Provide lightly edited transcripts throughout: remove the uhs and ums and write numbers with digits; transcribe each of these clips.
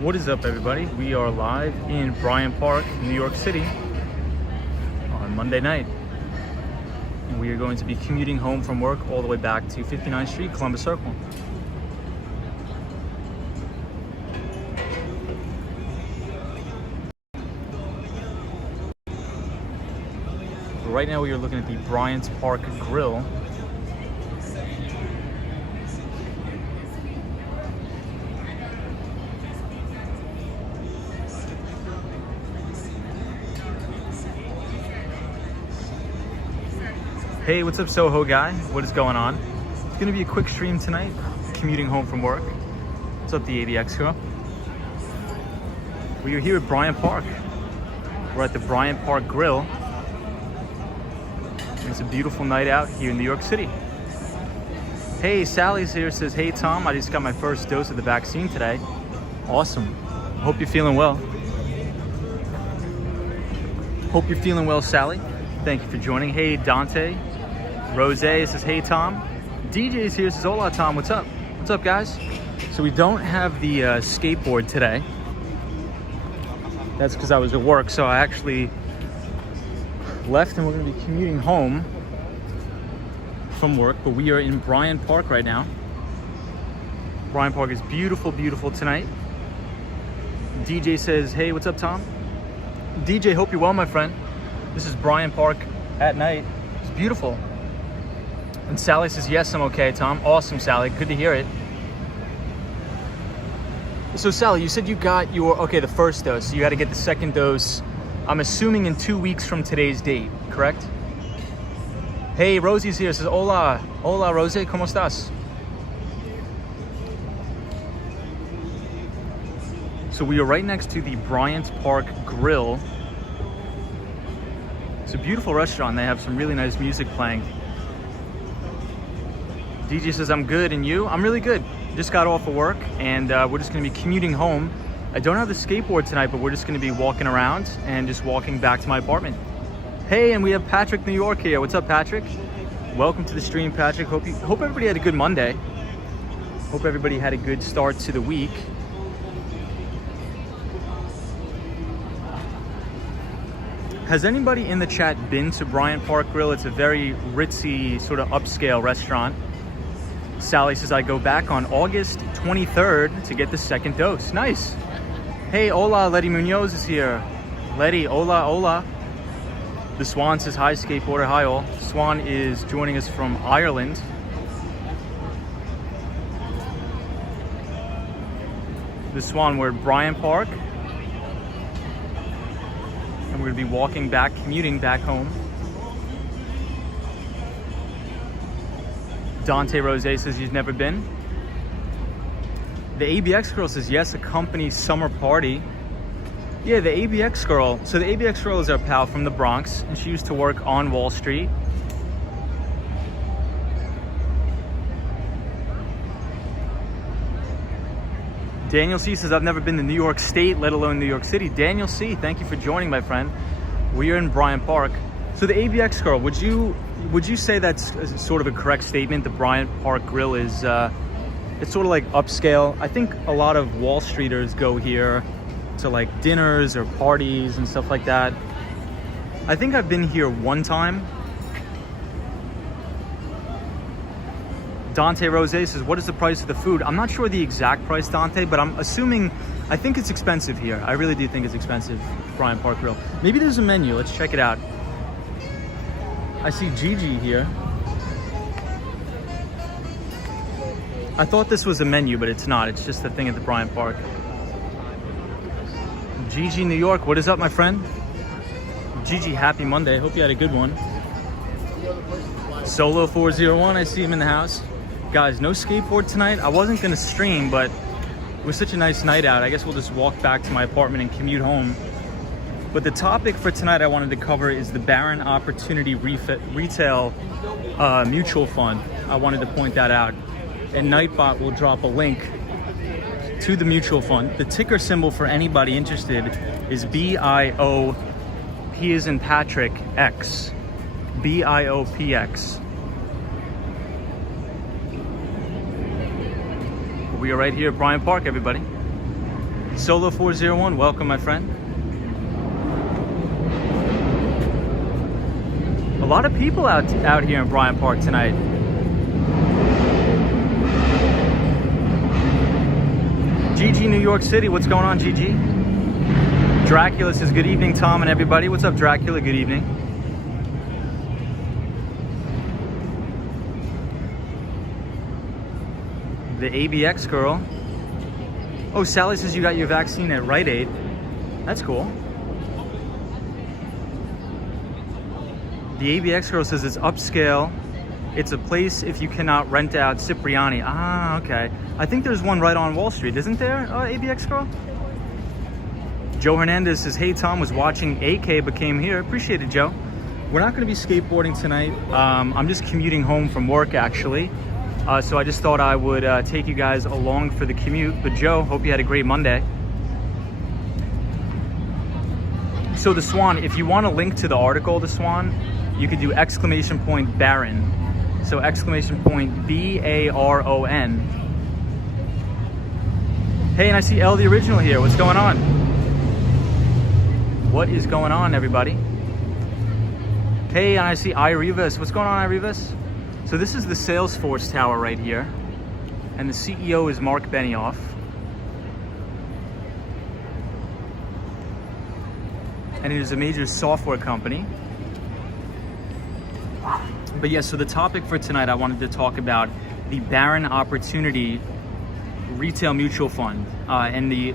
What is up, everybody? We are live in Bryant Park, New York City on Monday night. And we are going to be commuting home from work all the way back to 59th Street, Columbus Circle. Right now we are looking at the Bryant Park Grill. Hey, what's up, Soho guy? What is going on? It's gonna be a quick stream tonight, commuting home from work. What's up, the ABX crew? We are here at Bryant Park. We're at the Bryant Park Grill. It's a beautiful night out here in New York City. Hey, Sally's here, says, hey Tom, I just got my first dose of the vaccine today. Awesome. Hope you're feeling well. Hope you're feeling well, Sally. Thank you for joining. Hey, Dante. Rose says, hey Tom. DJ's here, says, hola Tom, what's up? What's up, guys? So we don't have the skateboard today. That's because I was at work, so I actually left and we're gonna be commuting home from work, but we are in Bryant Park right now. Bryant Park is beautiful, beautiful tonight. DJ says, hey, what's up, Tom? DJ, hope you're well, my friend. This is Bryant Park at night. It's beautiful. And Sally says, yes, I'm okay, Tom. Awesome, Sally. Good to hear it. So, Sally, you said you got your, okay, the first dose. So you got to get the second dose, I'm assuming in 2 weeks from today's date, correct? Hey, Rosie's here. Says, hola. Hola, Rosie. ¿Cómo estás? So we are right next to the Bryant Park Grill. It's a beautiful restaurant. They have some really nice music playing. DJ says, I'm good, and you? I'm really good. Just got off of work, and we're just gonna be commuting home. I don't have the skateboard tonight, but we're just gonna be walking around and just walking back to my apartment. Hey, and we have Patrick, New York here. What's up, Patrick? Welcome to the stream, Patrick. Hope everybody had a good Monday. Hope everybody had a good start to the week. Has anybody in the chat been to Bryant Park Grill? It's a very ritzy, sort of upscale restaurant. Sally says, I go back on August 23rd to get the second dose. Nice. Hey, hola, Letty Munoz is here. Letty, hola, hola. The Swan says, hi, skateboarder, hi all. Swan is joining us from Ireland. The Swan, we're at Bryant Park. And we're gonna be walking back, commuting back home. Dante Rose says he's never been. The ABX girl says, yes, a company summer party. Yeah, the ABX girl. So the ABX girl is our pal from the Bronx, and she used to work on Wall Street. Daniel C says, I've never been to New York State, let alone New York City. Daniel C, thank you for joining, my friend. We are in Bryant Park. So the ABX girl, would you say that's sort of a correct statement? The Bryant Park Grill is, it's sort of like upscale. I think a lot of Wall Streeters go here to like dinners or parties and stuff like that. I think I've been here one time. Dante Rose says, what is the price of the food? I'm not sure the exact price, Dante, but I'm assuming, I think it's expensive here. I really do think it's expensive, Bryant Park Grill. Maybe there's a menu, let's check it out. I see Gigi here. I thought this was a menu, but it's not. It's just a thing at the Bryant Park. Gigi, New York, what is up, my friend? Gigi, happy Monday. Hope you had a good one. Solo 401, I see him in the house. Guys, no skateboard tonight. I wasn't gonna stream, but it was such a nice night out. I guess we'll just walk back to my apartment and commute home. But the topic for tonight I wanted to cover is the Barron Opportunity Retail Mutual Fund. I wanted to point that out. And Nightbot will drop a link to the mutual fund. The ticker symbol for anybody interested is BIO, P as in Patrick, X. BIOPX. We are right here at Bryant Park, everybody. Solo 401, welcome, my friend. A lot of people out here in Bryant Park tonight. GG New York City, what's going on, GG? Dracula says good evening, Tom and everybody. What's up, Dracula? Good evening. The ABX girl. Oh, Sally says you got your vaccine at Rite Aid. That's cool. The ABX girl says it's upscale. It's a place if you cannot rent out Cipriani. Ah, okay. I think there's one right on Wall Street, isn't there, ABX girl? Joe Hernandez says, hey, Tom, was watching AK but came here. Appreciate it, Joe. We're not going to be skateboarding tonight. I'm just commuting home from work, actually. So I just thought I would take you guys along for the commute. But Joe, hope you had a great Monday. So the Swan, if you want a link to the article, the Swan, you could do ! Baron. So ! BARON. Hey, and I see L the Original here. What's going on? What is going on, everybody? Hey, and I see Irivas. What's going on, Irivas? So this is the Salesforce Tower right here. And the CEO is Mark Benioff. And it is a major software company. But yes, so the topic for tonight, I wanted to talk about the Baron Opportunity Retail Mutual Fund. And the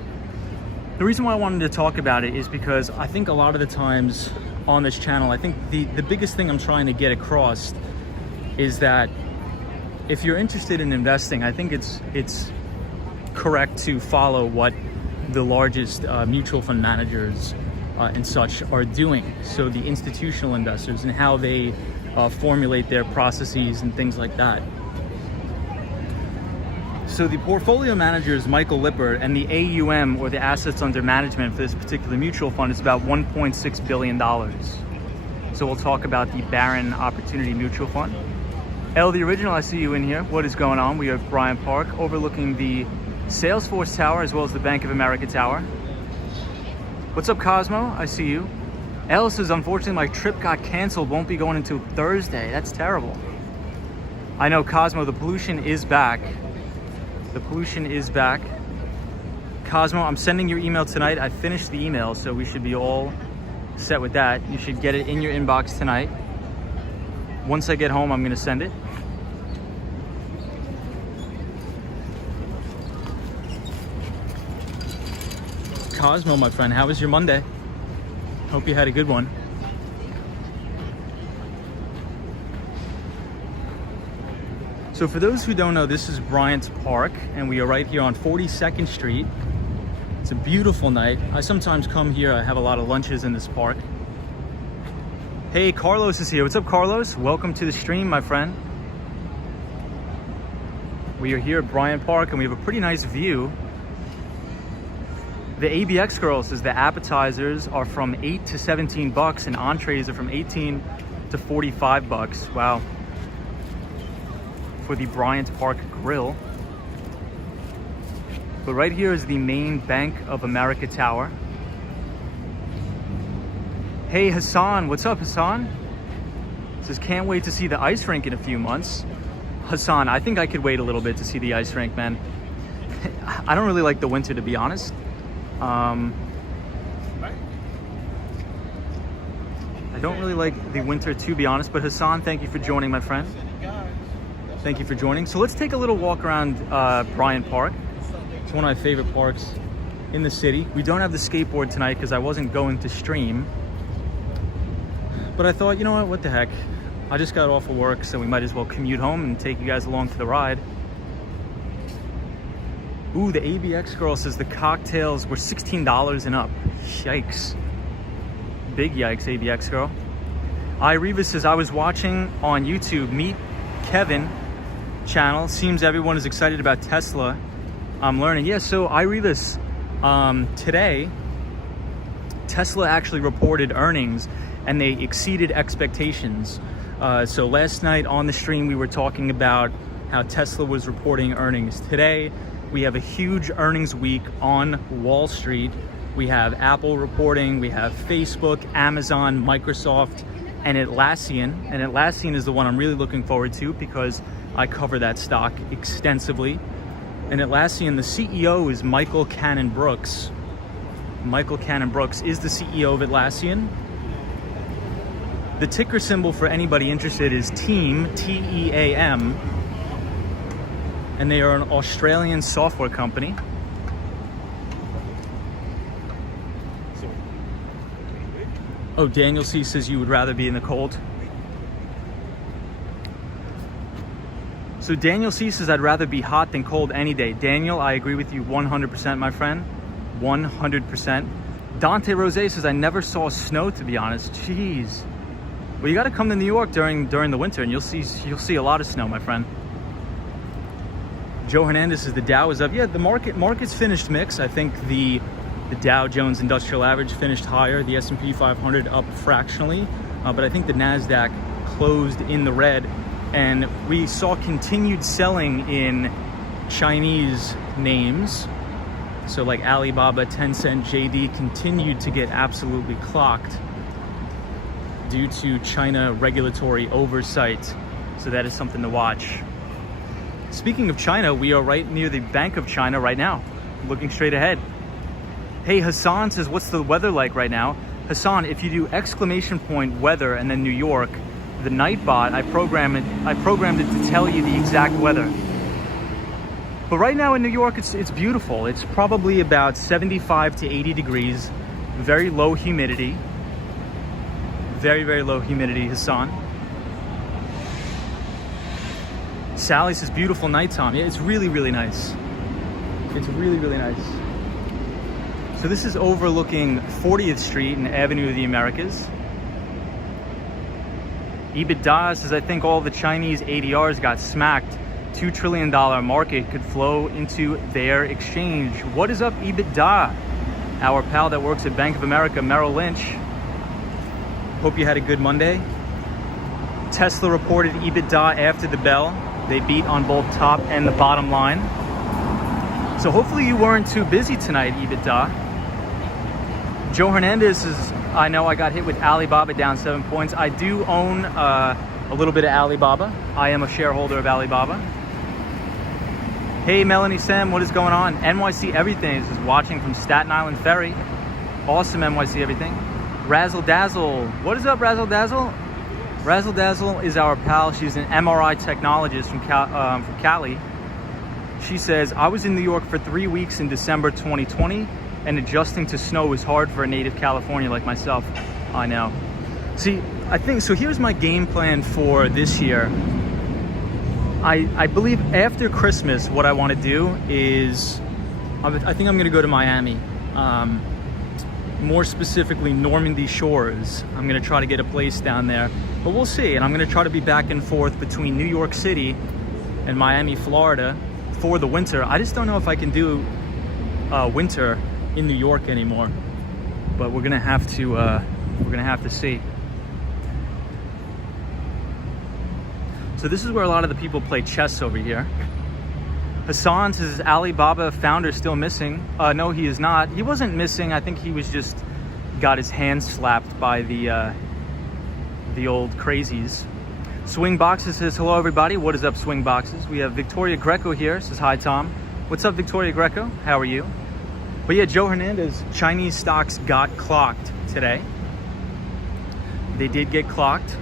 reason why I wanted to talk about it is because I think a lot of the times on this channel, I think the biggest thing I'm trying to get across is that if you're interested in investing, I think it's correct to follow what the largest mutual fund managers and such are doing. So the institutional investors and how they formulate their processes and things like that. So the portfolio manager is Michael Lippert, and the AUM, or the assets under management for this particular mutual fund, is about $1.6 billion. So we'll talk about the Baron Opportunity Mutual Fund. L the Original, I see you in here. What is going on? We are at Bryant Park, overlooking the Salesforce Tower as well as the Bank of America Tower. What's up, Cosmo? I see you. L says, unfortunately, my trip got canceled. Won't be going until Thursday. That's terrible. I know, Cosmo, the pollution is back. The pollution is back. Cosmo, I'm sending your email tonight. I finished the email, so we should be all set with that. You should get it in your inbox tonight. Once I get home, I'm gonna send it. Cosmo, my friend, how was your Monday? Hope you had a good one. So for those who don't know, this is Bryant Park, and we are right here on 42nd Street. It's a beautiful night. I sometimes come here. I have a lot of lunches in this park. Hey, Carlos is here. What's up, Carlos? Welcome to the stream, my friend. We are here at Bryant Park, and we have a pretty nice view. The ABX girl says the appetizers are from $8 to $17, and entrees are from $18 to $45. Wow. For the Bryant Park Grill. But right here is the main Bank of America Tower. Hey, Hassan, what's up, Hassan? Says, can't wait to see the ice rink in a few months. Hassan, I think I could wait a little bit to see the ice rink, man. I don't really like the winter, to be honest. I don't really like the winter, to be honest, but Hassan, thank you for joining, my friend. Thank you for joining. So let's take a little walk around Bryant Park. It's one of my favorite parks in the city. We don't have the skateboard tonight because I wasn't going to stream. But I thought, you know what the heck? I just got off of work, so we might as well commute home and take you guys along for the ride. Ooh, the ABX girl says the cocktails were $16 and up. Yikes. Big yikes, ABX girl. Ireva says, I was watching on YouTube, Meet Kevin channel. Seems everyone is excited about Tesla. I'm learning. Yeah, so Irevis, today, Tesla actually reported earnings and they exceeded expectations. So last night on the stream, we were talking about how Tesla was reporting earnings. Today, We have a huge earnings week on Wall Street. We have Apple reporting, we have Facebook, Amazon, Microsoft, and Atlassian. And Atlassian is the one I'm really looking forward to because I cover that stock extensively. And Atlassian, the CEO is Michael Cannon-Brookes. Michael Cannon-Brookes is the CEO of Atlassian. The ticker symbol for anybody interested is TEAM, T-E-A-M. And they are an Australian software company. Oh, Daniel C says you would rather be in the cold. So Daniel C says I'd rather be hot than cold any day. Daniel, I agree with you 100%, my friend. 100%. Dante Rose says I never saw snow, to be honest. Jeez. Well, you got to come to New York during the winter, and you'll see a lot of snow, my friend. Joe Hernandez says the Dow is up. Yeah, the market's finished mixed. I think the Dow Jones Industrial Average finished higher. The S&P 500 up fractionally, but I think the Nasdaq closed in the red, and we saw continued selling in Chinese names. So like Alibaba, Tencent, JD continued to get absolutely clocked due to China regulatory oversight. So that is something to watch. Speaking of China, we are right near the Bank of China right now, looking straight ahead. Hey, Hassan says, what's the weather like right now? Hassan, if you do exclamation point weather and then New York, the Nightbot, I programmed it to tell you the exact weather. But right now in New York, it's beautiful. It's probably about 75 to 80 degrees, very low humidity. Very, very low humidity, Hassan. Sally says, beautiful nighttime. Yeah, it's really, really nice. It's really, really nice. So this is overlooking 40th Street and Avenue of the Americas. EBITDA says, I think all the Chinese ADRs got smacked. $2 trillion market could flow into their exchange. What is up, EBITDA? Our pal that works at Bank of America, Merrill Lynch. Hope you had a good Monday. Tesla reported EBITDA after the bell. They beat on both top and the bottom line. So hopefully you weren't too busy tonight, EBITDA. Joe Hernandez says, I know I got hit with Alibaba down 7 points. I do own a little bit of Alibaba. I am a shareholder of Alibaba. Hey, Melanie Sam, what is going on? NYC Everything is watching from Staten Island Ferry. Awesome NYC Everything. Razzle Dazzle. What is up, Razzle Dazzle? Razzle Dazzle is our pal. She's an MRI technologist from Cali. She says, I was in New York for 3 weeks in December 2020, and adjusting to snow was hard for a native Californian like myself. I know. See, I think, so here's my game plan for this year. I believe after Christmas, what I want to do is, I think I'm going to go to Miami. More specifically, Normandy Shores. I'm going to try to get a place down there, but we'll see. And I'm going to try to be back and forth between New York City and Miami, Florida for the winter. I just don't know if I can do winter in New York anymore, but we're going to have to see. So this is where a lot of the people play chess over here. Hassan says, Alibaba founder still missing? No, he is not. He wasn't missing. I think he was just got his hand slapped by the old crazies. Swing Boxes says, hello everybody. What is up, Swing Boxes? We have Victoria Greco here. Says, hi Tom. What's up, Victoria Greco? How are you? But yeah, Joe Hernandez, Chinese stocks got clocked today. They did get clocked.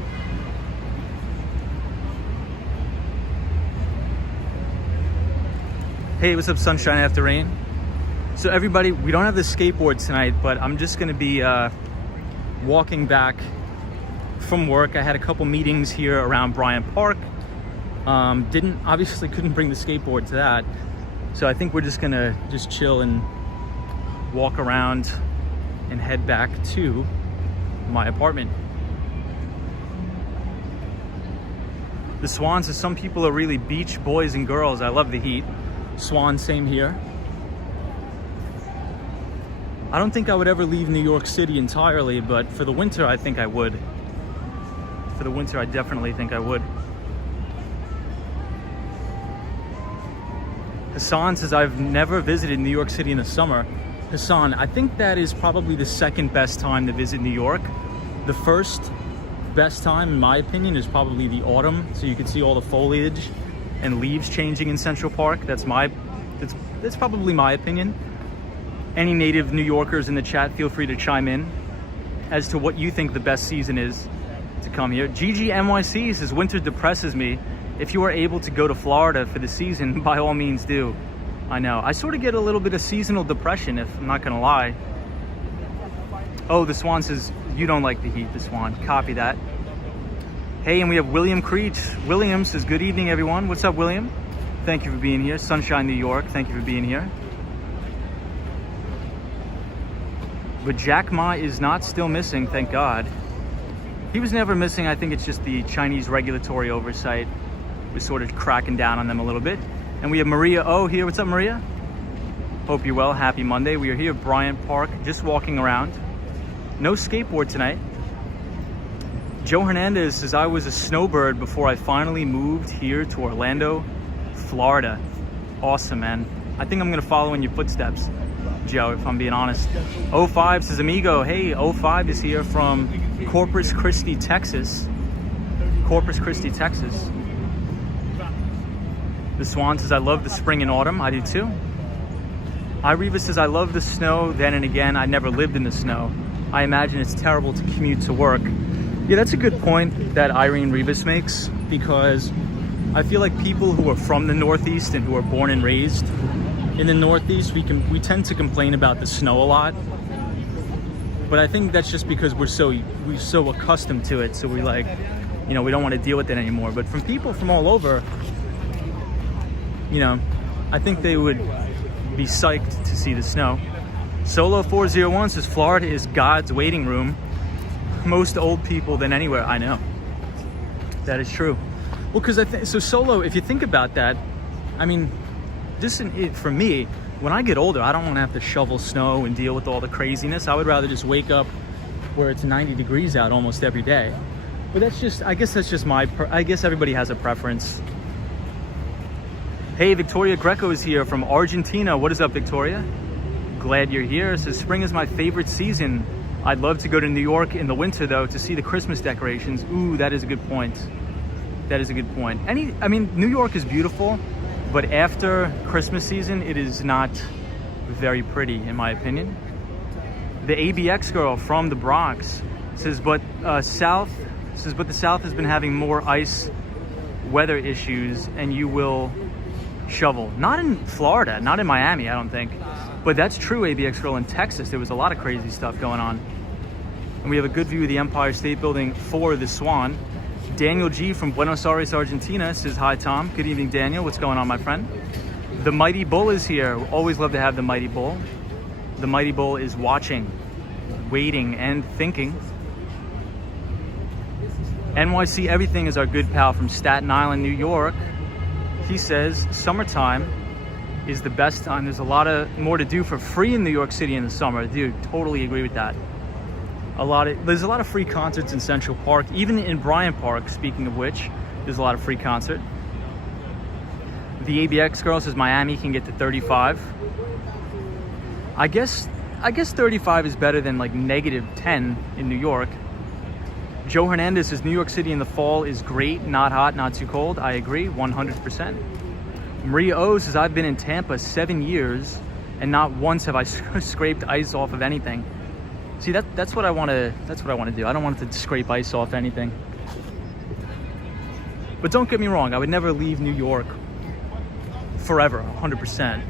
Hey, what's up, sunshine after rain? So everybody, we don't have the skateboard tonight, but I'm just gonna be walking back from work. I had a couple meetings here around Bryant Park. Obviously couldn't bring the skateboard to that. So I think we're just gonna chill and walk around and head back to my apartment. The Swan says, some people are really beach boys and girls. I love the heat. Swan, same here. I don't think I would ever leave New York City entirely, but for the winter, I think I would. For the winter, I definitely think I would. Hassan says, I've never visited New York City in the summer. Hassan, I think that is probably the second best time to visit New York. The first best time, in my opinion, is probably the autumn, so you can see all the foliage and leaves changing in Central Park. That's probably my opinion. Any native New Yorkers in the chat, feel free to chime in as to what you think the best season is to come here. Gigi NYC says, winter depresses me. If you are able to go to Florida for the season, by all means do. I know. I sort of get a little bit of seasonal depression, if I'm not gonna lie. Oh, the Swan says, you don't like the heat, the Swan. Copy that. Hey, and we have William Creech. William says, good evening, everyone. What's up, William? Thank you for being here. Sunshine, New York. Thank you for being here. But Jack Ma is not still missing, thank God. He was never missing. I think it's just the Chinese regulatory oversight was sort of cracking down on them a little bit. And we have Maria O here. What's up, Maria? Hope you're well. Happy Monday. We are here at Bryant Park, just walking around. No skateboard tonight. Joe Hernandez says, I was a snowbird before I finally moved here to Orlando, Florida. Awesome, man. I think I'm gonna follow in your footsteps, Joe, if I'm being honest. 05 says, amigo. Hey, 05 is here from Corpus Christi, Texas. Corpus Christi, Texas. The Swan says, I love the spring and autumn. I do too. Ireva says, I love the snow. Then and again, I never lived in the snow. I imagine it's terrible to commute to work. Yeah, that's a good point that Irene Rivas makes, because I feel like people who are from the Northeast and who are born and raised in the Northeast, we tend to complain about the snow a lot. But I think that's just because we're so accustomed to it. So we like, you know, we don't want to deal with it anymore. But from people from all over, you know, I think they would be psyched to see the snow. Solo 401 says, Florida is God's waiting room. Most old people than anywhere. I know. That is true. Well, because I think, so Solo, if you think about that, I mean, for me, when I get older, I don't want to have to shovel snow and deal with all the craziness. I would rather just wake up where it's 90 degrees out almost every day. But that's just, I guess that's just I guess everybody has a preference. Hey, Victoria Greco is here from Argentina. What is up, Victoria? Glad you're here. Says, spring is my favorite season. I'd love to go to New York in the winter, though, to see the Christmas decorations. Ooh, that is a good point. That is a good point. I mean, New York is beautiful, but after Christmas season, it is not very pretty, in my opinion. The ABX girl from the Bronx says, but the South has been having more ice weather issues, and you will shovel. Not in Florida, not in Miami, I don't think. But that's true, ABX girl. In Texas, there was a lot of crazy stuff going on. And we have a good view of the Empire State Building for the Swan. Daniel G from Buenos Aires, Argentina says, hi, Tom. Good evening, Daniel. What's going on, my friend? The Mighty Bull is here. Always love to have the Mighty Bull. The Mighty Bull is watching, waiting, and thinking. NYC Everything is our good pal from Staten Island, New York. He says, summertime is the best time. There's a lot more to do for free in New York City in the summer. Dude, totally agree with that. There's a lot of free concerts in Central Park, even in Bryant Park, speaking of which, there's a lot of free concert. The ABX girl says Miami can get to 35. I guess 35 is better than like -10 in New York. Joe Hernandez says New York City in the fall is great, not hot, not too cold. I agree, 100%. Maria O says, I've been in Tampa 7 years and not once have I scraped ice off of anything. See, that's what I want to do. I don't want to scrape ice off anything. But don't get me wrong, I would never leave New York forever, 100%.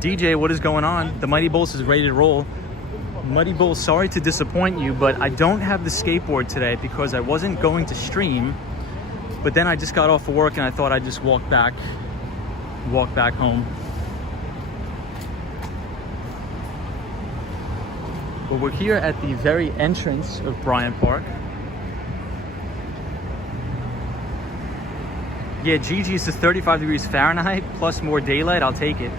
DJ, what is going on? The Mighty Bulls is ready to roll. Mighty Bull, sorry to disappoint you, but I don't have the skateboard today because I wasn't going to stream. But then I just got off of work and I thought I'd just walk back home. But we're here at the very entrance of Bryant Park. Yeah, Gigi says 35 degrees Fahrenheit plus more daylight. I'll take it.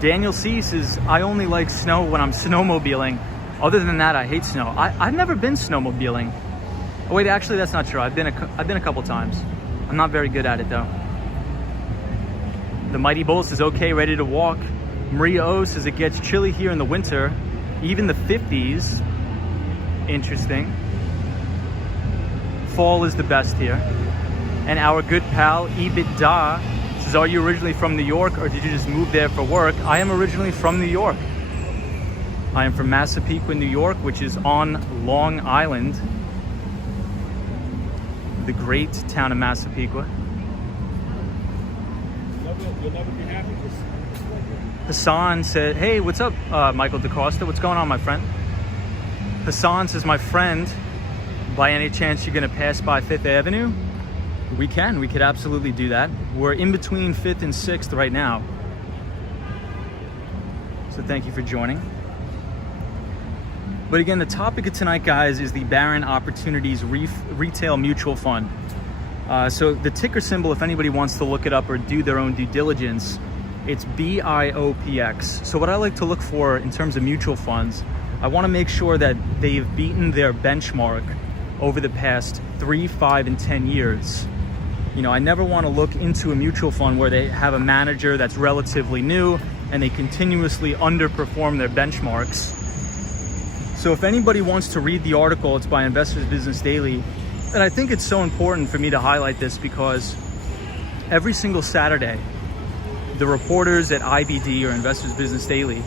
Daniel C says, I only like snow when I'm snowmobiling. Other than that, I hate snow. I've never been snowmobiling. Oh wait, actually that's not true. I've been a couple times. I'm not very good at it though. The Mighty Bull says, okay, ready to walk. Maria O says it gets chilly here in the winter, even the 50s. Interesting. Fall is the best here. And our good pal, EBITDA, says, are you originally from New York or did you just move there for work? I am originally from New York. I am from Massapequa, New York, which is on Long Island, the great town of Massapequa. You'll never be happy. Hassan said, hey, what's up, Michael DaCosta? What's going on, my friend? Hassan says, my friend, by any chance you're gonna pass by 5th Avenue? We could absolutely do that. We're in between 5th and 6th right now. So thank you for joining. But again, the topic of tonight, guys, is the Barron Opportunities Retail Mutual Fund. So the ticker symbol, if anybody wants to look it up or do their own due diligence, it's BIOPX. So what I like to look for in terms of mutual funds, I want to make sure that they've beaten their benchmark over the past 3, 5, and 10 years. You know, I never want to look into a mutual fund where they have a manager that's relatively new and they continuously underperform their benchmarks. So if anybody wants to read the article, it's by Investors Business Daily. And I think it's so important for me to highlight this because every single Saturday, the reporters at IBD or Investors Business Daily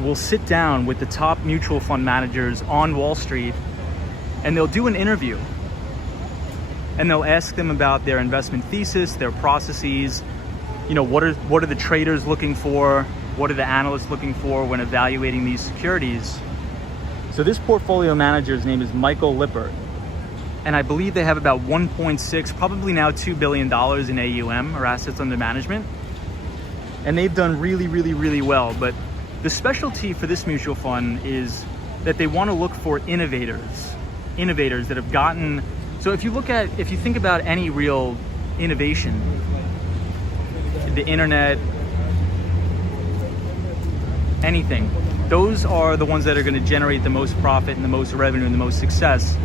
will sit down with the top mutual fund managers on Wall Street and they'll do an interview. And they'll ask them about their investment thesis, their processes, you know, what are the traders looking for? What are the analysts looking for when evaluating these securities? So this portfolio manager's name is Michael Lippert. And I believe they have about 1.6, probably now $2 billion in AUM or assets under management. And they've done really, really, really well. But the specialty for this mutual fund is that they want to look for innovators that have gotten, so if you think about any real innovation, the internet, anything, those are the ones that are going to generate the most profit and the most revenue and the most success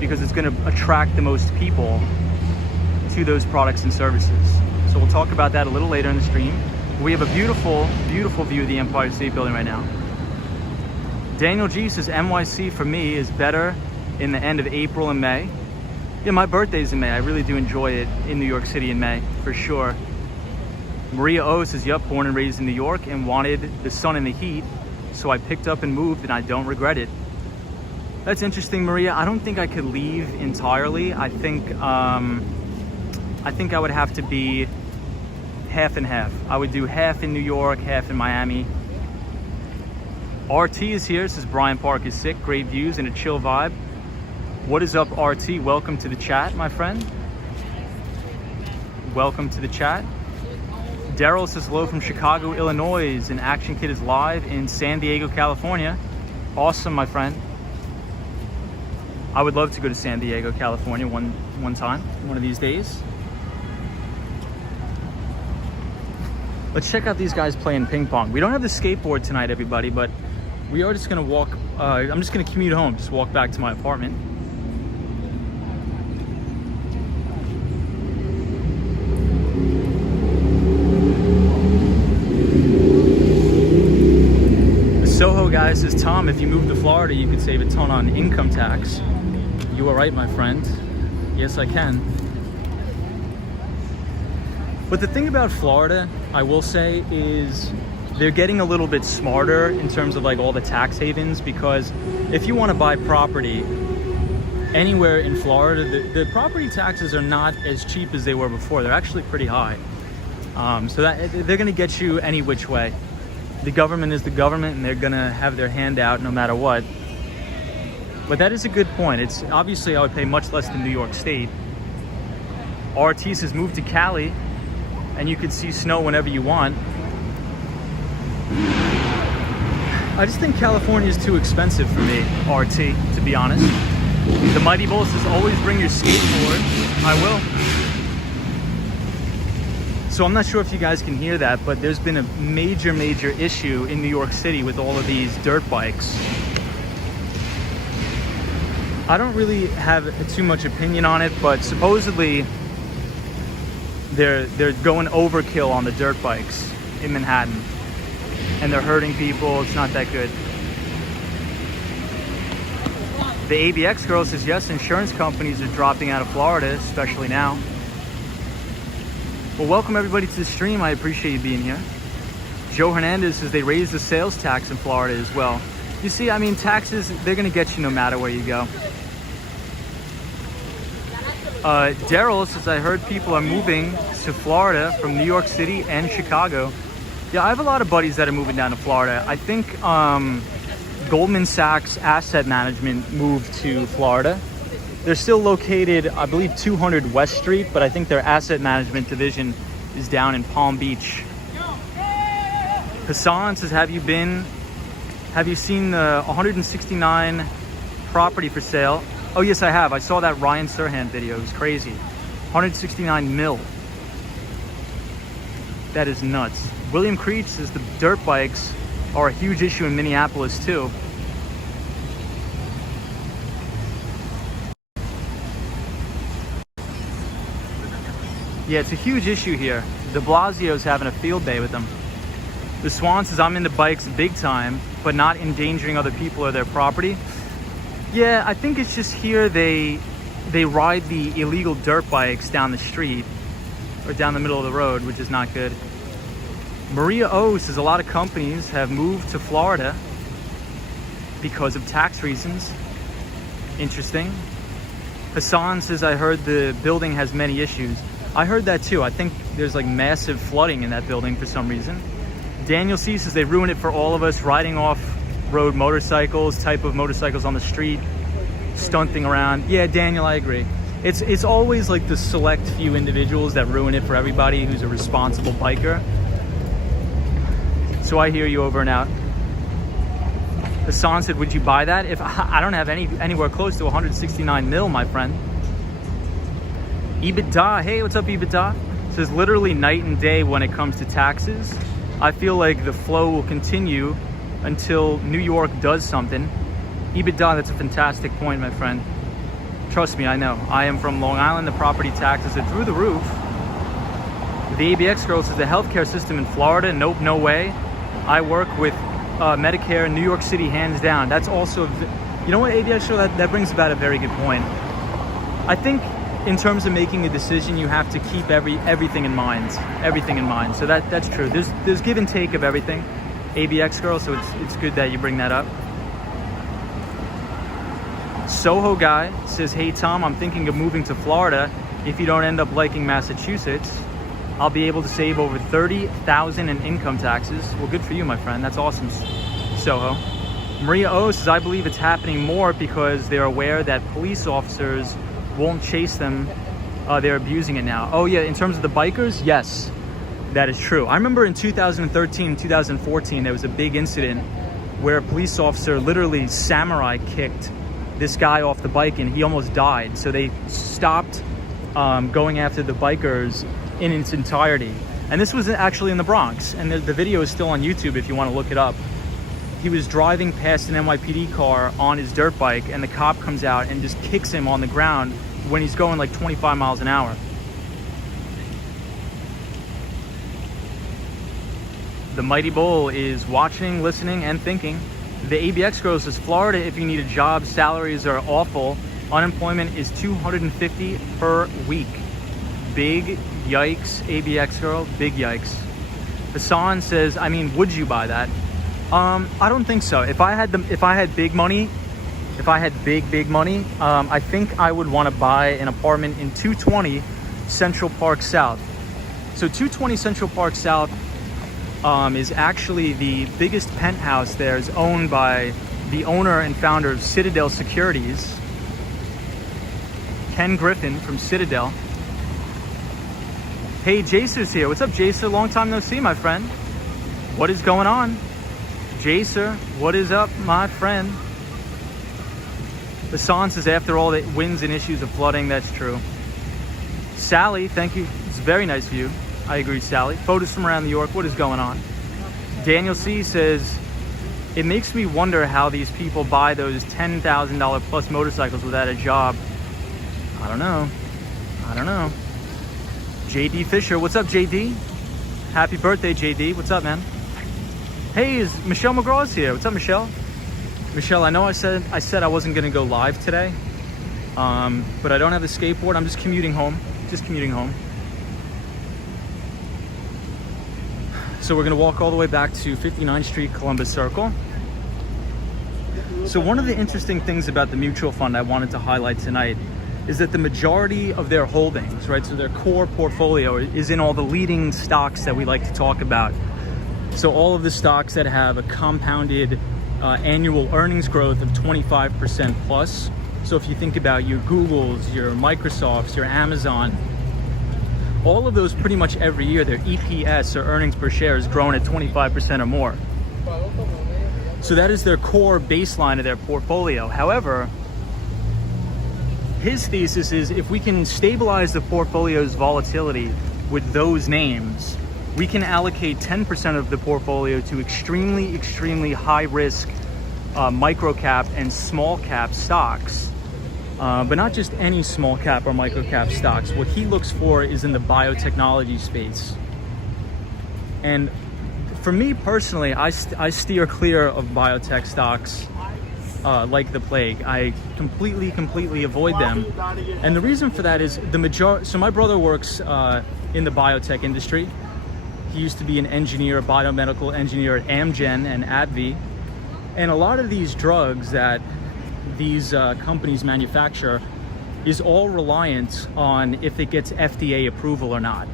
because it's going to attract the most people to those products and services. So we'll talk about that a little later in the stream. We have a beautiful, beautiful view of the Empire State Building right now. Daniel G says NYC for me is better in the end of April and May. Yeah, my birthday's in May. I really do enjoy it in New York City in May, for sure. Maria O says, yep, born and raised in New York and wanted the sun and the heat, so I picked up and moved and I don't regret it. That's interesting, Maria. I don't think I could leave entirely. I think I would have to be half and half. I would do half in New York, half in Miami. RT is here, says Bryant Park is sick, great views and a chill vibe. What is up, RT? Welcome to the chat, my friend. Welcome to the chat. Daryl says hello from Chicago, Illinois, and Action Kid is live in San Diego, California. Awesome, my friend. I would love to go to San Diego, California one time, one of these days. Let's check out these guys playing ping pong. We don't have the skateboard tonight, everybody, but we are just gonna walk, I'm just gonna commute home, just walk back to my apartment. Soho guy says, Tom, if you move to Florida, you could save a ton on income tax. You are right, my friend. Yes, I can. But the thing about Florida, I will say, is they're getting a little bit smarter in terms of like all the tax havens, because if you want to buy property anywhere in Florida, the property taxes are not as cheap as they were before. They're actually pretty high. So that they're going to get you any which way. The government is the government and they're going to have their hand out no matter what. But that is a good point. It's obviously I would pay much less than New York State. RT has moved to Cali and you can see snow whenever you want. I just think California is too expensive for me, RT, to be honest. The Mighty Bull says always bring your skateboard. I will. So I'm not sure if you guys can hear that, but there's been a major issue in New York City with all of these dirt bikes. I don't really have too much opinion on it, but supposedly they're going overkill on the dirt bikes in Manhattan, and they're hurting people. It's not that good. The ABX girl says, yes, insurance companies are dropping out of Florida, especially now. Well, welcome everybody to the stream. I appreciate you being here. Joe Hernandez says they raised the sales tax in Florida as well. You see, I mean, taxes, they're going to get you no matter where you go. Daryl says, I heard people are moving to Florida from New York City and Chicago. Yeah, I have a lot of buddies that are moving down to Florida. I think Goldman Sachs Asset Management moved to Florida. They're still located, I believe, 200 West Street, but I think their asset management division is down in Palm Beach. Hassan says, have you seen the 169 property for sale? Oh yes, I have. I saw that Ryan Serhant video. It was crazy. 169 mil. That is nuts. William Creech says the dirt bikes are a huge issue in Minneapolis too. Yeah, it's a huge issue here. De Blasio's having a field day with them. The Swan says, I'm into bikes big time, but not endangering other people or their property. Yeah, I think it's just here they ride the illegal dirt bikes down the street or down the middle of the road, which is not good. Maria O says a lot of companies have moved to Florida because of tax reasons. Interesting. Hassan says, I heard the building has many issues. I heard that too. I think there's like massive flooding in that building for some reason. Daniel C says they ruin it for all of us riding off-road motorcycles, type of motorcycles on the street, stunting around. Yeah, Daniel, I agree. It's always like the select few individuals that ruin it for everybody who's a responsible biker. So I hear you over and out. Hassan said, would you buy that? If I don't have anywhere close to 169 mil, my friend. EBITDA, hey, what's up, EBITDA? Says literally night and day when it comes to taxes. I feel like the flow will continue until New York does something. EBITDA, that's a fantastic point, my friend. Trust me, I know. I am from Long Island. The property taxes are through the roof. The ABX girl says the healthcare system in Florida, nope, no way. I work with Medicare in New York City, hands down. That's also, you know what, ABX girl, that brings about a very good point. I think in terms of making a decision, you have to keep everything in mind. Everything in mind. So that's true. There's give and take of everything. ABX girl, so it's good that you bring that up. Soho guy says, hey Tom, I'm thinking of moving to Florida. If you don't end up liking Massachusetts, I'll be able to save over $30,000 in income taxes. Well, good for you, my friend. That's awesome, Soho. Maria O says, I believe it's happening more because they're aware that police officers won't chase them. They're abusing it now. Oh yeah, in terms of the bikers, yes, that is true. I remember in 2013, 2014, there was a big incident where a police officer literally samurai kicked this guy off the bike and he almost died. So they stopped going after the bikers in its entirety. And this was actually in the Bronx, and the video is still on YouTube if you want to look it up. He was driving past an NYPD car on his dirt bike, and the cop comes out and just kicks him on the ground when he's going like 25 miles an hour. The Mighty Bull is watching, listening, and thinking. The ABX girl says, Florida, if you need a job, salaries are awful. Unemployment is $250 per week. Big yikes, ABX girl, big yikes. Hassan says, I mean, would you buy that? I don't think so. If I had big money, I think I would want to buy an apartment in 220 Central Park South. So 220 Central Park South is actually the biggest penthouse there. Is owned by the owner and founder of Citadel Securities, Ken Griffin from Citadel. Hey, Jacer's here. What's up, Jacer? Long time no see, my friend. What is going on? Jacer, what is up, my friend? Hassan says, after all the winds and issues of flooding, that's true. Sally, thank you. It's very nice of you. I agree, Sally. Photos from around New York. What is going on? Daniel C says, it makes me wonder how these people buy those $10,000 plus motorcycles without a job. I don't know. JD Fisher. What's up, JD? Happy birthday, JD. What's up, man? Hey, is Michelle McGraw's here. What's up, Michelle? Michelle, I know I said I wasn't gonna go live today, but I don't have the skateboard. I'm just commuting home. So we're gonna walk all the way back to 59th Street, Columbus Circle. So one of the interesting things about the mutual fund I wanted to highlight tonight is that the majority of their holdings, right, so their core portfolio is in all the leading stocks that we like to talk about. So all of the stocks that have a compounded annual earnings growth of 25% plus. So if you think about your Googles, your Microsofts, your Amazon, all of those pretty much every year, their EPS or earnings per share is growing at 25% or more. So that is their core baseline of their portfolio. However, his thesis is if we can stabilize the portfolio's volatility with those names, we can allocate 10% of the portfolio to extremely high risk micro cap and small cap stocks. But not just any small cap or micro cap stocks. What he looks for is in the biotechnology space. And for me personally, I steer clear of biotech stocks like the plague. I completely avoid them. And the reason for that is so my brother works in the biotech industry. He used to be an engineer, a biomedical engineer at Amgen and AbbVie. And a lot of these drugs that these companies manufacture is all reliant on if it gets FDA approval or not.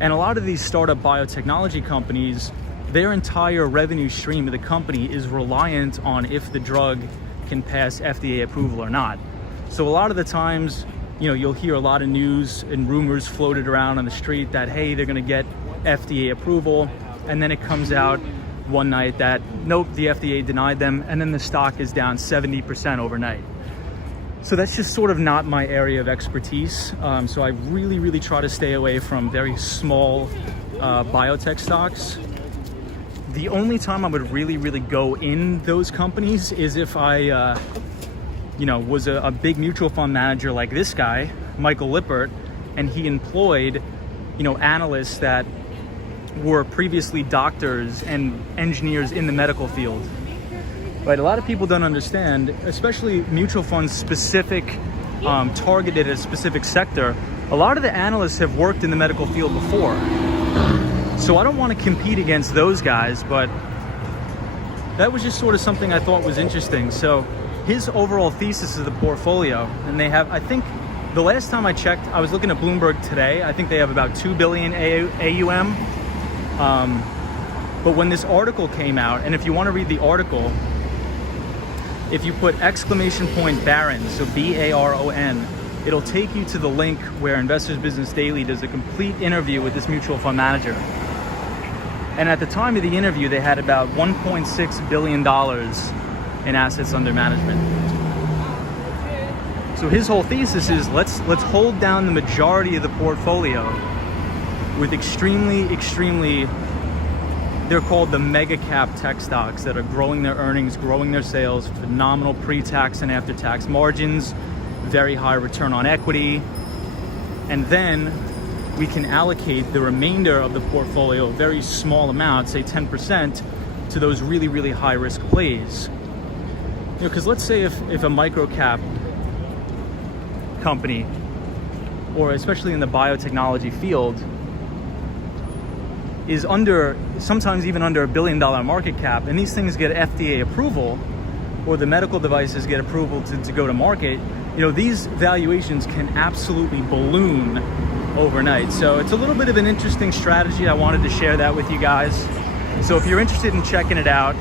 And a lot of these startup biotechnology companies, their entire revenue stream of the company is reliant on if the drug can pass FDA approval or not. So a lot of the times, you'll hear a lot of news and rumors floated around on the street that, hey, they're gonna get FDA approval, and then it comes out one night that, nope, the FDA denied them, and then the stock is down 70% overnight. So that's just sort of not my area of expertise. So I really try to stay away from very small biotech stocks. The only time I would really go in those companies is if I was a big mutual fund manager like this guy, Michael Lippert, and he employed analysts that were previously doctors and engineers in the medical field. Right, a lot of people don't understand, especially mutual funds specific, targeted at a specific sector. A lot of the analysts have worked in the medical field before. So I don't want to compete against those guys, but that was just sort of something I thought was interesting. So his overall thesis of the portfolio, and they have, I think the last time I checked, I was looking at Bloomberg today, I think they have about 2 billion AUM. But when this article came out, and if you want to read the article, if you put !Baron, so BARON, it'll take you to the link where Investors Business Daily does a complete interview with this mutual fund manager. And at the time of the interview, they had about $1.6 billion in assets under management. So his whole thesis is let's hold down the majority of the portfolio with extremely, they're called the mega cap tech stocks that are growing their earnings, growing their sales, phenomenal pre-tax and after-tax margins, very high return on equity. And then we can allocate the remainder of the portfolio, a very small amount, say 10%, to those really high risk plays. Because let's say if a micro cap company, or especially in the biotechnology field, is sometimes even under $1 billion market cap, and these things get FDA approval, or the medical devices get approval to go to market, these valuations can absolutely balloon overnight. So it's a little bit of an interesting strategy. I wanted to share that with you guys. So if you're interested in checking it out,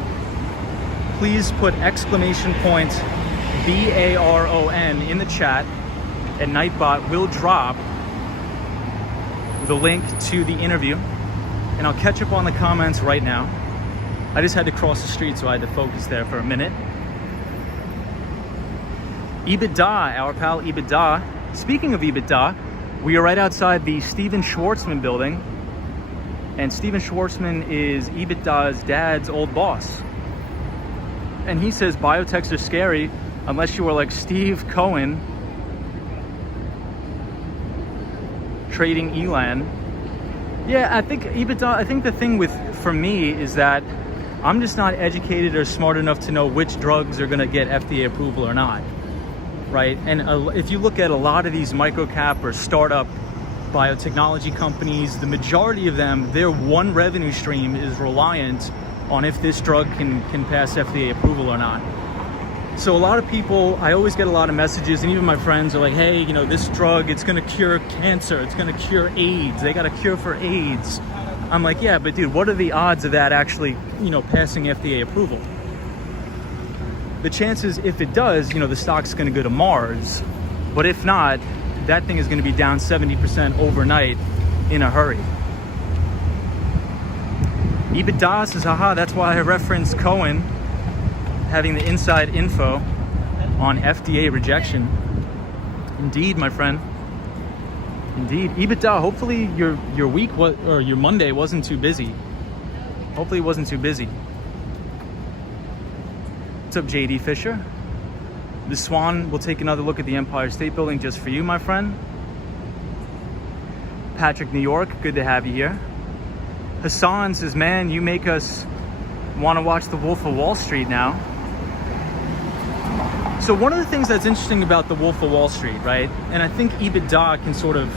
please put !BARON in the chat, and Nightbot will drop the link to the interview. And I'll catch up on the comments right now. I just had to cross the street, so I had to focus there for a minute. EBITDA, our pal EBITDA. Speaking of EBITDA, we are right outside the Steven Schwartzman building. And Steven Schwartzman is EBITDA's dad's old boss. And he says biotechs are scary unless you are like Steve Cohen trading Elan. Yeah, I think EBITDA, I think the thing for me is that I'm just not educated or smart enough to know which drugs are going to get FDA approval or not, right? And if you look at a lot of these microcap or startup biotechnology companies, the majority of them, their one revenue stream is reliant on if this drug can pass FDA approval or not. So a lot of people, I always get a lot of messages, and even my friends are like, hey, you know, this drug, it's gonna cure cancer, it's gonna cure AIDS, they got a cure for AIDS. I'm like, yeah, but dude, what are the odds of that actually, you know, passing FDA approval? The chances, if it does, you know, the stock's gonna go to Mars. But if not, that thing is gonna be down 70% overnight in a hurry. EBITDA says, haha, that's why I referenced Cohen having the inside info on FDA rejection. Indeed, my friend. Indeed. EBITDA, hopefully your week or your Monday wasn't too busy. Hopefully it wasn't too busy. What's up, JD Fisher? The Swan will take another look at the Empire State Building just for you, my friend. Patrick, New York, good to have you here. Hassan says, man, you make us want to watch The Wolf of Wall Street now. So one of the things that's interesting about The Wolf of Wall Street, right? And I think EBITDA can sort of,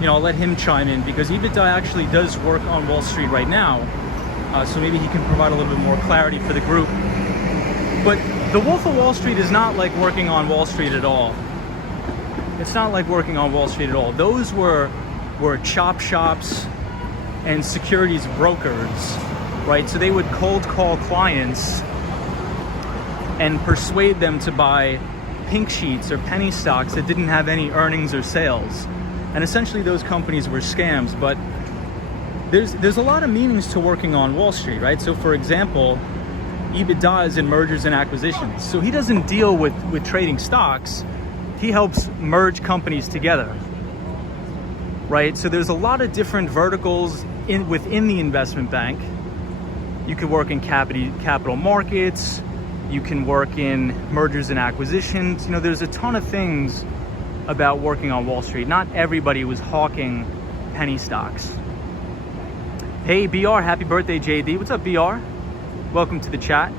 you know, I'll let him chime in because EBITDA actually does work on Wall Street right now. So maybe he can provide a little bit more clarity for the group. But The Wolf of Wall Street is not like working on Wall Street at all. It's not like working on Wall Street at all. Those were chop shops and securities brokers, right? So they would cold call clients and persuade them to buy pink sheets or penny stocks that didn't have any earnings or sales. And essentially those companies were scams. But there's a lot of meanings to working on Wall Street, right? So for example, EBITDA is in mergers and acquisitions. So he doesn't deal with trading stocks. He helps merge companies together, right? So there's a lot of different verticals within the investment bank. You could work in capital markets. You can work in mergers and acquisitions. You know, there's a ton of things about working on Wall Street. Not everybody was hawking penny stocks. Hey, BR, happy birthday, JD. What's up, BR? Welcome to the chat.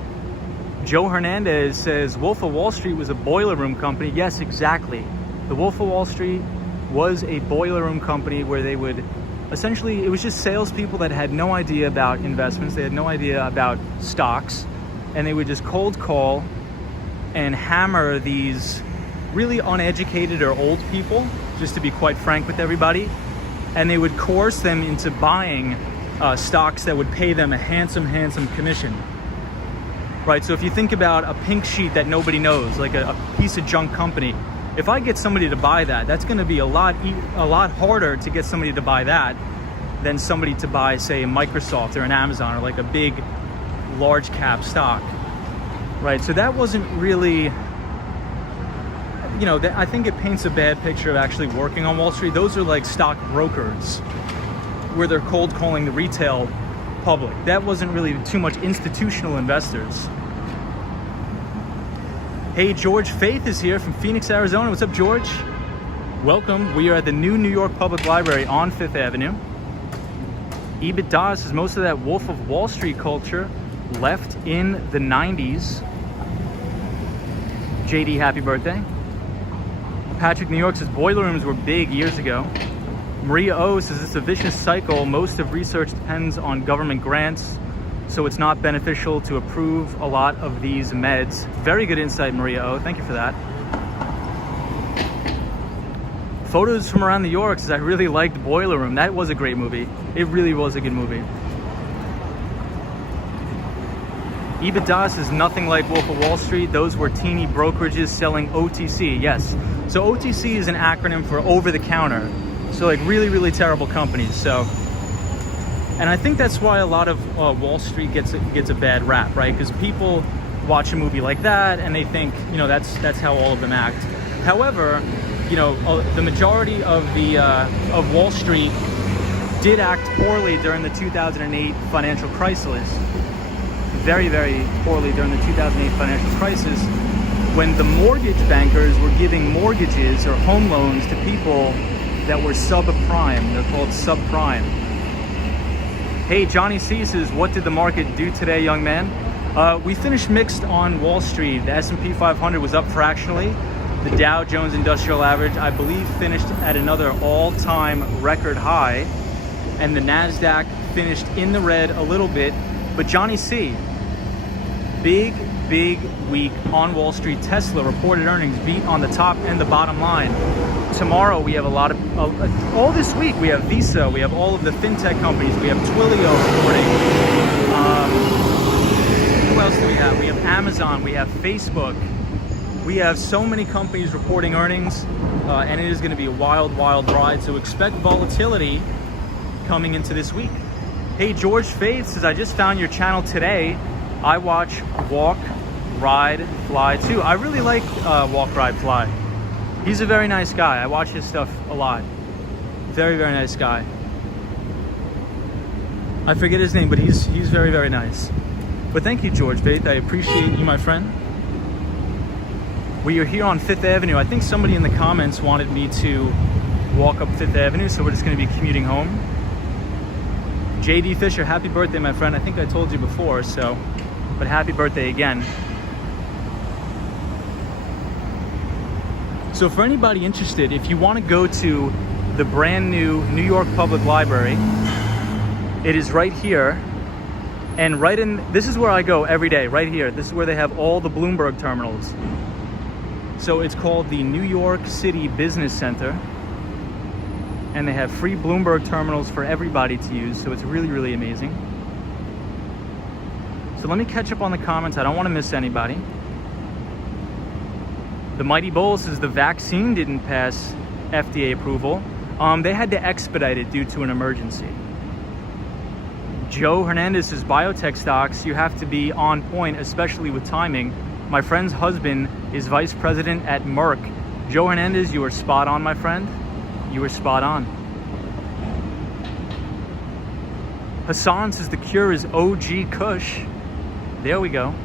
Joe Hernandez says, Wolf of Wall Street was a boiler room company. Yes, exactly. The Wolf of Wall Street was a boiler room company where they would essentially, it was just salespeople that had no idea about investments. They had no idea about stocks. And they would just cold call and hammer these really uneducated or old people, just to be quite frank with everybody. And they would coerce them into buying stocks that would pay them a handsome commission. Right, so if you think about a pink sheet that nobody knows, like a piece of junk company, if I get somebody to buy that, that's gonna be a lot harder to get somebody to buy that than somebody to buy, say, Microsoft or an Amazon or like a big, large cap stock, right? So that wasn't really, you know, I think it paints a bad picture of actually working on Wall Street. Those are like stock brokers where they're cold calling the retail public. That wasn't really too much institutional investors. Hey, George Faith is here from Phoenix, Arizona. What's up, George? Welcome. We are at the new New York Public Library on 5th Avenue. EBITDA says most of that Wolf of Wall Street culture left in the 90s. JD, happy birthday. Patrick, New York says boiler rooms were big years ago. Maria O says it's a vicious cycle. Most of research depends on government grants, so it's not beneficial to approve a lot of these meds. Very good insight, Maria O. Thank you for that. Photos from around New York says I really liked Boiler Room. That was a great movie. It really was a good movie. EBITDA says nothing like Wolf of Wall Street. Those were teeny brokerages selling OTC. Yes. So OTC is an acronym for over the counter. So like really terrible companies. So, and I think that's why a lot of Wall Street gets a bad rap, right? Because people watch a movie like that and they think, you know, that's how all of them act. However, you know, the majority of of Wall Street did act poorly during the 2008 financial crisis. Very poorly during the 2008 financial crisis, when the mortgage bankers were giving mortgages or home loans to people that were subprime. They're called subprime. Hey, Johnny C says, what did the market do today, young man? We finished mixed on Wall Street. The S&P 500 was up fractionally. The Dow Jones Industrial Average, I believe, finished at another all-time record high. And the NASDAQ finished in the red a little bit. But Johnny C, big week on Wall Street. Tesla reported earnings, beat on the top and the bottom line. Tomorrow we have a lot of, all this week we have Visa, we have all of the fintech companies, we have Twilio reporting. Who else do we have? We have Amazon, we have Facebook. We have so many companies reporting earnings, and it is going to be a wild ride. So expect volatility coming into this week. Hey, George Faith says, I just found your channel today. I watch Walk, Ride, Fly too. I really like Walk, Ride, Fly. He's a very nice guy. I watch his stuff a lot. Very nice guy. I forget his name, but he's very nice. But thank you, George Faith. I appreciate you, my friend. We are here on 5th Avenue. I think somebody in the comments wanted me to walk up 5th Avenue, so we're just going to be commuting home. JD Fisher, happy birthday, my friend. I think I told you before, so, but happy birthday again. So for anybody interested, if you want to go to the brand new New York Public Library, it is right here. And right in, this is where I go every day, right here. This is where they have all the Bloomberg terminals. So it's called the New York City Business Center. And they have free Bloomberg terminals for everybody to use. So it's really amazing. So let me catch up on the comments. I don't want to miss anybody. The Mighty Bull says the vaccine didn't pass FDA approval. They had to expedite it due to an emergency. Joe Hernandez says biotech stocks, you have to be on point, especially with timing. My friend's husband is vice president at Merck. Joe Hernandez, you are spot on, my friend. You were spot on. Hassan says the cure is OG Kush. There we go.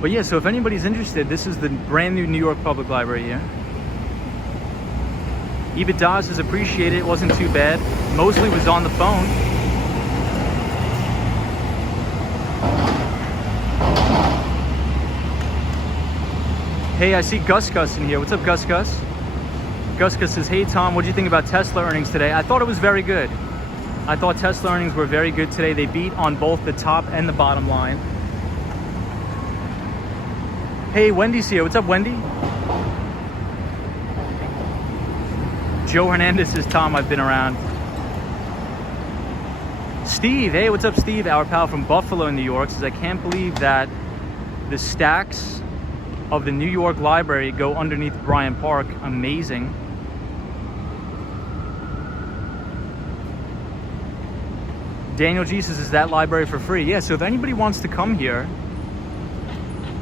But yeah, so if anybody's interested, this is the brand new New York Public Library here. EBITDA says appreciate it. It wasn't too bad. Mostly was on the phone. Hey, I see Gus in here. What's up, Gus? Gus says, hey Tom, what do you think about Tesla earnings today? I thought it was very good. I thought Tesla earnings were very good today. They beat on both the top and the bottom line. Hey, Wendy's here. What's up, Wendy? Joe Hernandez says, Tom, I've been around. Steve, hey, what's up, Steve? Our pal from Buffalo, New York, says, I can't believe that the stacks of the New York Library go underneath Bryant Park. Amazing. Daniel G says, is that library for free? Yeah, so if anybody wants to come here,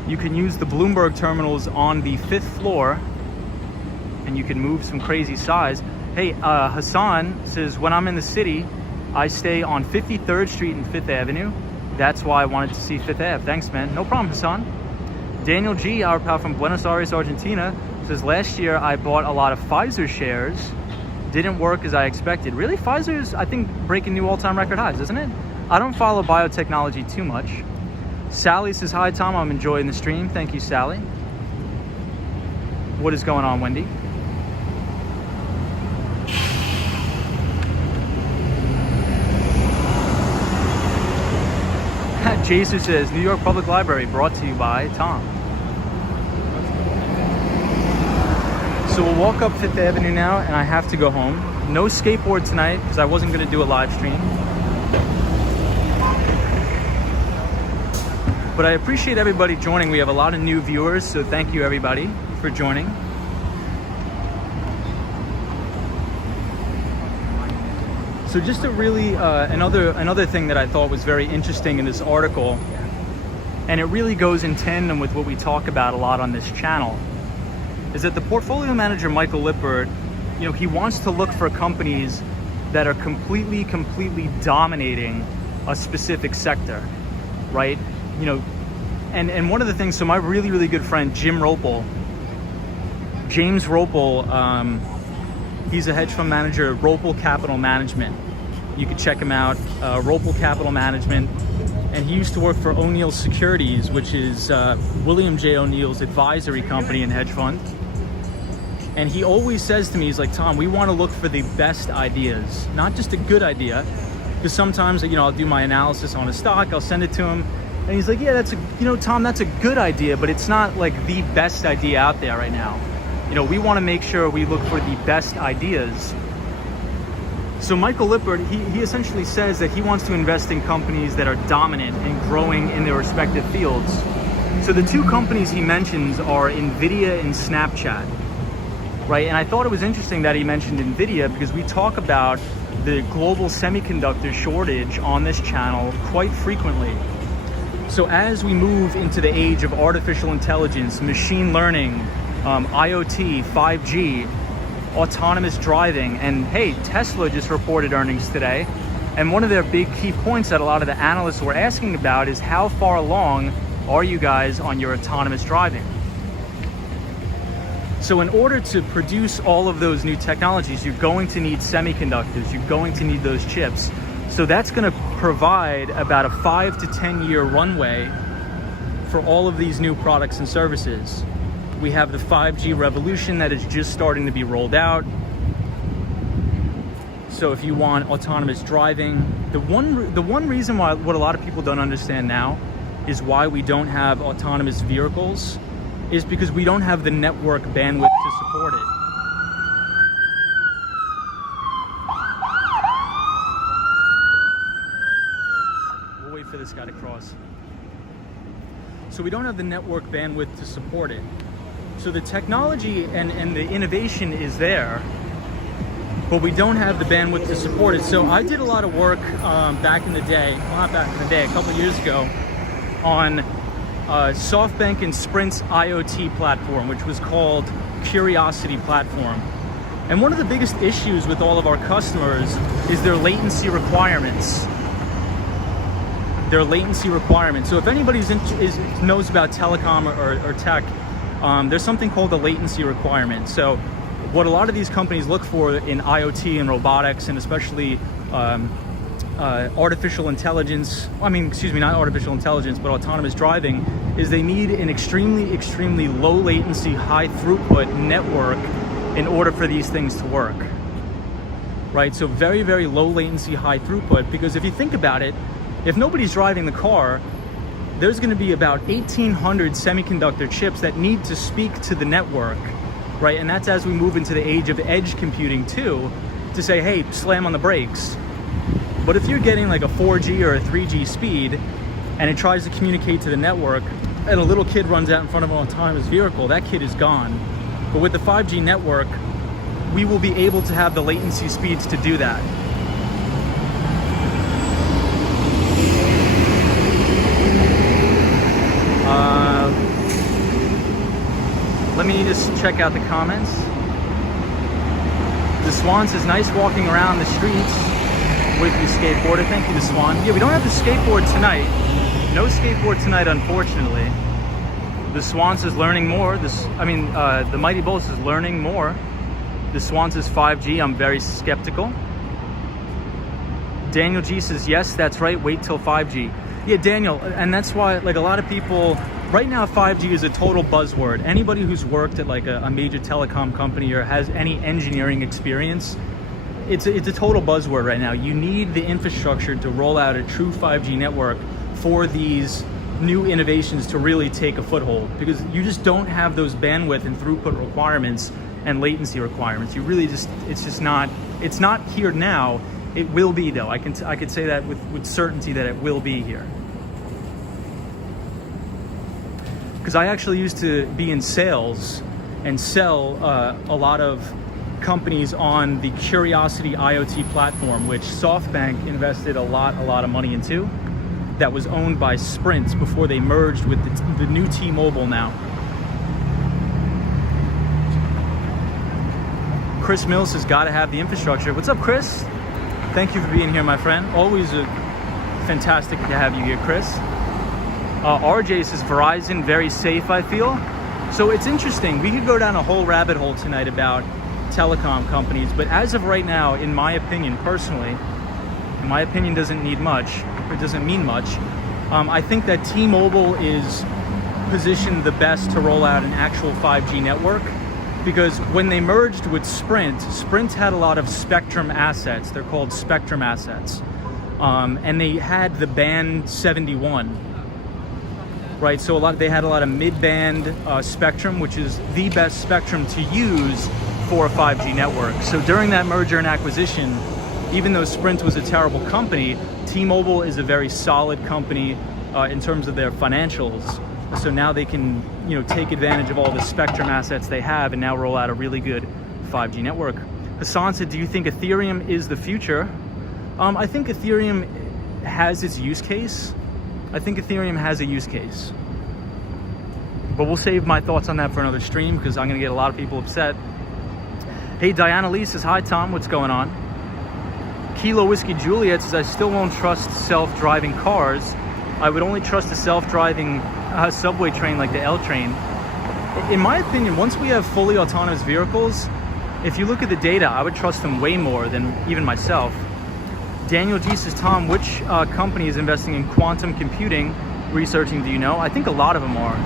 you can use the Bloomberg terminals on the 5th floor and you can move some crazy size. Hey, Hassan says, when I'm in the city, I stay on 53rd Street and 5th Avenue. That's why I wanted to see 5th Ave. Thanks, man. No problem, Hassan. Daniel G, our pal from Buenos Aires, Argentina, says, last year I bought a lot of Pfizer shares. Didn't work as I expected. Really? Pfizer's, I think, breaking new all-time record highs, isn't it? I don't follow biotechnology too much. Sally says, hi, Tom, I'm enjoying the stream. Thank you, Sally. What is going on, Wendy? Jesus says, New York Public Library, brought to you by Tom. So we'll walk up 5th Avenue now, and I have to go home. No skateboard tonight, because I wasn't going to do a live stream. But I appreciate everybody joining. We have a lot of new viewers, so thank you everybody for joining. So just a really, another thing that I thought was very interesting in this article, and it really goes in tandem with what we talk about a lot on this channel, is that the portfolio manager, Michael Lippert, you know, he wants to look for companies that are completely dominating a specific sector, right? You know, and one of the things, so my really good friend Jim Ropel, James Ropel, he's a hedge fund manager at Ropel Capital Management. You could check him out, Ropel Capital Management. And he used to work for O'Neill Securities, which is William J. O'Neill's advisory company and hedge fund. And he always says to me, he's like, Tom, we want to look for the best ideas, not just a good idea. Because sometimes, I'll do my analysis on a stock, I'll send it to him. And he's like, yeah, Tom, that's a good idea, but it's not like the best idea out there right now. We want to make sure we look for the best ideas. So Michael Lippert, he essentially says that he wants to invest in companies that are dominant and growing in their respective fields. So the two companies he mentions are NVIDIA and Snapchat, right? And I thought it was interesting that he mentioned NVIDIA because we talk about the global semiconductor shortage on this channel quite frequently. So as we move into the age of artificial intelligence, machine learning, IoT, 5G, autonomous driving, and hey, Tesla just reported earnings today, and one of their big key points that a lot of the analysts were asking about is how far along are you guys on your autonomous driving? So in order to produce all of those new technologies, you're going to need semiconductors, you're going to need those chips. So that's going to provide about a 5 to 10 year runway for all of these new products and services. We have the 5G revolution that is just starting to be rolled out. So if you want autonomous driving, the one reason why what a lot of people don't understand now is why we don't have autonomous vehicles is because we don't have the network bandwidth to support it. We'll wait for this guy to cross. So we don't have the network bandwidth to support it. So the technology and the innovation is there, but we don't have the bandwidth to support it. So I did a lot of work back in the day, well, not back in the day, a couple years ago, on SoftBank and Sprint's IoT platform, which was called Curiosity Platform. And one of the biggest issues with all of our customers is their latency requirements. So if anybody knows about telecom or tech, there's something called the latency requirement. So what a lot of these companies look for in IoT and robotics, and especially artificial intelligence, not artificial intelligence, but autonomous driving, is they need an extremely, extremely low latency, high throughput network in order for these things to work, right? So very, very low latency, high throughput, because if you think about it, if nobody's driving the car, there's going to be about 1,800 semiconductor chips that need to speak to the network, right? And that's as we move into the age of edge computing too, to say, hey, slam on the brakes. But if you're getting like a 4G or a 3G speed and it tries to communicate to the network and a little kid runs out in front of an autonomous vehicle, that kid is gone. But with the 5G network, we will be able to have the latency speeds to do that. Let me just check out the comments. The Swan says, nice walking around the streets with the skateboarder. Thank you, the Swan. Yeah, we don't have the skateboard tonight. No skateboard tonight, unfortunately. The Swan says learning more. The Mighty Bull says learning more. The Swan says 5G. I'm very skeptical. Daniel G says, yes, that's right. Wait till 5G. Yeah, Daniel, and that's why like a lot of people, right now 5G is a total buzzword. Anybody who's worked at like a major telecom company or has any engineering experience, it's a total buzzword right now. You need the infrastructure to roll out a true 5G network for these new innovations to really take a foothold, because you just don't have those bandwidth and throughput requirements and latency requirements. You really it's not here now. It will be though. I could say that with certainty that it will be here. Because I actually used to be in sales and sell a lot of companies on the Curiosity IoT platform, which SoftBank invested a lot of money into, that was owned by Sprint before they merged with the new T-Mobile now. Chris Mills has got to have the infrastructure. What's up, Chris? Thank you for being here, my friend. Always fantastic to have you here, Chris. RJ says Verizon, very safe, I feel. So it's interesting. We could go down a whole rabbit hole tonight about telecom companies, but as of right now, in my opinion, personally, and my opinion doesn't need much, or doesn't mean much, I think that T-Mobile is positioned the best to roll out an actual 5G network, because when they merged with Sprint had a lot of spectrum assets. They're called spectrum assets. And they had the band 71, right? So they had a lot of mid-band spectrum, which is the best spectrum to use for a 5G network. So during that merger and acquisition, even though Sprint was a terrible company, T-Mobile is a very solid company in terms of their financials. So now they can, take advantage of all the spectrum assets they have and now roll out a really good 5G network. Hassan said, do you think Ethereum is the future? I think Ethereum has its use case. I think Ethereum has a use case. But we'll save my thoughts on that for another stream because I'm going to get a lot of people upset. Hey, Diana Lee says, hi, Tom. What's going on? Kilo Whiskey Juliet says, I still won't trust self-driving cars. I would only trust a self-driving subway train like the L train. In my opinion, once we have fully autonomous vehicles, if you look at the data, I would trust them way more than even myself. Daniel G says, Tom, which company is investing in quantum computing researching, do you know? I think a lot of them are.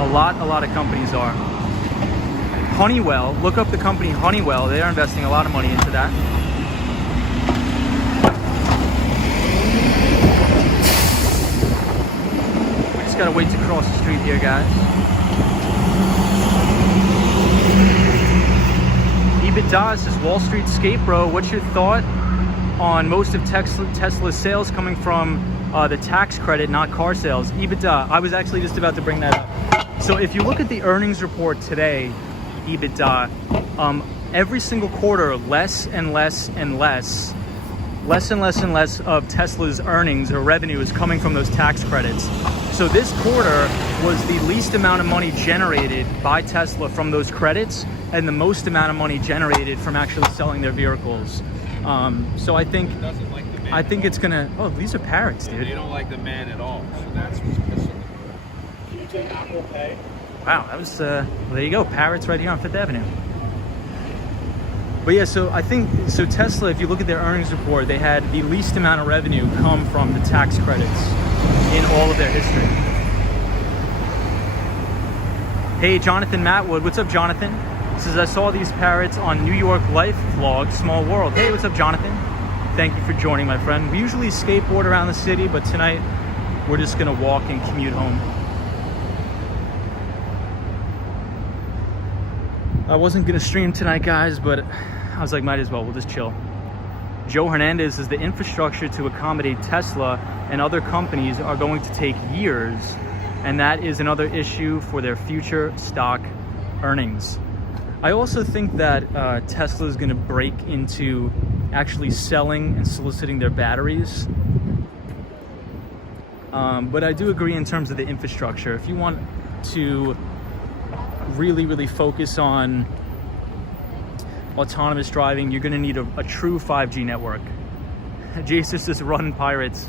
A lot of companies are. Honeywell, look up the company Honeywell. They are investing a lot of money into that. We just gotta wait to cross the street here, guys. EBITDA says, Wall Street Skate Bro, what's your thought on most of Tesla's sales coming from the tax credit, not car sales? EBITDA, I was actually just about to bring that up. So if you look at the earnings report today, EBITDA, every single quarter, less and less of Tesla's earnings or revenue is coming from those tax credits. So this quarter was the least amount of money generated by Tesla from those credits and the most amount of money generated from actually selling their vehicles. So I think it's gonna. Oh, these are parrots, dude. They don't like the man at all. So that's what's missing. Do you take Apple Pay? Wow, that was. Well, there you go, parrots right here on Fifth Avenue. But yeah, so I think Tesla. If you look at their earnings report, they had the least amount of revenue come from the tax credits in all of their history. Hey, Jonathan Matwood, what's up, Jonathan? Says, I saw these parrots on New York Life vlog, Small World. Hey, what's up, Jonathan? Thank you for joining, my friend. We usually skateboard around the city, but tonight we're just gonna walk and commute home. I wasn't gonna stream tonight, guys, but I was like, might as well, we'll just chill. Joe Hernandez says, the infrastructure to accommodate Tesla and other companies are going to take years, and that is another issue for their future stock earnings. I also think that Tesla is going to break into actually selling and soliciting their batteries. But I do agree in terms of the infrastructure. If you want to really focus on autonomous driving, you're going to need a true 5G network. Jason says, run pirates.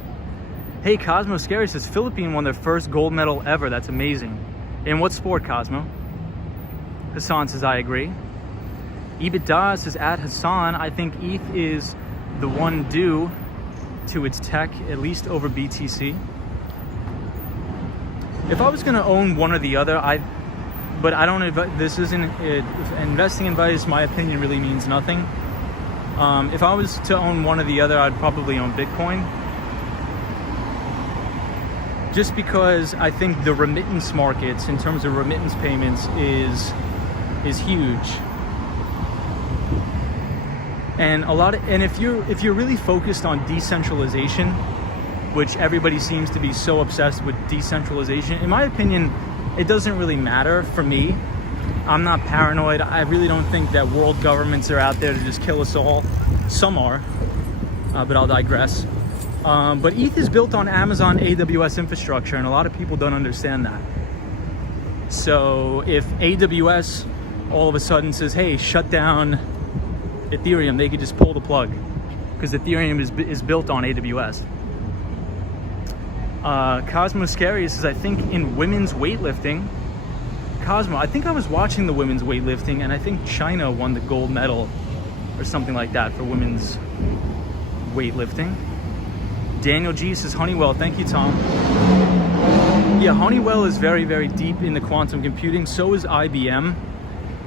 Hey, Cosmo Scary says, Philippines won their first gold medal ever. That's amazing. In what sport, Cosmo? Hassan says, I agree. EBITDA says, at Hassan, I think ETH is the one due to its tech, at least over BTC. If I was going to own one or the other, but I don't, this isn't, investing advice, my opinion really means nothing. If I was to own one or the other, I'd probably own Bitcoin. Just because I think the remittance markets, in terms of remittance payments, is huge. And if you're really focused on decentralization, which everybody seems to be so obsessed with decentralization, in my opinion, it doesn't really matter for me. I'm not paranoid. I really don't think that world governments are out there to just kill us all. Some are, but I'll digress. But ETH is built on Amazon AWS infrastructure, and a lot of people don't understand that. So if AWS all of a sudden says, hey, shut down Ethereum, they could just pull the plug because Ethereum is built on AWS. Cosmo Scary says, I think in women's weightlifting, Cosmo, I think I was watching the women's weightlifting, and I think China won the gold medal or something like that for women's weightlifting. Daniel G says Honeywell. Thank you, Tom. Yeah, Honeywell is very, very deep into quantum computing. So is IBM.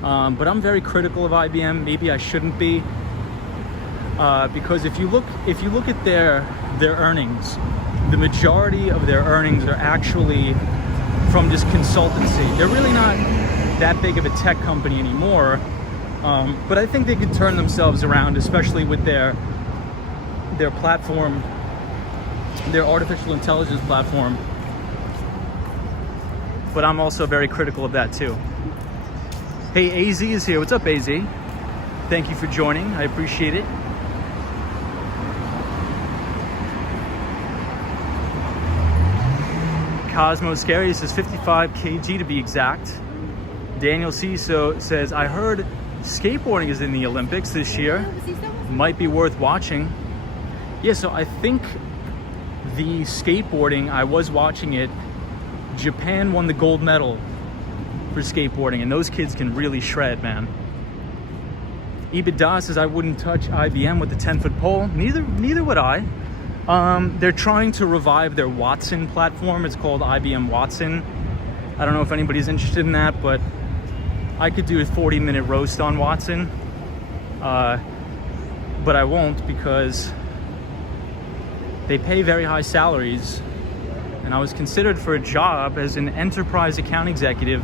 But I'm very critical of IBM. Maybe I shouldn't be, because if you look at their earnings, the majority of their earnings are actually from this consultancy. They're really not that big of a tech company anymore. But I think they could turn themselves around, especially with their platform, their artificial intelligence platform. But I'm also very critical of that too. Hey, AZ is here. What's up, AZ? Thank you for joining. I appreciate it. Cosmo Scary says 55 kg to be exact. Daniel C says, I heard skateboarding is in the Olympics this year. Might be worth watching. Yeah, so I think the skateboarding, I was watching it. Japan won the gold medal for skateboarding, and those kids can really shred, man. EBITDA says I wouldn't touch IBM with the 10-foot pole. Neither would I. They're trying to revive their Watson platform. It's called IBM Watson. I don't know if anybody's interested in that, but I could do a 40-minute roast on Watson. But I won't, because they pay very high salaries. And I was considered for a job as an enterprise account executive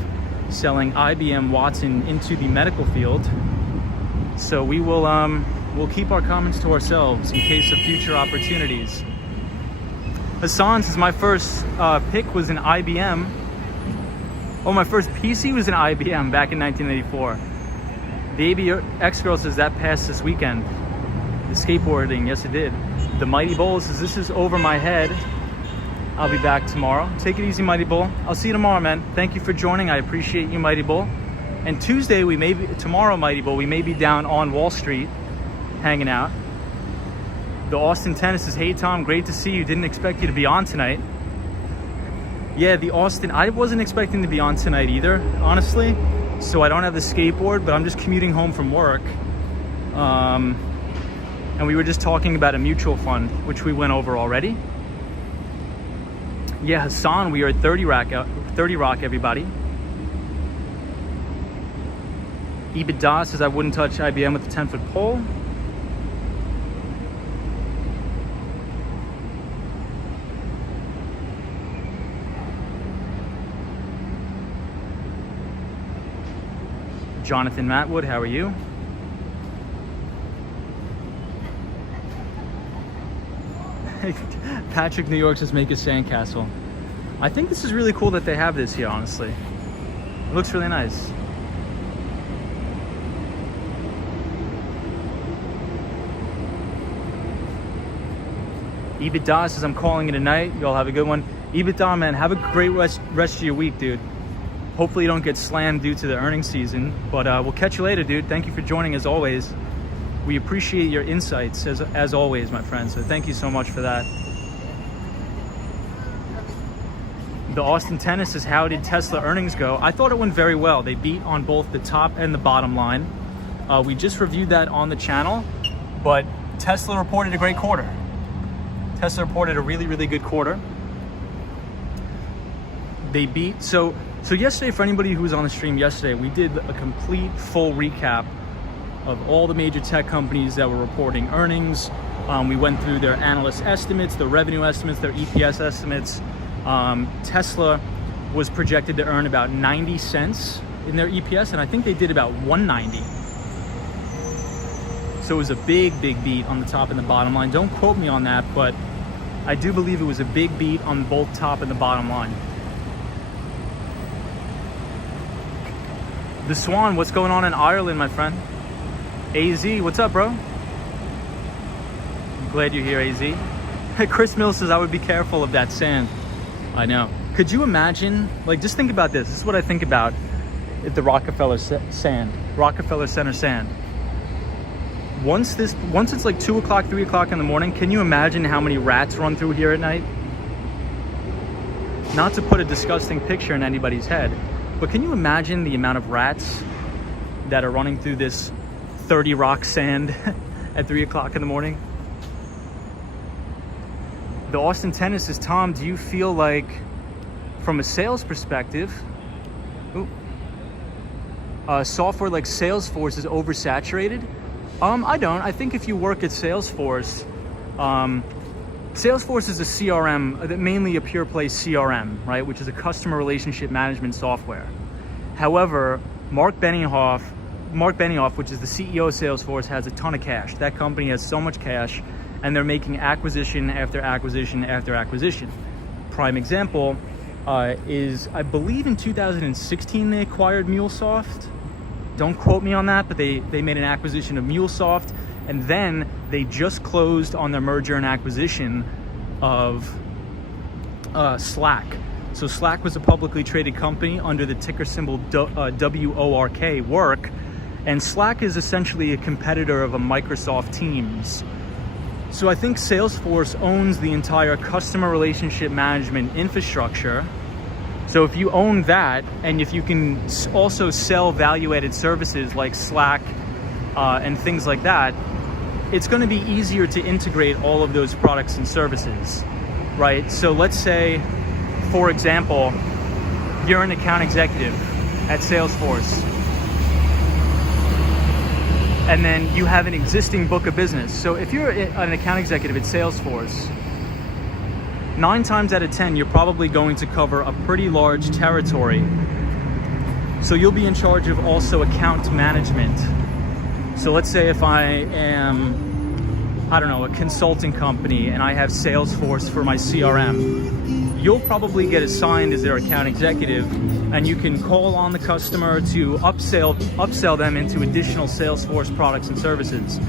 selling IBM Watson into the medical field. So we will we'll keep our comments to ourselves in case of future opportunities. Hassan says my first pick was an IBM. Oh, my first PC was an IBM back in 1984. Baby X-Girl says that passed this weekend. The skateboarding, yes it did. The Mighty Bull says this is over my head. I'll be back tomorrow. Take it easy, Mighty Bull. I'll see you tomorrow, man. Thank you for joining. I appreciate you, Mighty Bull. And Tuesday, tomorrow, Mighty Bull, we may be down on Wall Street hanging out. The Austin Tennis says, hey, Tom, great to see you. Didn't expect you to be on tonight. Yeah, the Austin, I wasn't expecting to be on tonight either, honestly. So I don't have the skateboard, but I'm just commuting home from work. And we were just talking about a mutual fund, which we went over already. Yeah, Hassan, we are at 30 Rock, everybody. EBITDA says I wouldn't touch IBM with the 10-foot pole. Jonathan Matwood, how are you? Patrick New York says make a sandcastle. I think this is really cool that they have this here, honestly. It looks really nice. EBITDA says I'm calling it a night. You all have a good one. EBITDA, man, have a great rest of your week, dude. Hopefully you don't get slammed due to the earnings season, but we'll catch you later, dude. Thank you for joining as always. We appreciate your insights as always, my friend. So thank you so much for that. The Austin Tennis says, how did Tesla earnings go? I thought it went very well. They beat on both the top and the bottom line. We just reviewed that on the channel, but Tesla reported a great quarter. Tesla reported a really, really good quarter. They beat, so yesterday, for anybody who was on the stream yesterday, we did a complete full recap of all the major tech companies that were reporting earnings. We went through their analyst estimates, their revenue estimates, their EPS estimates. Tesla was projected to earn about 90 cents in their EPS, and I think they did about 190. So it was a big, big beat on the top and the bottom line. Don't quote me on that, but I do believe it was a big beat on both top and the bottom line. The Swan, what's going on in Ireland, my friend? AZ, what's up, bro? I'm glad you're here, AZ. Chris Mills says I would be careful of that sand. I know. Could you imagine, like, just think about this. This is what I think about at the Rockefeller Center sand. Once it's like 2 o'clock, 3 o'clock in the morning, can you imagine how many rats run through here at night? Not to put a disgusting picture in anybody's head, But can you imagine the amount of rats that are running through this 30 rock sand at 3 o'clock in the morning? The Austin Tennis is, Tom, do you feel like from a sales perspective, software like Salesforce is oversaturated? I don't. I think if you work at Salesforce, Salesforce is a CRM, mainly a pure play CRM, right? Which is a customer relationship management software. However, Mark Benioff, which is the CEO of Salesforce, has a ton of cash. That company has so much cash, and they're making acquisition after acquisition after acquisition. Prime example is, I believe in 2016 they acquired MuleSoft. Don't quote me on that, but they made an acquisition of MuleSoft, and then they just closed on their merger and acquisition of Slack. So Slack was a publicly traded company under the ticker symbol WORK, work, and Slack is essentially a competitor of a Microsoft Teams. So I think Salesforce owns the entire customer relationship management infrastructure. So if you own that, and if you can also sell value-added services like Slack and things like that, it's going to be easier to integrate all of those products and services, right? So let's say, for example, you're an account executive at Salesforce, and then you have an existing book of business. So if you're an account executive at Salesforce, 9 times out of 10, you're probably going to cover a pretty large territory. So you'll be in charge of also account management. So let's say if I am, I don't know, a consulting company and I have Salesforce for my CRM, you'll probably get assigned as their account executive, and you can call on the customer to upsell them into additional Salesforce products and services,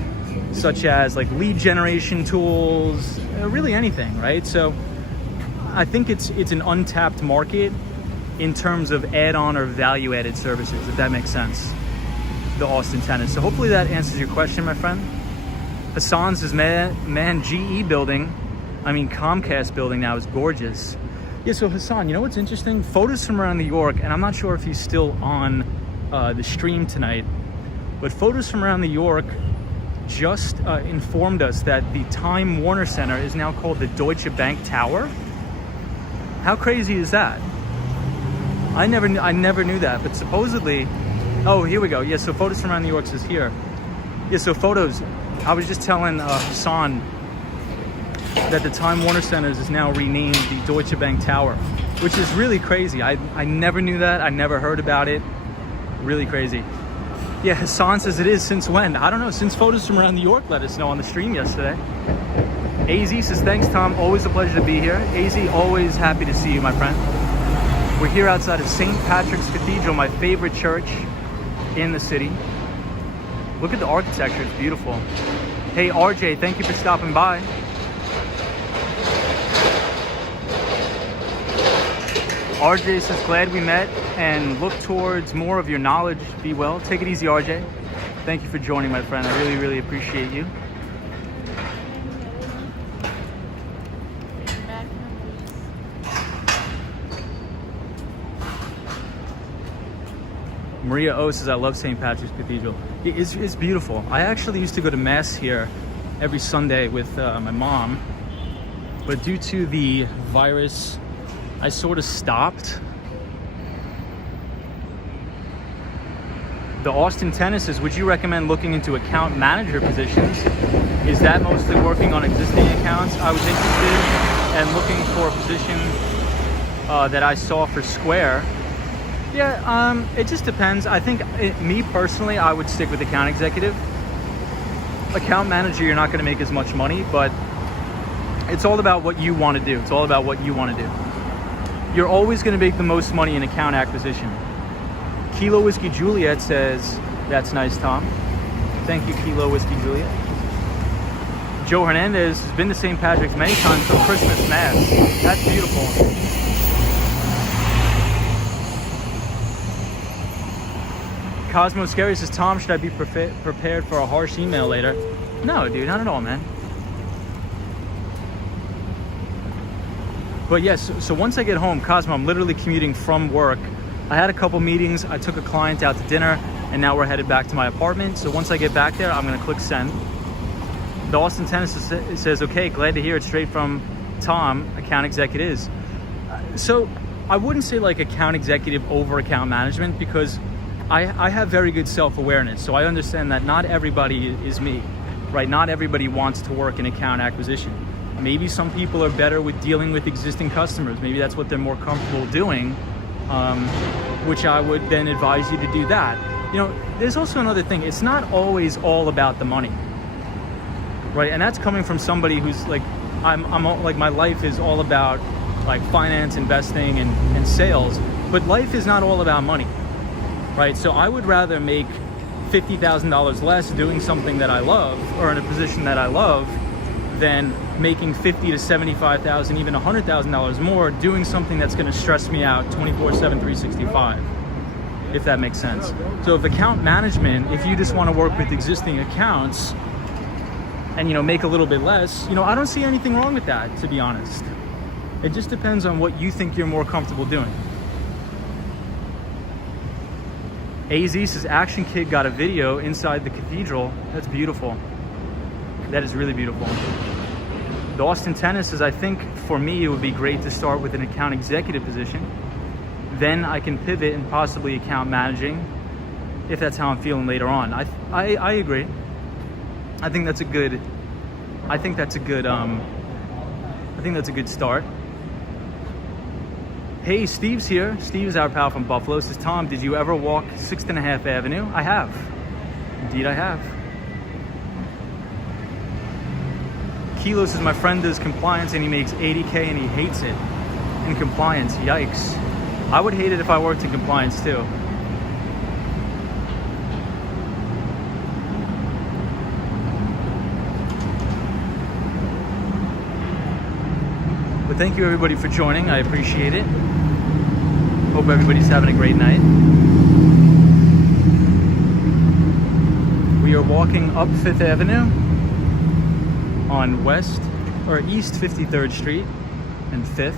such as like lead generation tools, really anything, right? So I think it's an untapped market in terms of add-on or value-added services, if that makes sense, the Austin Tennis. So hopefully that answers your question, my friend. Hassan's is man GE building, Comcast building now is gorgeous. Yeah, so Hassan, you know what's interesting? Photos from around New York, and I'm not sure if he's still on the stream tonight, but photos from around New York just informed us that the Time Warner Center is now called the Deutsche Bank Tower. How crazy is that? I never knew that, but supposedly, oh, here we go. Yeah, so photos from around New York is here. Yeah, so photos, I was just telling Hassan that the Time Warner Center is now renamed the Deutsche Bank Tower, which is really crazy. I never knew that. I never heard about it. Really crazy. Yeah, Hassan says it is. Since when? I don't know. Since photos from around New York let us know on the stream yesterday. AZ says, thanks, Tom. Always a pleasure to be here. AZ, always happy to see you, my friend. We're here outside of St. Patrick's Cathedral, my favorite church in the city. Look at the architecture. It's beautiful. Hey, RJ, thank you for stopping by. RJ says, glad we met and look towards more of your knowledge. Be well. Take it easy, RJ. Thank you for joining, my friend. I really, really appreciate you. Maria O says, I love St. Patrick's Cathedral. It's beautiful. I actually used to go to Mass here every Sunday with my mom, but due to the virus, I sort of stopped. The Austin Tennis says, would you recommend looking into account manager positions? Is that mostly working on existing accounts? I was interested in looking for a position that I saw for Square. Yeah, it just depends. I think me personally, I would stick with account executive. Account manager, you're not going to make as much money, but it's all about what you want to do. It's all about what you want to do. You're always going to make the most money in account acquisition. Kilo Whiskey Juliet says, that's nice, Tom. Thank you, Kilo Whiskey Juliet. Joe Hernandez has been to St. Patrick's many times for Christmas Mass. That's beautiful. Cosmo Scary says, Tom, should I be prepared for a harsh email later? No, dude, not at all, man. But yes, so once I get home, Cosmo, I'm literally commuting from work I had a couple meetings. I took a client out to dinner, and now we're headed back to my apartment. So once I get back there, I'm gonna click send. The Austin Tennis says, okay, glad to hear it straight from Tom, account executives. So I wouldn't say like account executive over account management, because I have very good self-awareness. So I understand that not everybody is me, right? Not everybody wants to work in account acquisition. Maybe some people are better with dealing with existing customers. Maybe that's what they're more comfortable doing, which I would then advise you to do that. You know, there's also another thing. It's not always all about the money, right? And that's coming from somebody who's like, I'm like, my life is all about like finance, investing, and sales, but life is not all about money, right? So I would rather make $50,000 less doing something that I love, or in a position that I love, than making $50,000 to $75,000, even $100,000 more doing something that's going to stress me out 24/7, 365, if that makes sense. So if account management, if you just want to work with existing accounts and, you know, make a little bit less, you know, I don't see anything wrong with that, to be honest. It just depends on what you think you're more comfortable doing. AZ says Action Kid got a video inside the cathedral. That's beautiful. That is really beautiful. The Austin Tennis says, I think for me it would be great to start with an account executive position. Then I can pivot and possibly account managing if that's how I'm feeling later on. I agree. I think that's a good start. Hey, Steve's here. Steve's our pal from Buffalo. Says, Tom, did you ever walk 6th Avenue? I have. Indeed, I have. Kilo says, my friend does compliance and he makes $80K and he hates it in compliance. Yikes. I would hate it if I worked in compliance too. But thank you everybody for joining. I appreciate it. Hope everybody's having a great night. We are walking up 5th Avenue on East 53rd Street and 5th.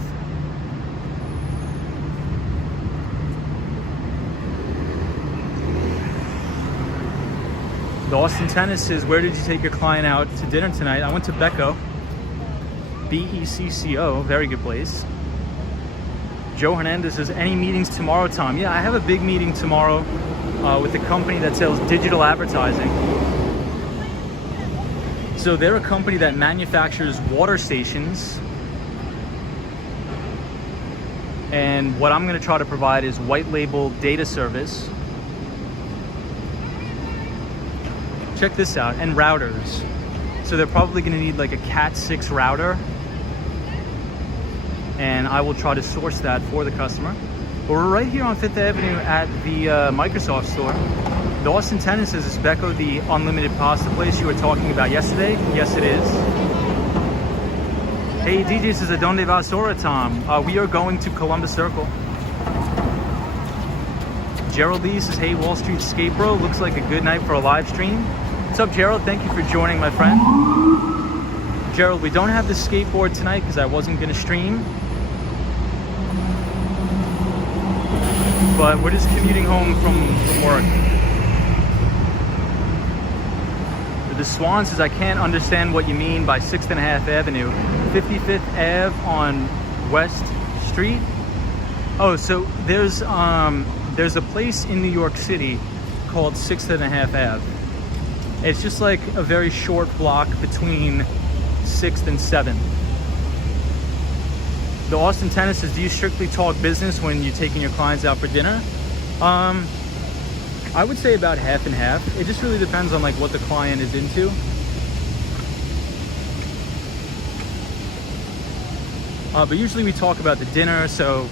The Austin Tennis says, where did you take your client out to dinner tonight? I went to Becco. BECCO, very good place. Joe Hernandez says, any meetings tomorrow, Tom? Yeah, I have a big meeting tomorrow with a company that sells digital advertising. So they're a company that manufactures water stations. And what I'm going to try to provide is white label data service. Check this out, and routers. So they're probably going to need like a Cat 6 router. And I will try to source that for the customer. But we're right here on 5th Avenue at the Microsoft store. The Austin Tennis says, is Becco the unlimited pasta place you were talking about yesterday? Yes, it is. Hey, DJ says, ¿Dónde vas ahora, Tom? We are going to Columbus Circle. Gerald Lee says, hey, Wall Street Skate Bro, looks like a good night for a live stream. What's up, Gerald? Thank you for joining, my friend. Gerald, we don't have the skateboard tonight because I wasn't going to stream. But we're just commuting home from work. The Swan says, I can't understand what you mean by 6th Avenue. 55th Ave on West Street. Oh, so there's a place in New York City called 6th Ave. It's just like a very short block between 6th and 7th. The Austin Tennis says, do you strictly talk business when you're taking your clients out for dinner? I would say about half and half. It just really depends on like what the client is into. But usually we talk about the dinner. So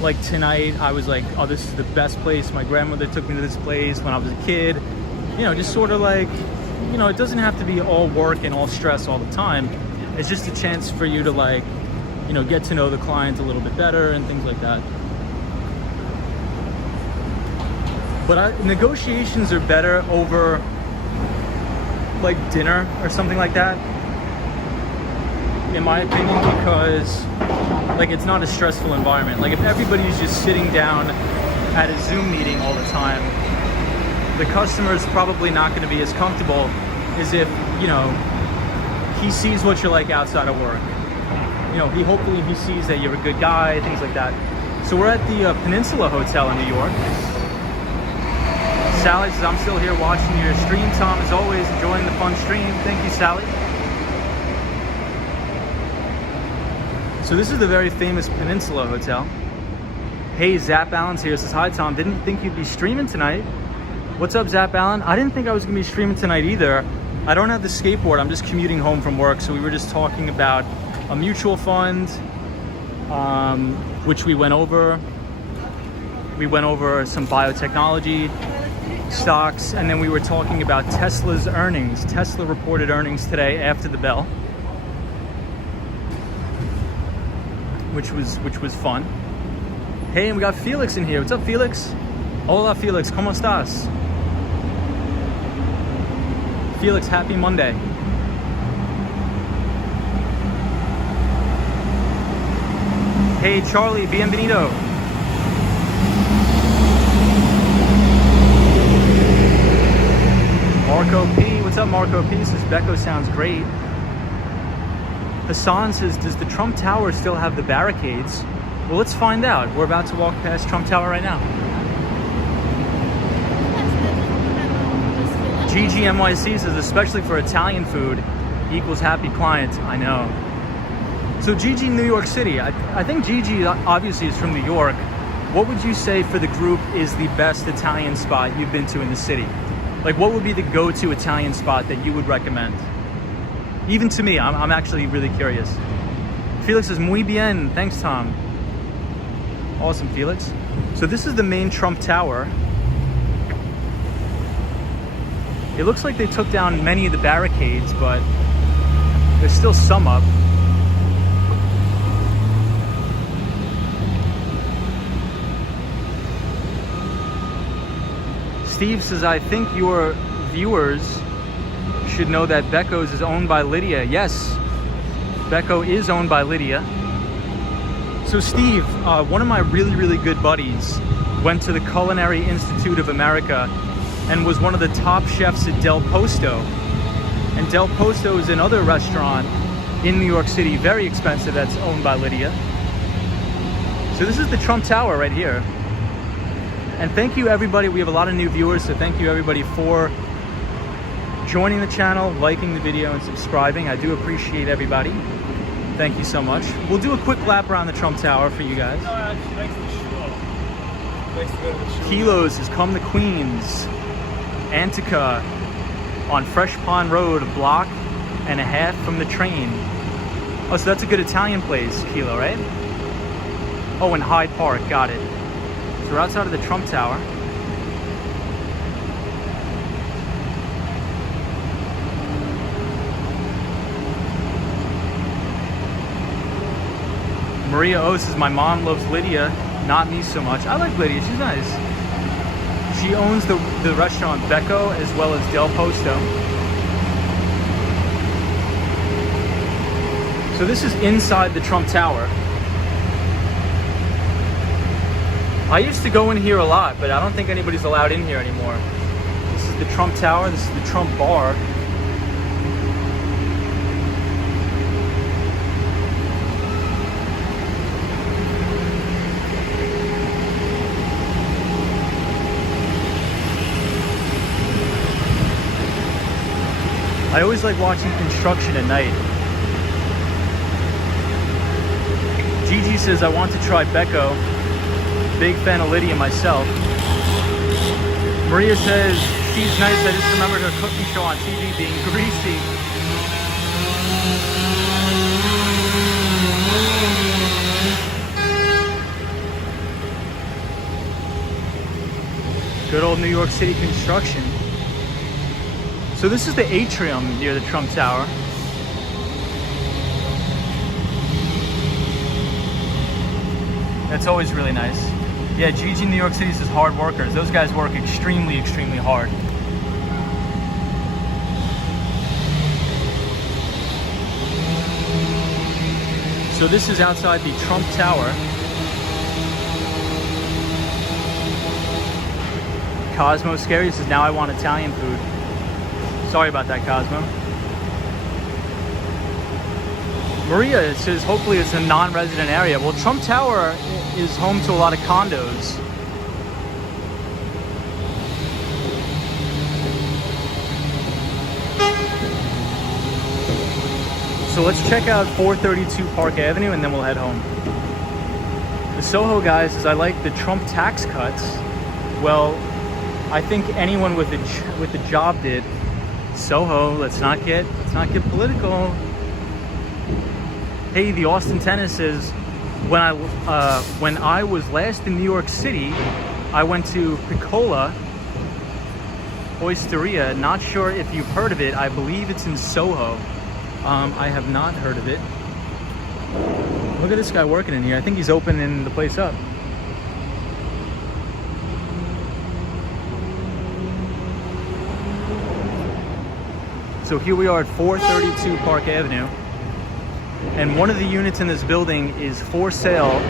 like tonight I was like, oh, this is the best place. My grandmother took me to this place when I was a kid. You know, just sort of like, you know, it doesn't have to be all work and all stress all the time. It's just a chance for you to like, you know, get to know the client a little bit better and things like that. But negotiations are better over like dinner or something like that. in my opinion, because like it's not a stressful environment. Like if everybody's just sitting down at a Zoom meeting all the time, the customer's probably not going to be as comfortable as if, you know, he sees what you're like outside of work. You know, hopefully he sees that you're a good guy, things like that. So we're at the Peninsula Hotel in New York. Sally says, I'm still here watching your stream. Tom, as always, enjoying the fun stream. Thank you, Sally. So this is the very famous Peninsula Hotel. Hey, Zap Allen's here. Says, hi, Tom. Didn't think you'd be streaming tonight. What's up, Zap Allen? I didn't think I was going to be streaming tonight either. I don't have the skateboard. I'm just commuting home from work. So we were just talking about a mutual fund, which we went over. We went over some biotechnology stocks, and then we were talking about Tesla's earnings. Tesla reported earnings today after the bell, which was fun. Hey, and we got Felix in here. What's up, Felix? Hola, Felix. ¿Cómo estás? Felix, happy Monday. Hey, Charlie, bienvenido. Marco P. What's up, Marco P? Says, Becco sounds great. Hassan says, does the Trump Tower still have the barricades? Well, let's find out. We're about to walk past Trump Tower right now. Gigi NYC says, especially for Italian food, equals happy client. I know. So Gigi, New York City. I think Gigi obviously is from New York. What would you say for the group is the best Italian spot you've been to in the city? Like, what would be the go-to Italian spot that you would recommend? Even to me, I'm actually really curious. Felix says, muy bien. Thanks, Tom. Awesome, Felix. So this is the main Trump Tower. It looks like they took down many of the barricades, but there's still some up. Steve says, I think your viewers should know that Becco's is owned by Lydia. Yes, Becco is owned by Lydia. So Steve, one of my really good buddies went to the Culinary Institute of America and was one of the top chefs at Del Posto. And Del Posto is another restaurant in New York City, very expensive, that's owned by Lydia. So this is the Trump Tower right here. And thank you, everybody. We have a lot of new viewers, so thank you, everybody, for joining the channel, liking the video, and subscribing. I do appreciate everybody. Thank you so much. We'll do a quick lap around the Trump Tower for you guys. Kilos has come to Queens. Antica on Fresh Pond Road, a block and a half from the train. Oh, so that's a good Italian place, Kilo, right? Oh, in Hyde Park, got it. So we're outside of the Trump Tower. Maria O says, my mom loves Lydia, not me so much. I like Lydia, she's nice. She owns the restaurant Becco as well as Del Posto. So this is inside the Trump Tower. I used to go in here a lot, but I don't think anybody's allowed in here anymore. This is the Trump Tower, this is the Trump Bar. I always like watching construction at night. Gigi says, I want to try Becco. Big fan of Lydia myself. Maria says, she's nice. I just remembered her cooking show on TV being greasy. Good old New York City construction. So this is the atrium near the Trump Tower. That's always really nice. Yeah, Gigi New York City says hard workers. Those guys work extremely hard. So this is outside the Trump Tower. Cosmo Scary says, now I want Italian food. Sorry about that, Cosmo. Maria says, hopefully it's a non-resident area. Well, Trump Tower is home to a lot of condos. So let's check out 432 Park Avenue and then we'll head home. The Soho guy says, I like the Trump tax cuts. Well, I think anyone with a job did. Soho, let's not get political. Hey, the Austin Tennis says, when I was last in New York City, I went to Piccola Osteria. Not sure if you've heard of it. I believe it's in Soho. I have not heard of it. Look at this guy working in here. I think he's opening the place up. So here we are at 432 Park Avenue. And one of the units in this building is for sale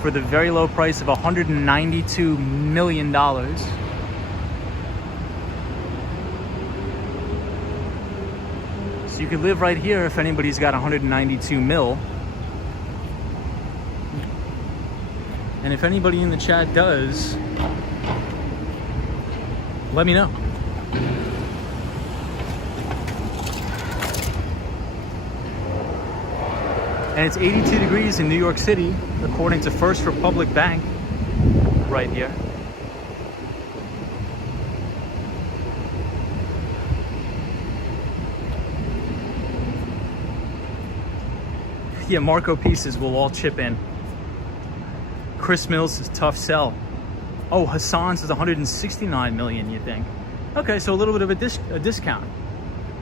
for the very low price of $192 million. So you could live right here if anybody's got 192 mil. And if anybody in the chat does, let me know. And it's 82 degrees in New York City, according to First Republic Bank, right here. Yeah, Marco Pieces will all chip in. Chris Mills is tough sell. Oh, Hassan's is 169 million, you think? Okay, so a little bit of a discount,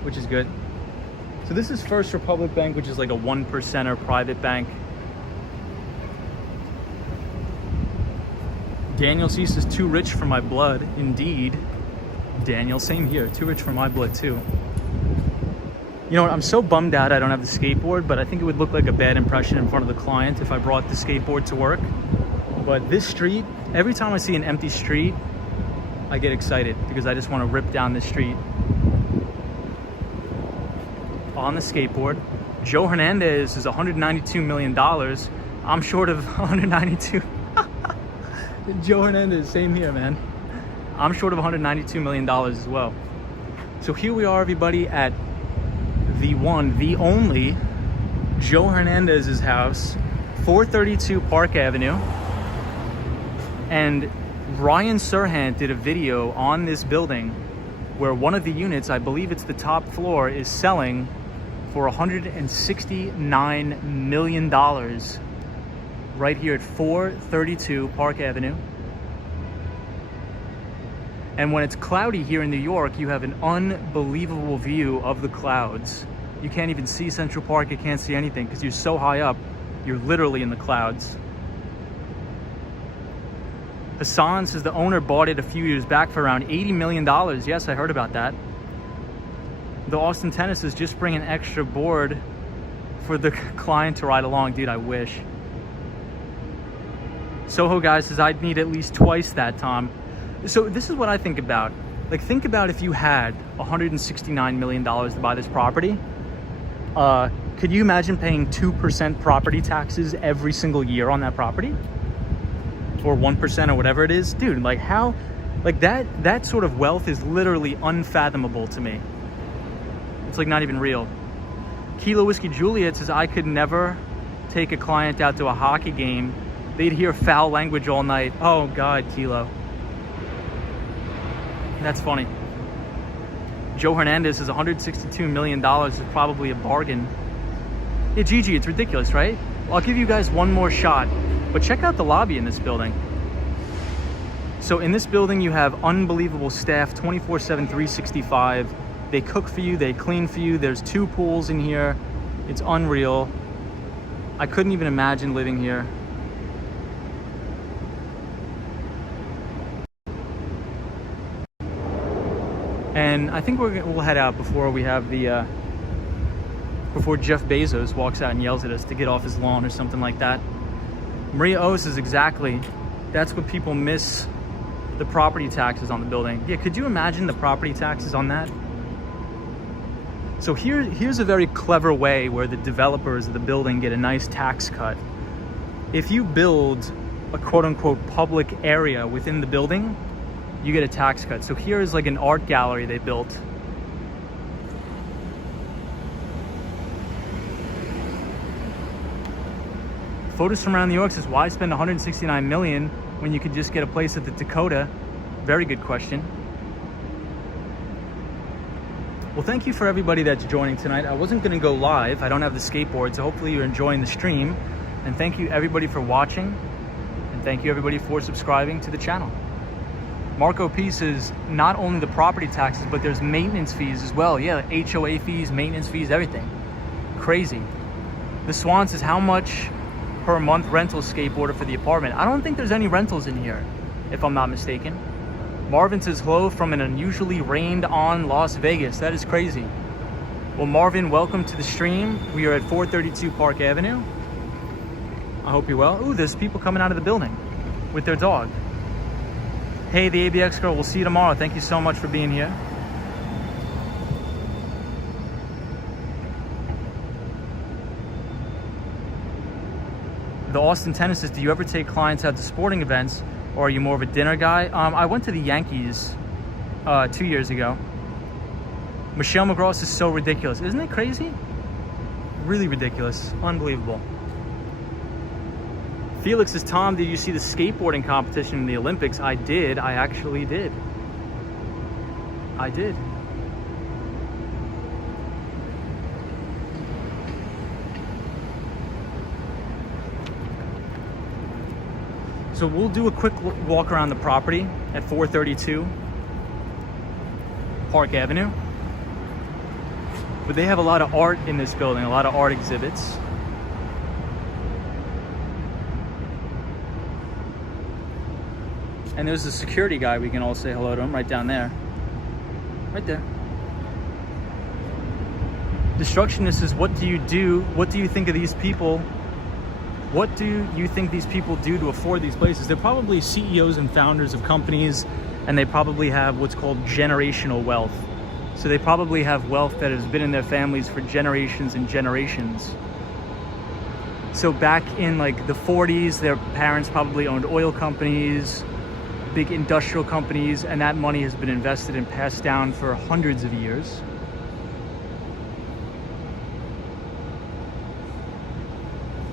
which is good. So this is First Republic Bank, which is like a 1%er private bank. Daniel Cease is too rich for my blood. Indeed. Daniel, same here. Too rich for my blood too. You know what? I'm so bummed out I don't have the skateboard, but I think it would look like a bad impression in front of the client if I brought the skateboard to work. But this street, every time I see an empty street, I get excited because I just want to rip down this street on the skateboard. Joe Hernandez is $192 million. I'm short of 192. Joe Hernandez, same here, man. I'm short of $192 million as well. So here we are, everybody, at the one, the only Joe Hernandez's house, 432 Park Avenue. And Ryan Serhant did a video on this building where one of the units, I believe it's the top floor, is selling for $169 million right here at 432 Park Avenue. And when it's cloudy here in New York, you have an unbelievable view of the clouds. You can't even see Central Park, you can't see anything because you're so high up, you're literally in the clouds. Hassan says the owner bought it a few years back for around $80 million. Yes, I heard about that. The Austin Tennis is just bringing an extra board for the client to ride along. Dude, I wish. Soho guy says I'd need at least twice that, Tom. So this is what I think about. Like, think about if you had $169 million to buy this property. Could you imagine paying 2% property taxes every single year on that property? Or 1% or whatever it is? Dude, like how, like that sort of wealth is literally unfathomable to me. It's like not even real. Kilo Whiskey Juliet says I could never take a client out to a hockey game. They'd hear foul language all night. Oh God, Kilo. That's funny. Joe Hernandez says $162 million is probably a bargain. Yeah, Gigi, it's ridiculous, right? I'll give you guys one more shot, but check out the lobby in this building. So in this building, you have unbelievable staff, 24/7, 365. They cook for you, they clean for you. There's 2 pools in here. It's unreal. I couldn't even imagine living here. And I think we'll head out before we have the before Jeff Bezos walks out and yells at us to get off his lawn or something like that. Maria O says exactly. That's what people miss, the property taxes on the building. Yeah, could you imagine the property taxes on that? So here's a very clever way where the developers of the building get a nice tax cut. If you build a quote-unquote public area within the building, you get a tax cut. So here is like an art gallery they built. Photos from around New York says, why spend 169 million when you could just get a place at the Dakota? Very good question. Well, thank you for everybody that's joining tonight. I wasn't gonna go live. I don't have the skateboard, so hopefully you're enjoying the stream. And thank you everybody for watching. And thank you everybody for subscribing to the channel. Marco P says, not only the property taxes, but there's maintenance fees as well. Yeah, HOA fees, maintenance fees, everything. Crazy. The Swan says, how much per month rental skateboarder for the apartment? I don't think there's any rentals in here, if I'm not mistaken. Marvin says, hello from an unusually rained on Las Vegas. That is crazy. Well, Marvin, welcome to the stream. We are at 432 Park Avenue. I hope you're well. Ooh, there's people coming out of the building with their dog. Hey, the ABX girl, we'll see you tomorrow. Thank you so much for being here. The Austin Tennis says, do you ever take clients out to sporting events, or are you more of a dinner guy? I went to the Yankees 2 years ago. Michelle McGraw is so ridiculous. Isn't it crazy? Really ridiculous. Unbelievable. Felix says, Tom, did you see the skateboarding competition in the Olympics? I did. I actually did. I did. So we'll do a quick walk around the property at 432 Park Avenue. But they have a lot of art in this building, a lot of art exhibits. And there's a security guy, we can all say hello to him right down there. Right there. Destructionist says, what do you do? What do you think of these people? What do you think these people do to afford these places? They're probably CEOs and founders of companies, and they probably have what's called generational wealth. So they probably have wealth that has been in their families for generations and generations. So back in like the 40s, their parents probably owned oil companies, big industrial companies, and that money has been invested and passed down for hundreds of years.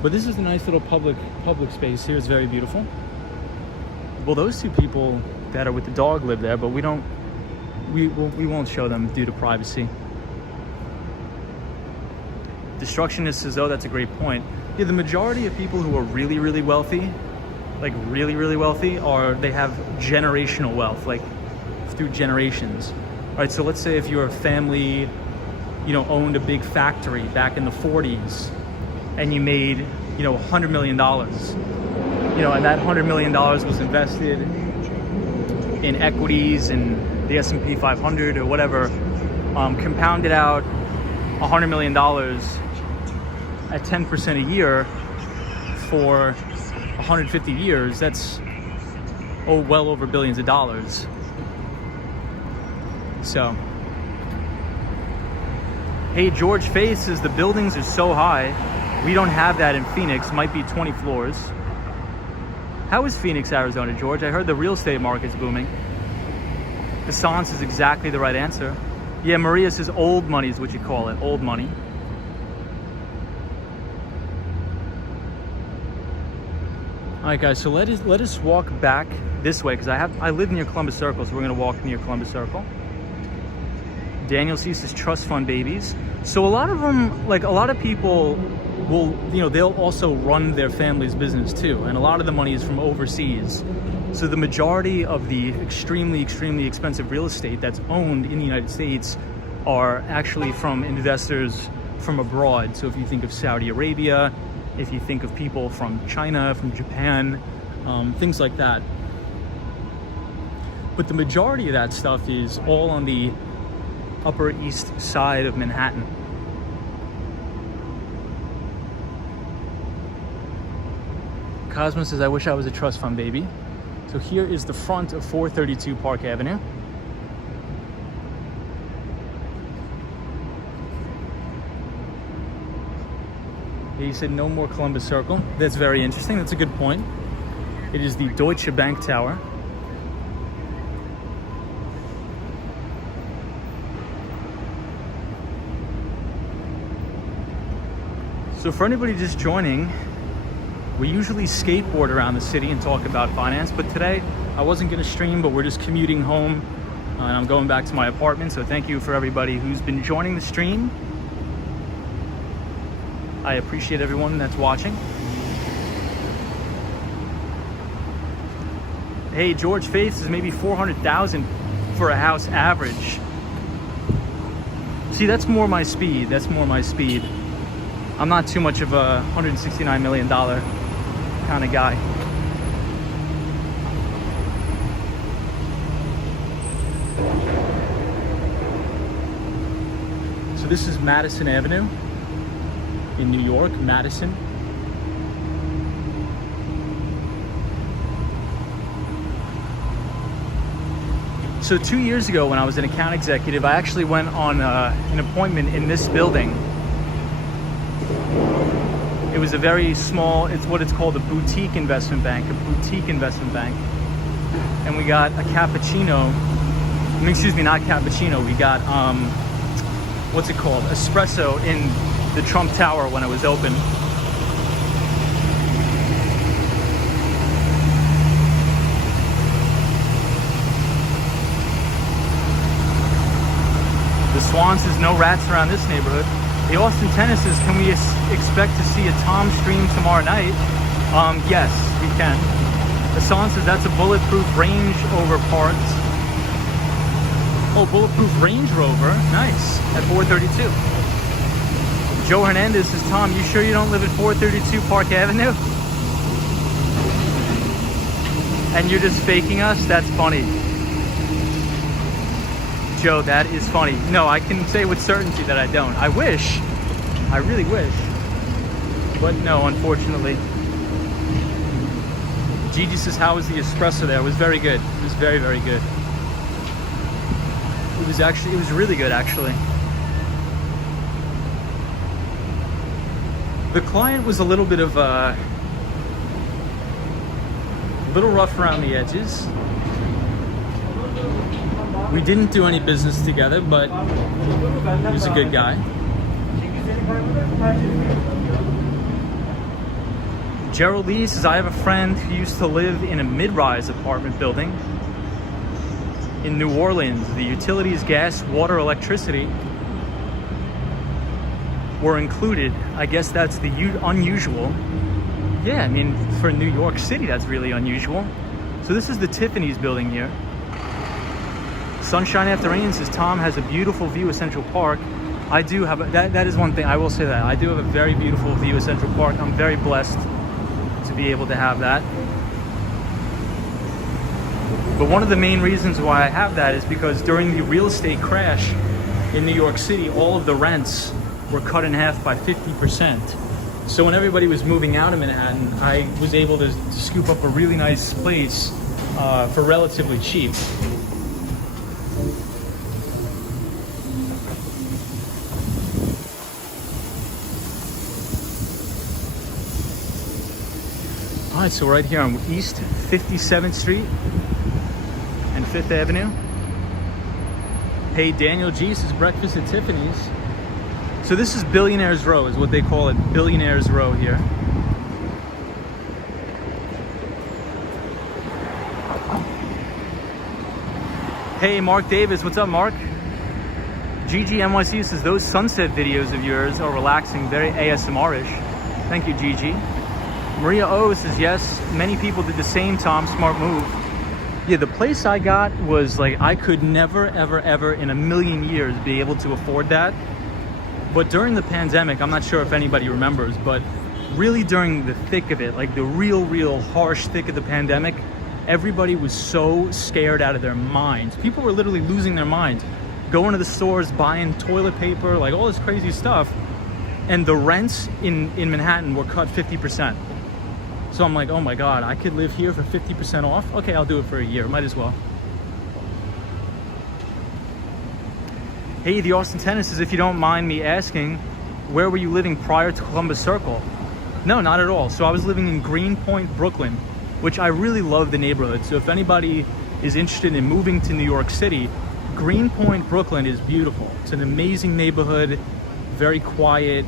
But this is a nice little public space here. It's very beautiful. Well, those two people that are with the dog live there, but we won't show them due to privacy. Destructionist says, oh, that's a great point. Yeah, the majority of people who are really, really wealthy, like really, really wealthy, they have generational wealth, like through generations. All right, so let's say if you're a family, owned a big factory back in the 40s, and you made, $100 million, and that $100 million was invested in equities and the S&P 500 or whatever, compounded out $100 million at 10% a year for 150 years. That's well over billions of dollars. So, hey, George Faye says the buildings are so high. We don't have that in Phoenix. Might be 20 floors. How is Phoenix, Arizona, George? I heard the real estate market's booming. Cassance is exactly the right answer. Yeah, Maria says old money is what you call it. Old money. All right, guys. So let us walk back this way because I live near Columbus Circle, so we're gonna walk near Columbus Circle. Daniel C says trust fund babies. So a lot of them, like a lot of people will, they'll also run their family's business too. And a lot of the money is from overseas. So the majority of the extremely, extremely expensive real estate that's owned in the United States are actually from investors from abroad. So if you think of Saudi Arabia, if you think of people from China, from Japan, things like that. But the majority of that stuff is all on the Upper East Side of Manhattan. Cosmo says, I wish I was a trust fund baby. So here is the front of 432 Park Avenue. He said no more Columbus Circle. That's very interesting. That's a good point. It is the Deutsche Bank Tower. So for anybody just joining, we usually skateboard around the city and talk about finance, but today I wasn't going to stream, but we're just commuting home and I'm going back to my apartment. So thank you for everybody who's been joining the stream. I appreciate everyone that's watching. Hey, George Faith is maybe 400,000 for a house average. See, that's more my speed. That's more my speed. I'm not too much of a $169 million kind of guy. So this is Madison Avenue in New York, Madison. So 2 years ago when I was an account executive, I actually went on an appointment in this building. It was a very small, it's what it's called, a boutique investment bank, And we got a cappuccino, excuse me, not cappuccino, we got, what's it called? Espresso in the Trump Tower when it was open. The Swan says no rats around this neighborhood. The Austin Tennis says, can we expect to see a Tom stream tomorrow night? Yes, we can. The Swan says that's a bulletproof Range Rover parked. Oh, bulletproof Range Rover, nice, at 432. Joe Hernandez says, Tom, you sure you don't live at 432 Park Avenue? And you're just faking us? That's funny. Joe, that is funny. No, I can say with certainty that I don't. I wish. I really wish. But no, unfortunately. Gigi says, how was the espresso there? It was very good. It was very, very good. It was really good, actually. The client was a little bit of a little rough around the edges. We didn't do any business together, but he was a good guy. Gerald Lee says, I have a friend who used to live in a mid-rise apartment building in New Orleans. The utilities, gas, water, electricity were included. I guess that's the unusual. Yeah, I mean, for New York City, that's really unusual. So this is the Tiffany's building here. Sunshine After Rain says, Tom has a beautiful view of Central Park. I do have, that is one thing, I will say that. I do have a very beautiful view of Central Park. I'm very blessed to be able to have that. But one of the main reasons why I have that is because during the real estate crash in New York City, all of the rents were cut in half by 50%. So when everybody was moving out of Manhattan, I was able to scoop up a really nice place for relatively cheap. All right, so right here on East 57th Street and 5th Avenue. Hey, Daniel G says breakfast at Tiffany's. So this is Billionaires Row, is what they call it, Billionaires Row here. Hey, Mark Davis, what's up, Mark? Gigi NYC says those sunset videos of yours are relaxing, very ASMR-ish. Thank you, Gigi. Maria O says, yes, many people did the same, Tom, smart move. Yeah, the place I got was like, I could never, ever in a million years be able to afford that. But during the pandemic, I'm not sure if anybody remembers, but really during the thick of it, like the real harsh thick of the pandemic, everybody was so scared out of their minds. People were literally losing their minds, going to the stores, buying toilet paper, like all this crazy stuff. And the rents in Manhattan were cut 50%. So I'm like, oh my God, I could live here for 50% off? Okay, I'll do it for a year, might as well. Hey, the Austin Tennis says, if you don't mind me asking, where were you living prior to Columbus Circle? No, not at all. So I was living in Greenpoint, Brooklyn, which I really love the neighborhood. So if anybody is interested in moving to New York City, Greenpoint, Brooklyn is beautiful. It's an amazing neighborhood, very quiet.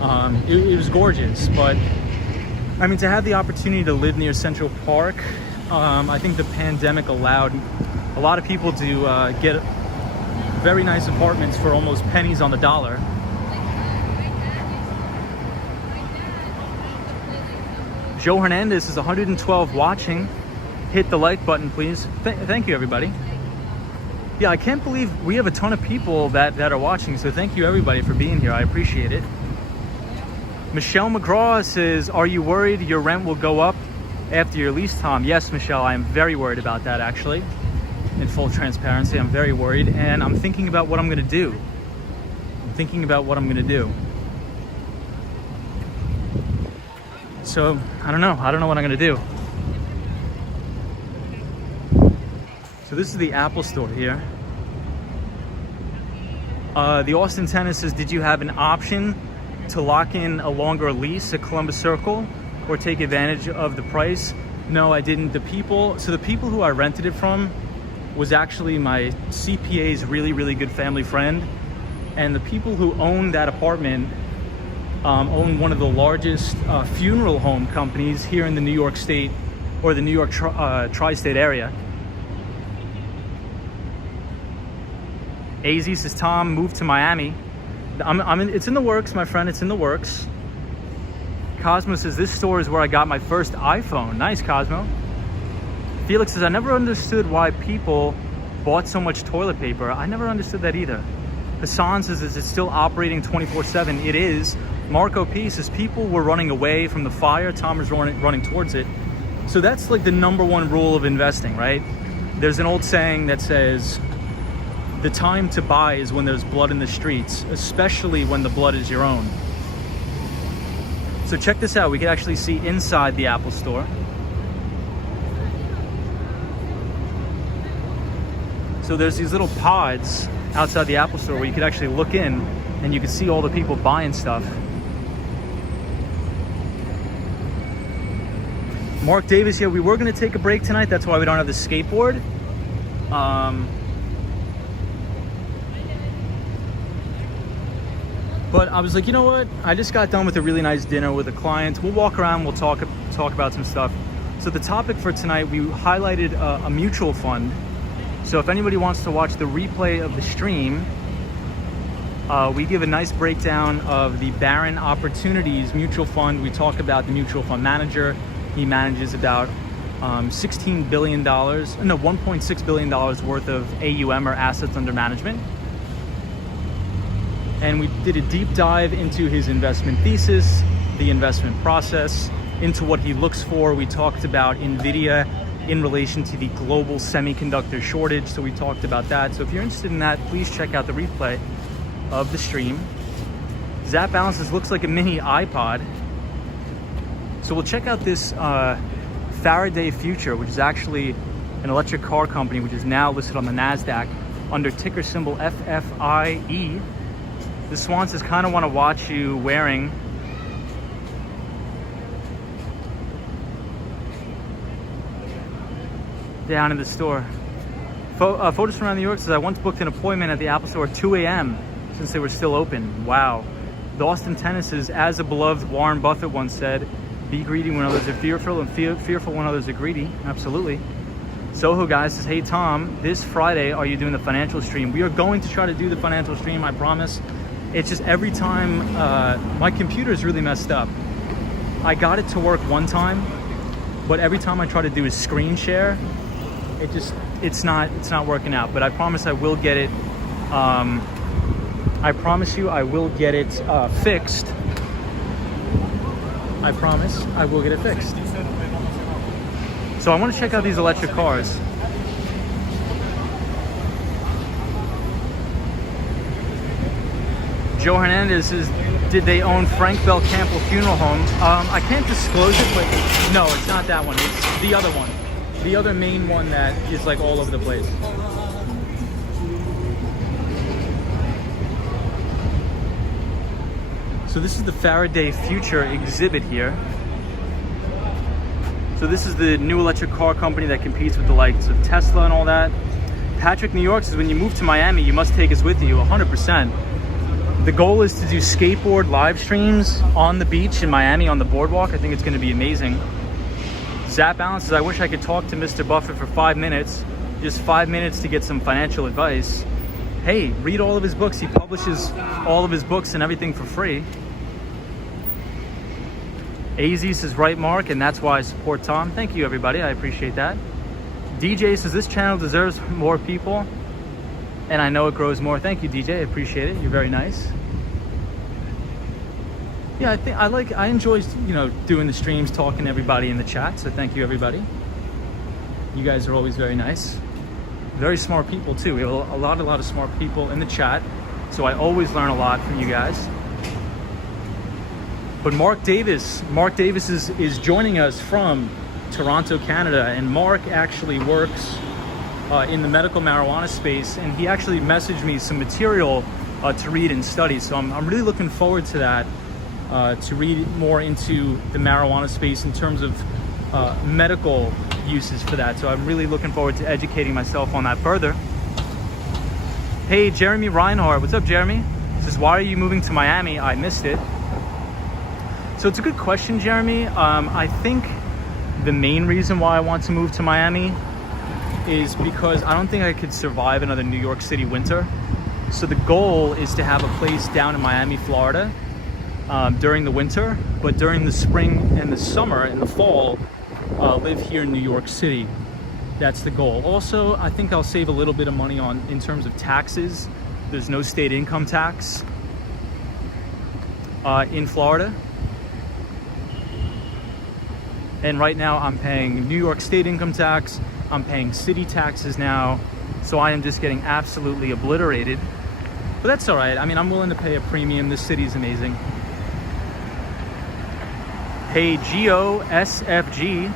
It was gorgeous, but I mean, to have the opportunity to live near Central Park, I think the pandemic allowed a lot of people to get very nice apartments for almost pennies on the dollar. Joe Hernandez is 112 watching. Hit the like button, please. Thank you, everybody. Yeah, I can't believe we have a ton of people that are watching, so thank you, everybody, for being here. I appreciate it. Michelle McGraw says, are you worried your rent will go up after your lease, Tom? Yes, Michelle, I am very worried about that, actually. In full transparency, I'm very worried, and I'm thinking about what I'm going to do. So, I don't know what I'm going to do. So this is the Apple store here. The Austin Tennis says, did you have an option to lock in a longer lease at Columbus Circle or take advantage of the price? No, I didn't. The people who I rented it from was actually my CPA's really, really good family friend. And the people who own that apartment own one of the largest funeral home companies here in the New York State, or the New York tri-state area. AZ says, Tom, moved to Miami. It's in the works, my friend, it's in the works. Cosmo says, this store is where I got my first iPhone. Nice, Cosmo. Felix says, I never understood why people bought so much toilet paper. I never understood that either. Hassan says, is it still operating 24/7? It is. Marco P says, people were running away from the fire. Tom was running towards it. So that's like the number one rule of investing, right? There's an old saying that says, the time to buy is when there's blood in the streets, especially when the blood is your own. So check this out. We can actually see inside the Apple store. So there's these little pods outside the Apple store where you could actually look in and you can see all the people buying stuff. Mark Davis, yeah, we were going to take a break tonight. That's why we don't have the skateboard. But I was like, you know what? I just got done with a really nice dinner with a client. We'll walk around, we'll talk about some stuff. So the topic for tonight, we highlighted a mutual fund. So if anybody wants to watch the replay of the stream, we give a nice breakdown of the Barron Opportunities Mutual Fund. We talk about the mutual fund manager. He manages about $1.6 billion worth of AUM, or assets under management. And we did a deep dive into his investment thesis, the investment process, into what he looks for. We talked about NVIDIA in relation to the global semiconductor shortage. So we talked about that. So if you're interested in that, please check out the replay of the stream. Zap Balances looks like a mini iPod. So we'll check out this Faraday Future, which is actually an electric car company, which is now listed on the NASDAQ under ticker symbol FFIE. The Swan says, kind of want to watch you wearing down in the store. Photos from around New York says, I once booked an appointment at the Apple Store at 2 a.m. since they were still open. Wow. The Austin Tennis says, as a beloved Warren Buffett once said, be greedy when others are fearful, and fearful when others are greedy. Absolutely. Soho guys says, hey Tom, this Friday are you doing the financial stream? We are going to try to do the financial stream, I promise. It's just every time, my computer is really messed up. I got it to work one time, but every time I try to do a screen share, it's not working out. But I promise I will get it. I promise you I will get it fixed. I promise I will get it fixed. So I want to check out these electric cars. Joe Hernandez says, did they own Frank Bell Campbell Funeral Home? I can't disclose it, but no, it's not that one. It's the other one. The other main one that is like all over the place. So this is the Faraday Future exhibit here. So this is the new electric car company that competes with the likes of Tesla and all that. Patrick New York says, when you move to Miami, you must take us with you, 100%. The goal is to do skateboard live streams on the beach in Miami on the boardwalk. I think it's going to be amazing. Zap Allen says, I wish I could talk to Mr. Buffett for 5 minutes. Just 5 minutes to get some financial advice. Hey, read all of his books. He publishes all of his books and everything for free. AZ says, right, Mark, and that's why I support Tom. Thank you, everybody. I appreciate that. DJ says, this channel deserves more people, and I know it grows more. Thank you, DJ. I appreciate it. You're very nice. Yeah, I enjoy, doing the streams, talking to everybody in the chat. So thank you, everybody. You guys are always very nice. Very smart people too. We have a lot of smart people in the chat. So I always learn a lot from you guys. But Mark Davis is joining us from Toronto, Canada, and Mark actually works in the medical marijuana space, and he actually messaged me some material to read and study. So I'm really looking forward to that, to read more into the marijuana space in terms of medical uses for that. So I'm really looking forward to educating myself on that further. Hey, Jeremy Reinhardt. What's up, Jeremy? Says, why are you moving to Miami? I missed it. So it's a good question, Jeremy. I think the main reason why I want to move to Miami is because I don't think I could survive another New York City winter. So the goal is to have a place down in Miami, Florida during the winter, but during the spring and the summer and the fall, live here in New York City. That's the goal. Also, I think I'll save a little bit of money in terms of taxes. There's no state income tax in Florida. And right now I'm paying New York state income tax. I'm paying city taxes now. So I am just getting absolutely obliterated. But that's all right. I mean, I'm willing to pay a premium. This city is amazing. Hey, GOSFG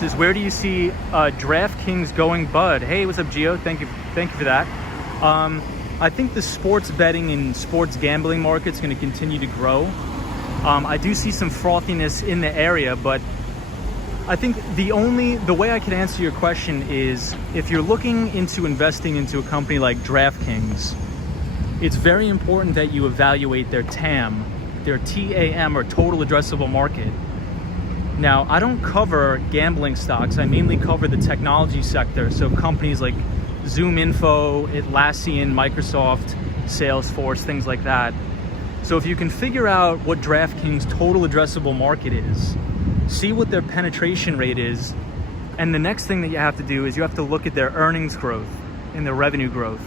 says, where do you see DraftKings going, bud? Hey, what's up, Gio? Thank you for that. I think the sports betting and sports gambling market's going to continue to grow. I do see some frothiness in the area, but I think the way I can answer your question is, if you're looking into investing into a company like DraftKings, it's very important that you evaluate their TAM, their TAM, or total addressable market. Now, I don't cover gambling stocks. I mainly cover the technology sector. So companies like ZoomInfo, Atlassian, Microsoft, Salesforce, things like that. So if you can figure out what DraftKings' total addressable market is, see what their penetration rate is, and the next thing that you have to do is you have to look at their earnings growth and their revenue growth.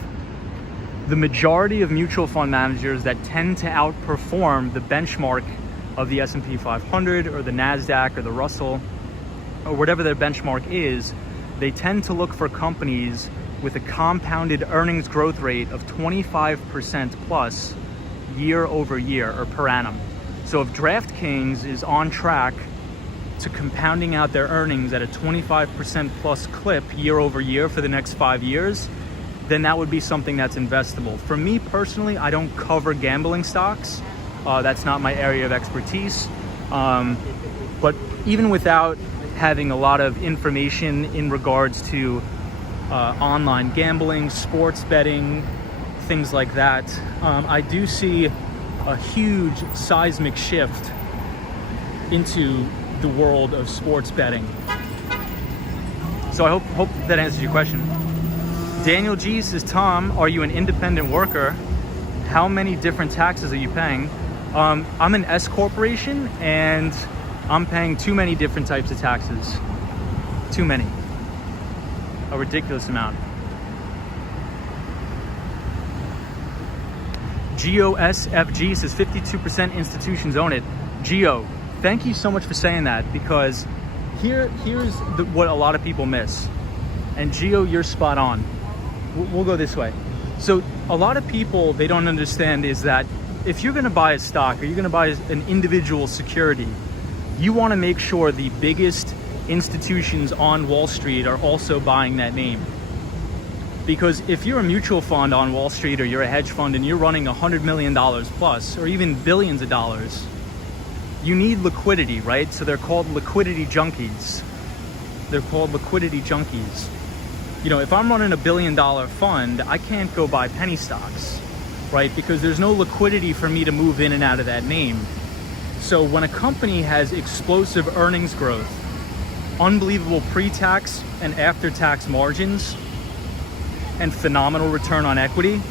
The majority of mutual fund managers that tend to outperform the benchmark of the S&P 500 or the NASDAQ or the Russell or whatever their benchmark is, they tend to look for companies with a compounded earnings growth rate of 25% plus year over year or per annum. So if DraftKings is on track to compounding out their earnings at a 25% plus clip year over year for the next 5 years, then that would be something that's investable. For me personally, I don't cover gambling stocks. That's not my area of expertise. But even without having a lot of information in regards to online gambling, sports betting, things like that, I do see a huge seismic shift into the world of sports betting. So I hope that answers your question. Daniel G says, Tom, are you an independent worker? How many different taxes are you paying? I'm an S corporation and I'm paying too many different types of taxes. Too many. A ridiculous amount. GOSFG says 52% institutions own it. Geo, thank you so much for saying that, because here's what a lot of people miss. And Geo, you're spot on. We'll go this way. So a lot of people, they don't understand is that if you're going to buy a stock or you're going to buy an individual security, you want to make sure the biggest institutions on Wall Street are also buying that name. Because if you're a mutual fund on Wall Street or you're a hedge fund and you're running $100 million plus or even billions of dollars, you need liquidity, right? So they're called liquidity junkies. They're called liquidity junkies. You know, if I'm running $1 billion fund, I can't go buy penny stocks, right? Because there's no liquidity for me to move in and out of that name. So when a company has explosive earnings growth, unbelievable pre-tax and after-tax margins, and phenomenal return on equity,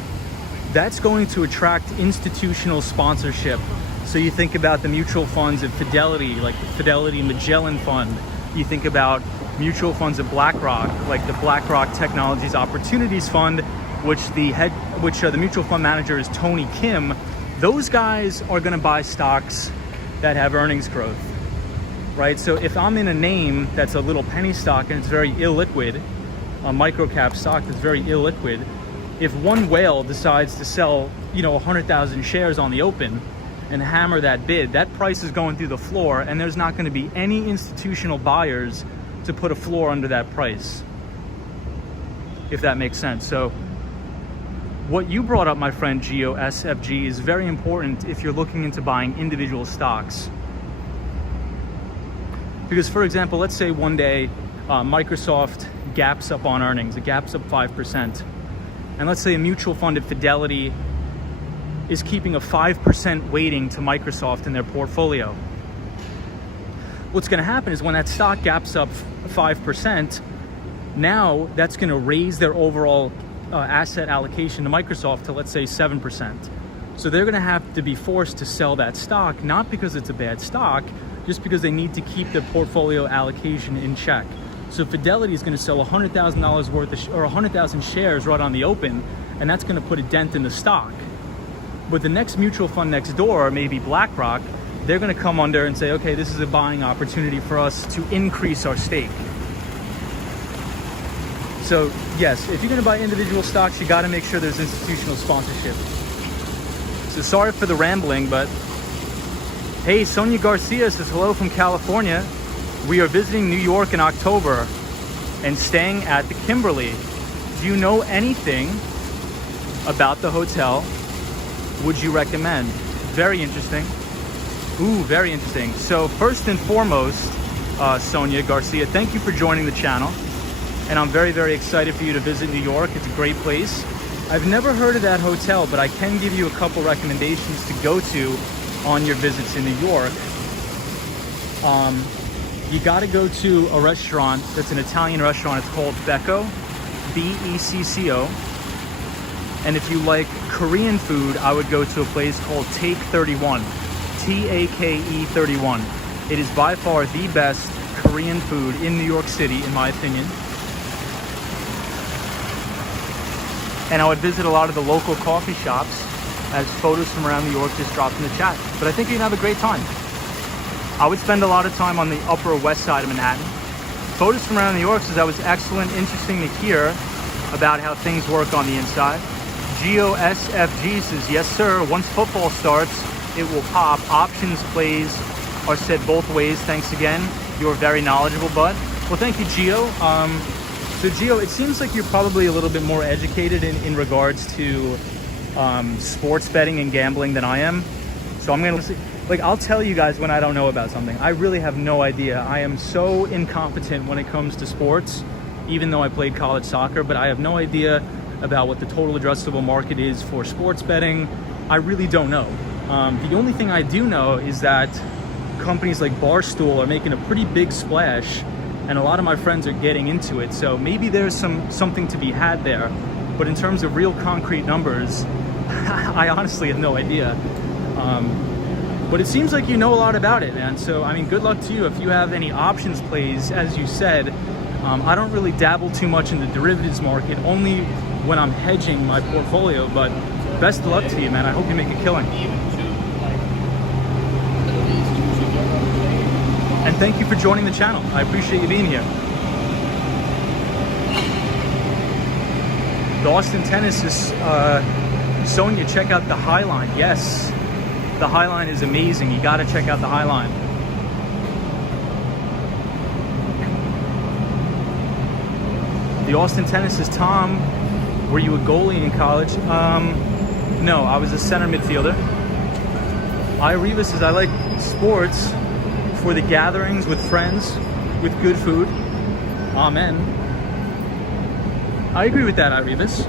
that's going to attract institutional sponsorship. So you think about the mutual funds of Fidelity, like the Fidelity Magellan Fund. You think about mutual funds of BlackRock, like the BlackRock Technologies Opportunities Fund, which the mutual fund manager is Tony Kim. Those guys are going to buy stocks that have earnings growth, right? So if I'm in a name that's a little penny stock and it's very illiquid, a microcap stock that's very illiquid, if one whale decides to sell, 100,000 shares on the open and hammer that bid, that price is going through the floor, and there's not going to be any institutional buyers to put a floor under that price, if that makes sense. So what you brought up, my friend GOSFG, is very important if you're looking into buying individual stocks. Because, for example, let's say one day Microsoft gaps up on earnings, it gaps up 5%. And let's say a mutual fund at Fidelity is keeping a 5% weighting to Microsoft in their portfolio. What's going to happen is when that stock gaps up 5%, now that's going to raise their overall asset allocation to Microsoft to, let's say, 7%. So they're going to have to be forced to sell that stock, not because it's a bad stock, just because they need to keep their portfolio allocation in check. So Fidelity is going to sell $100,000 worth of, or 100,000 shares right on the open, and that's going to put a dent in the stock. But the next mutual fund next door, maybe BlackRock, they're going to come under and say, okay, this is a buying opportunity for us to increase our stake. So yes, if you're going to buy individual stocks, you got to make sure there's institutional sponsorship. So sorry for the rambling, but hey, Sonia Garcia says hello from California. We are visiting New York in October and staying at the Kimberly. Do you know anything about the hotel? Would you recommend? Very interesting. Ooh, very interesting. So first and foremost, Sonia Garcia, thank you for joining the channel. And I'm very, very excited for you to visit New York. It's a great place. I've never heard of that hotel, but I can give you a couple recommendations to go to on your visits in New York. You got to go to a restaurant that's an Italian restaurant. It's called Becco, B-E-C-C-O. And if you like Korean food, I would go to a place called Take 31, T-A-K-E 31. It is by far the best Korean food in New York City, in my opinion. And I would visit a lot of the local coffee shops, as photos from around New York just dropped in the chat. But I think you're gonna have a great time. I would spend a lot of time on the Upper West Side of Manhattan. Photos from around New York says that was excellent, interesting to hear about how things work on the inside. GOSFG says, yes sir, once football starts, it will pop. Options plays are said both ways. Thanks again. You're very knowledgeable, bud. Well, thank you, Gio. So Gio, it seems like you're probably a little bit more educated in regards to sports betting and gambling than I am. So I'm gonna, I'll tell you guys when I don't know about something. I really have no idea. I am so incompetent when it comes to sports, even though I played college soccer, but I have no idea about what the total addressable market is for sports betting. I really don't know. The only thing I do know is that companies like Barstool are making a pretty big splash, and a lot of my friends are getting into it. So maybe there's something to be had there. But in terms of real concrete numbers, I honestly have no idea. But it seems like you know a lot about it, man. So, I mean, good luck to you. If you have any options plays, as you said, I don't really dabble too much in the derivatives market, only when I'm hedging my portfolio. But best of luck to you, man. I hope you make a killing. And thank you for joining the channel. I appreciate you being here. The Austin Tennis is, Sonia, check out the Highline. Yes, The High Line is amazing. You gotta check out the High Line. The Austin Tennis says, Tom, were you a goalie in college? No, I was a center midfielder. Ireva says, I like sports for the gatherings with friends, with good food. Amen. I agree with that, Irevas.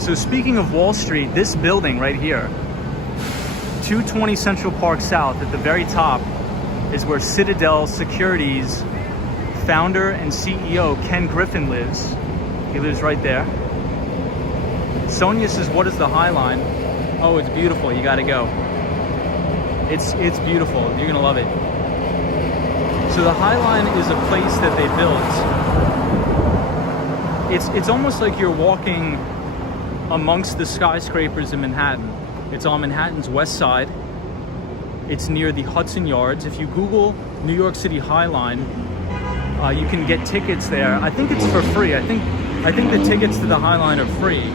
So speaking of Wall Street, this building right here, 220 Central Park South, at the very top, is where Citadel Securities founder and CEO Ken Griffin lives. He lives right there. Sonia says, what is the High Line? Oh, it's beautiful. You gotta go. It's beautiful. You're gonna love it. So the High Line is a place that they built. It's almost like you're walking amongst the skyscrapers in Manhattan. It's on Manhattan's west side. It's near the Hudson Yards. If you Google New York City High Line, you can get tickets there. I think it's for free. I think the tickets to the High Line are free,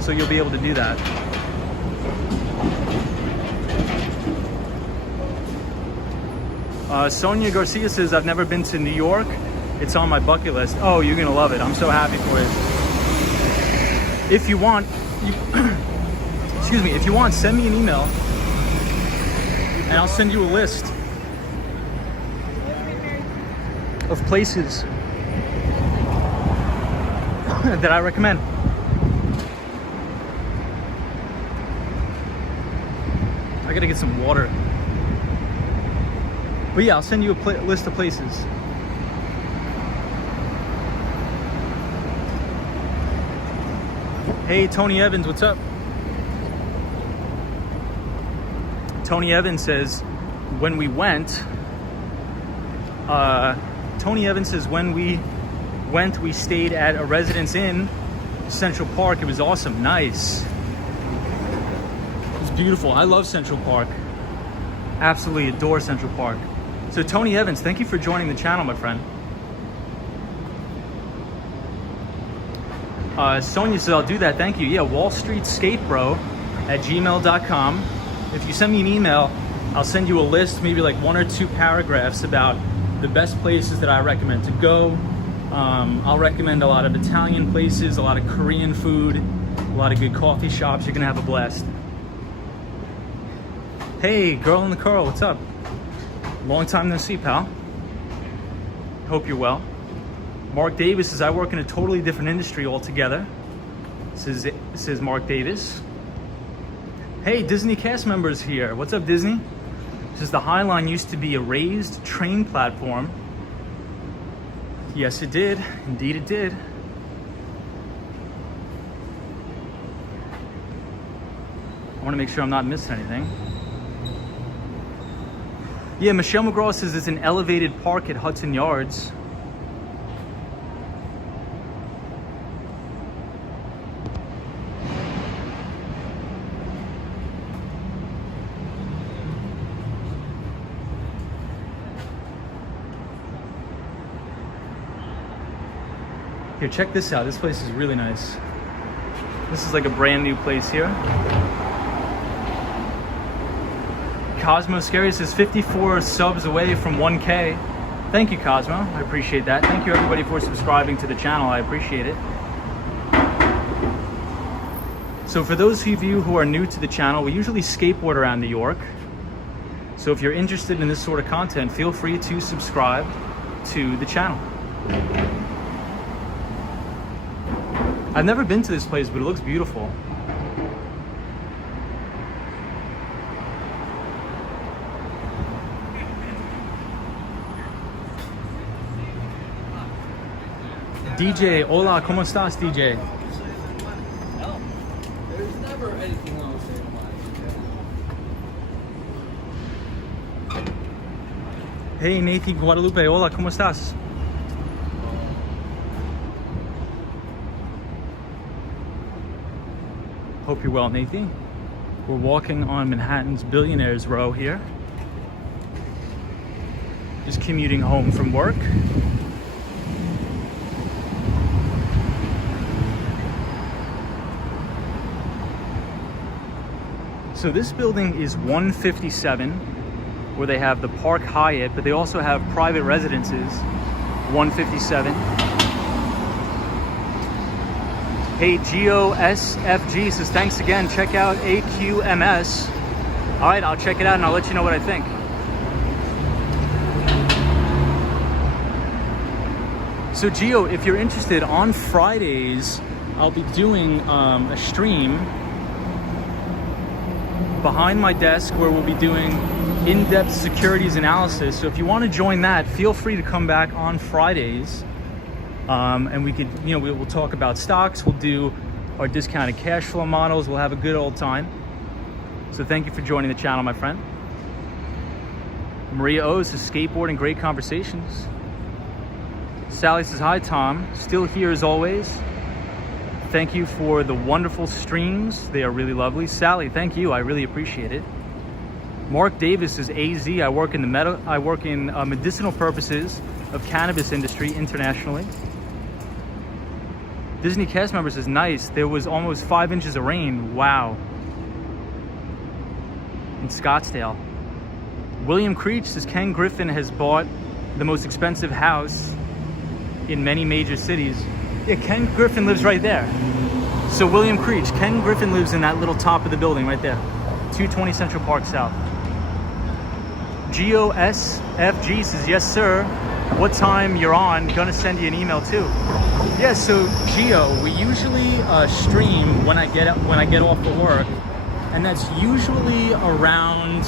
so you'll be able to do that. Sonia Garcia says, I've never been to New York. It's on my bucket list. Oh, you're gonna love it. I'm so happy for you. If you want, excuse me, if you want, send me an email and I'll send you a list of places that I recommend. I gotta get some water. But yeah, I'll send you a list of places. Hey, Tony Evans, what's up? Tony Evans says, when we went, Tony Evans says, when we went, we stayed at a Residence Inn, Central Park. It was awesome. Nice. It was beautiful. I love Central Park. Absolutely adore Central Park. So Tony Evans, thank you for joining the channel, my friend. Sonia says, I'll do that, thank you. Yeah, Wall Street Skate Bro at gmail.com. If you send me an email, I'll send you a list, maybe like 1 or 2 paragraphs about the best places that I recommend to go. I'll recommend a lot of Italian places, a lot of Korean food, a lot of good coffee shops. You're gonna have a blast. Hey, girl in the curl, what's up? Long time no see, pal. Hope you're well. Mark Davis says, I work in a totally different industry altogether. Says Mark Davis. Hey, Disney cast members here. What's up, Disney? Says the High Line used to be a raised train platform. Yes, it did. Indeed, it did. I want to make sure I'm not missing anything. Yeah, Michelle McGraw says it's an elevated park at Hudson Yards. Here, check this out. This place is really nice. This is like a brand new place here. Cosmo Scary says 54 subs away from 1K. Thank you, Cosmo. I appreciate that. Thank you, everybody, for subscribing to the channel. I appreciate it. So for those of you who are new to the channel, we usually skateboard around New York. So if you're interested in this sort of content, feel free to subscribe to the channel. I've never been to this place, but it looks beautiful. DJ, hola, ¿cómo estás, DJ? No, there's never anything wrong with saying hi. Hey, Nathan Guadalupe, hola, ¿cómo estás? Hope you're well, Nathan. We're walking on Manhattan's Billionaires Row here. Just commuting home from work. So this building is 157, where they have the Park Hyatt, but they also have private residences. 157. Hey, GOSFG says, thanks again. Check out AQMS. All right, I'll check it out and I'll let you know what I think. So Gio, if you're interested, on Fridays, I'll be doing a stream behind my desk where we'll be doing in-depth securities analysis. So if you want to join that, feel free to come back on Fridays. And we could, we'll talk about stocks. We'll do our discounted cash flow models. We'll have a good old time. So thank you for joining the channel, my friend. Maria O says, skateboarding, great conversations. Sally says, hi, Tom. Still here as always. Thank you for the wonderful streams. They are really lovely. Sally, thank you. I really appreciate it. Mark Davis is AZ. I work in medicinal purposes of cannabis industry internationally. Disney cast member says, nice. There was almost 5 inches of rain. Wow. In Scottsdale. William Creech says, Ken Griffin has bought the most expensive house in many major cities. Yeah, Ken Griffin lives right there. So William Creech, Ken Griffin lives in that little top of the building right there. 220 Central Park South. GOSFG says, yes, sir. What time you're on? Gonna send you an email too. Yeah, so Gio, we usually stream when I get off of work, and that's usually around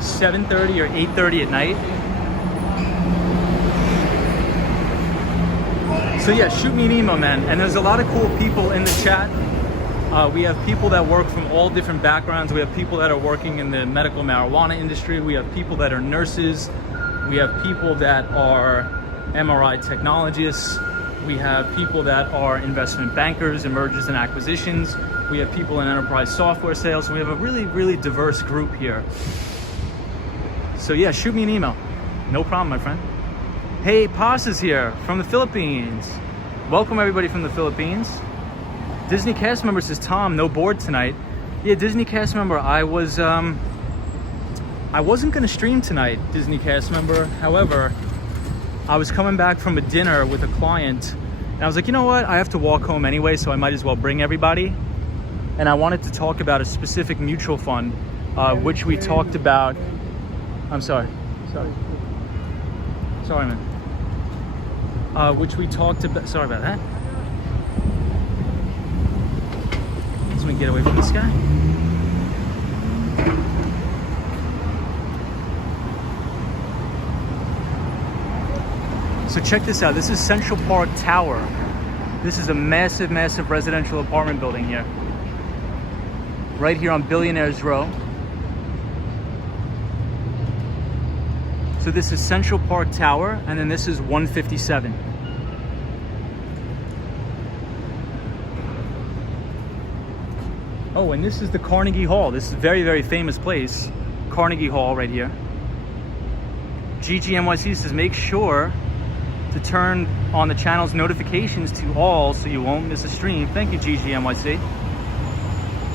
7:30 or 8:30 at night. So yeah, shoot me an email, man. And there's a lot of cool people in the chat. We have people that work from all different backgrounds. We have people that are working in the medical marijuana industry. We have people that are nurses. We have people that are MRI technologists. We have people that are investment bankers and mergers and acquisitions. We have people in enterprise software sales. So we have a really, really diverse group here. So yeah, shoot me an email. No problem, my friend. Hey, Paz is here from the Philippines. Welcome everybody from the Philippines. Disney cast member says, Tom, no board tonight. Yeah, Disney cast member, I wasn't gonna stream tonight, Disney cast member. However, I was coming back from a dinner with a client and I was like, you know what? I have to walk home anyway, so I might as well bring everybody. And I wanted to talk about a specific mutual fund, which we talked about. I'm sorry, man. Which we talked about, sorry about that. Let me get away from this guy. So check this out. This is Central Park Tower. This is a massive, massive residential apartment building here. Right here on Billionaires Row. So this is Central Park Tower, and then this is 157. Oh, and this is the Carnegie Hall. This is a very, very famous place. Carnegie Hall right here. GGNYC says, make sure to turn on the channel's notifications to all so you won't miss a stream. Thank you, GGNYC.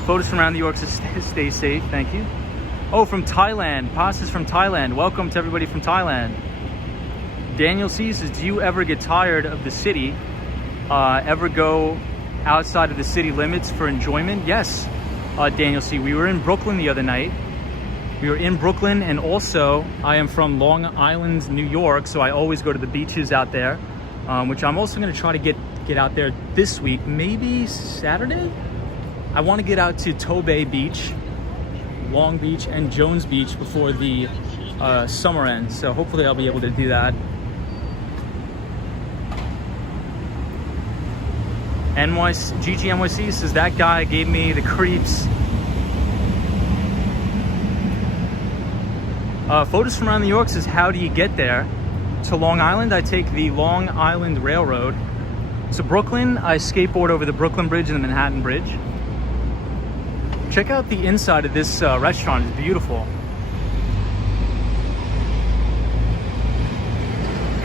Photos from around New York says, stay safe. Thank you. Oh, from Thailand. Paz is from Thailand. Welcome to everybody from Thailand. Daniel C says, do you ever get tired of the city? Ever go outside of the city limits for enjoyment? Yes, Daniel C. We were in Brooklyn the other night. We were in Brooklyn, and also I am from Long Island, New York, so I always go to the beaches out there, which I'm also going to try to get out there this week, maybe Saturday. I want to get out to Tobay Beach, Long Beach, and Jones Beach before the summer ends, so hopefully I'll be able to do that. GGNYC says, that guy gave me the creeps. Photos from around New York says, how do you get there? To Long Island, I take the Long Island Railroad. So Brooklyn, I skateboard over the Brooklyn Bridge and the Manhattan Bridge. Check out the inside of this restaurant, it's beautiful.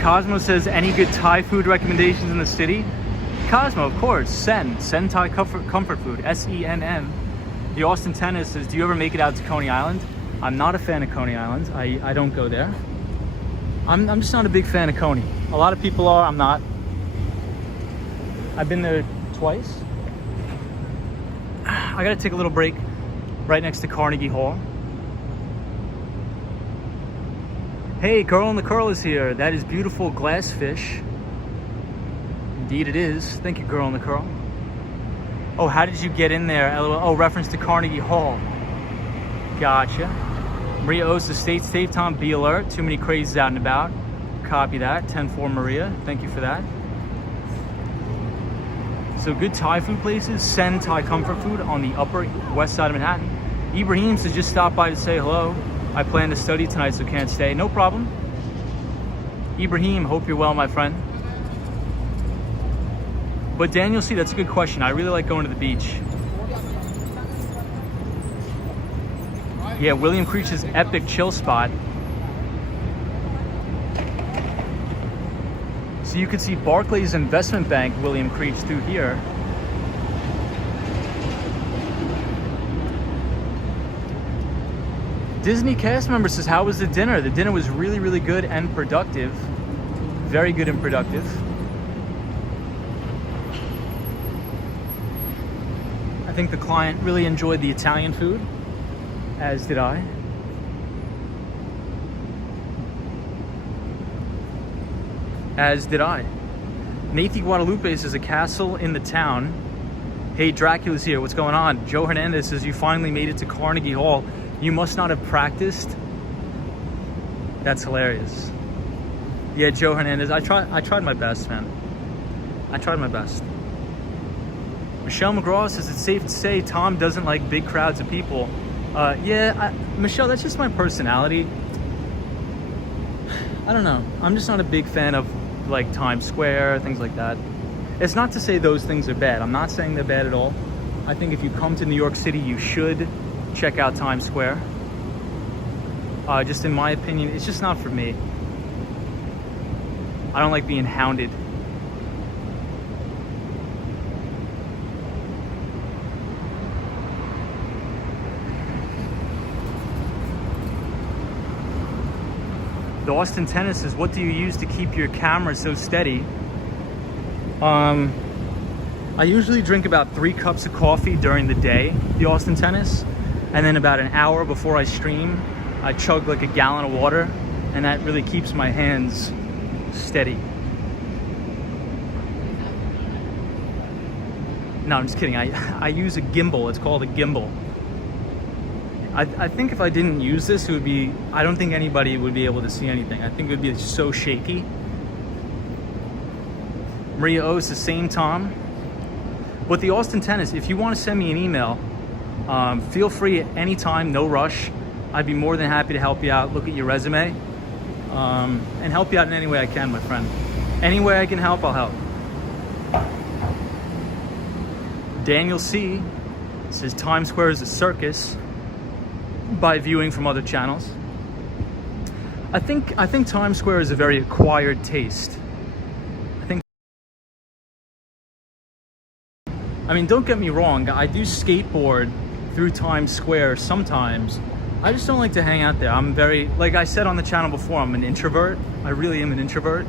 Cosmo says, any good Thai food recommendations in the city? Cosmo, of course. Sen Thai comfort food, SENN. The Austin Tennis says, do you ever make it out to Coney Island? I'm not a fan of Coney Island. I don't go there. I'm just not a big fan of Coney. A lot of people are, I'm not. I've been there twice. I gotta take a little break right next to Carnegie Hall. Hey, Girl in the Curl is here. That is beautiful glass fish. Indeed it is. Thank you, Girl in the Curl. Oh, how did you get in there? LOL. Oh, reference to Carnegie Hall. Gotcha. Maria O's the States Save Tom. Be alert. Too many crazes out and about. Copy that. 10-4 Maria. Thank you for that. So good Thai food places. Send Thai Comfort Food on the Upper West Side of Manhattan. Ibrahim says just stop by to say hello. I plan to study tonight, so can't stay. No problem. Ibrahim, hope you're well, my friend. But Daniel C, that's a good question. I really like going to the beach. Yeah, William Creech's epic chill spot. So you could see Barclays Investment Bank, William Creech, through here. Disney cast member says, how was the dinner? The dinner was really, really good and productive. Very good and productive. I think the client really enjoyed the Italian food, as did I. As did I. Nathan Guadalupe says, a castle in the town. Hey, Dracula's here. What's going on? Joe Hernandez says, you finally made it to Carnegie Hall. You must not have practiced. That's hilarious. Yeah, Joe Hernandez. I tried my best, man. I tried my best. Michelle McGraw says, it's safe to say Tom doesn't like big crowds of people. Michelle, that's just my personality. I don't know. I'm just not a big fan of like Times Square, things like that. It's not to say those things are bad. I'm not saying they're bad at all. I think if you come to New York City, you should check out Times Square. Just in my opinion, it's just not for me. I don't like being hounded. The Austin Tennis says, what do you use to keep your camera so steady? I usually drink about 3 cups of coffee during the day, the Austin Tennis. And then about an hour before I stream, I chug like a gallon of water, and that really keeps my hands steady. No, I'm just kidding. I use a gimbal. It's called a gimbal. I think if I didn't use this, it would be, I don't think anybody would be able to see anything. I think it would be so shaky. Maria O is the same Tom. But the Austin Tennis, if you want to send me an email, feel free at any time, no rush. I'd be more than happy to help you out, look at your resume, and help you out in any way I can, my friend. Any way I can help, I'll help. Daniel C says Times Square is a circus by viewing from other channels. I think Times Square is a very acquired taste. I mean, don't get me wrong, I do skateboard through Times Square sometimes. I just don't like to hang out there. I'm very, like I said on the channel before, I'm an introvert. I really am an introvert.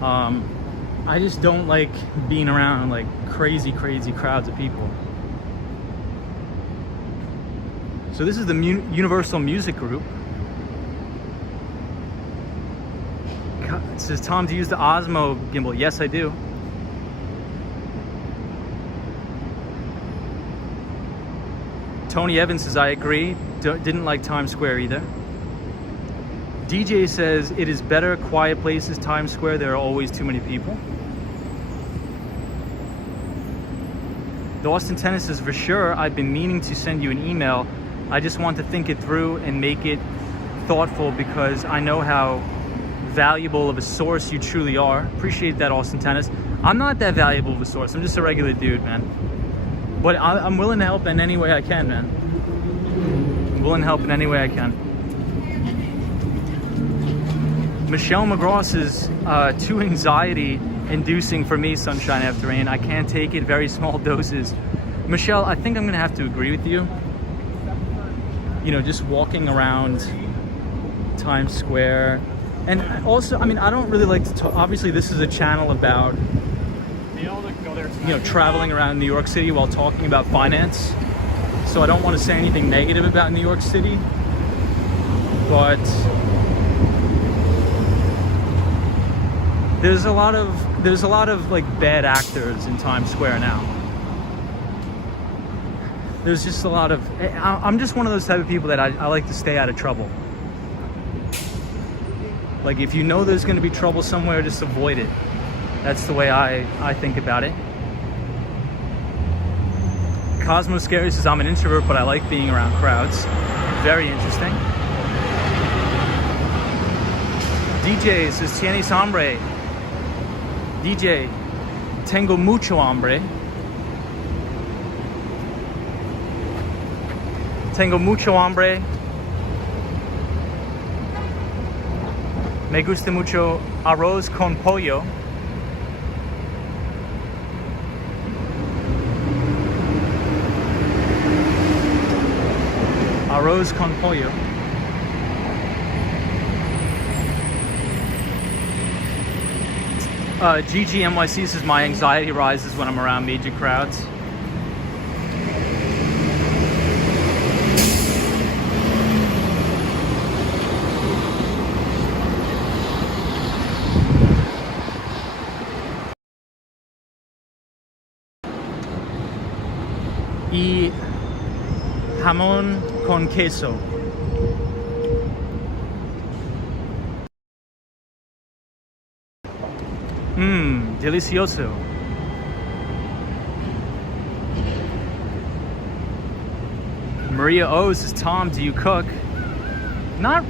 I just don't like being around like crazy crowds of people. So this is the Universal Music Group. It says, Tom, do you use the Osmo gimbal? Yes, I do. Tony Evans says, I agree. Didn't like Times Square either. DJ says, it is better quiet places, Times Square. There are always too many people. The Austin Tennis says, for sure, I've been meaning to send you an email. I just want to think it through and make it thoughtful because I know how valuable of a source you truly are. Appreciate that, Austin Tennis. I'm not that valuable of a source. I'm just a regular dude, man. But I'm willing to help in any way I can, man. I'm willing to help in any way I can. Michelle McGraw says, too anxiety inducing for me, Sunshine After Rain. I can't take it, very small doses. Michelle, I think I'm gonna have to agree with you. You know, just walking around Times Square. And also, I mean, I don't really like to talk. Obviously, this is a channel about, traveling around New York City while talking about finance. So I don't want to say anything negative about New York City. But there's a lot of like bad actors in Times Square now. There's just a lot of, I'm just one of those type of people that I like to stay out of trouble. Like, if you know there's going to be trouble somewhere, just avoid it. That's the way I think about it. Cosmo Scary says, I'm an introvert, but I like being around crowds. Very interesting. DJ says, Tienes hambre. DJ, tengo mucho hambre. Tengo mucho hambre. Me gusta mucho arroz con pollo. Arroz con pollo. GG NYC says, my anxiety rises when I'm around major crowds. Y jamón con queso. Delicioso. Maria O says, Tom, do you cook? Not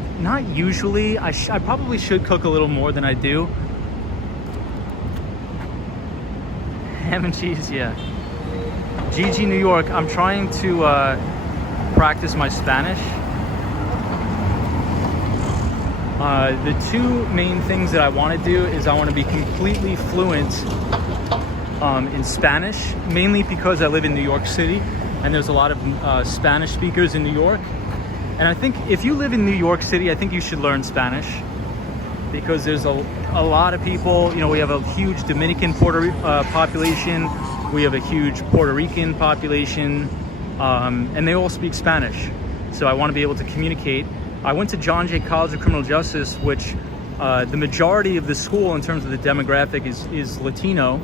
usually. I probably should cook a little more than I do. Ham and cheese, yeah. GG New York, I'm trying to practice my Spanish. The two main things that I want to do is I want to be completely fluent in Spanish, mainly because I live in New York City and there's a lot of Spanish speakers in New York. And I think if you live in New York City, I think you should learn Spanish because there's a lot of people. You know, we have a huge Dominican population. We have a huge Puerto Rican population, and they all speak Spanish. So I want to be able to communicate. I went to John Jay College of Criminal Justice, which the majority of the school in terms of the demographic is Latino.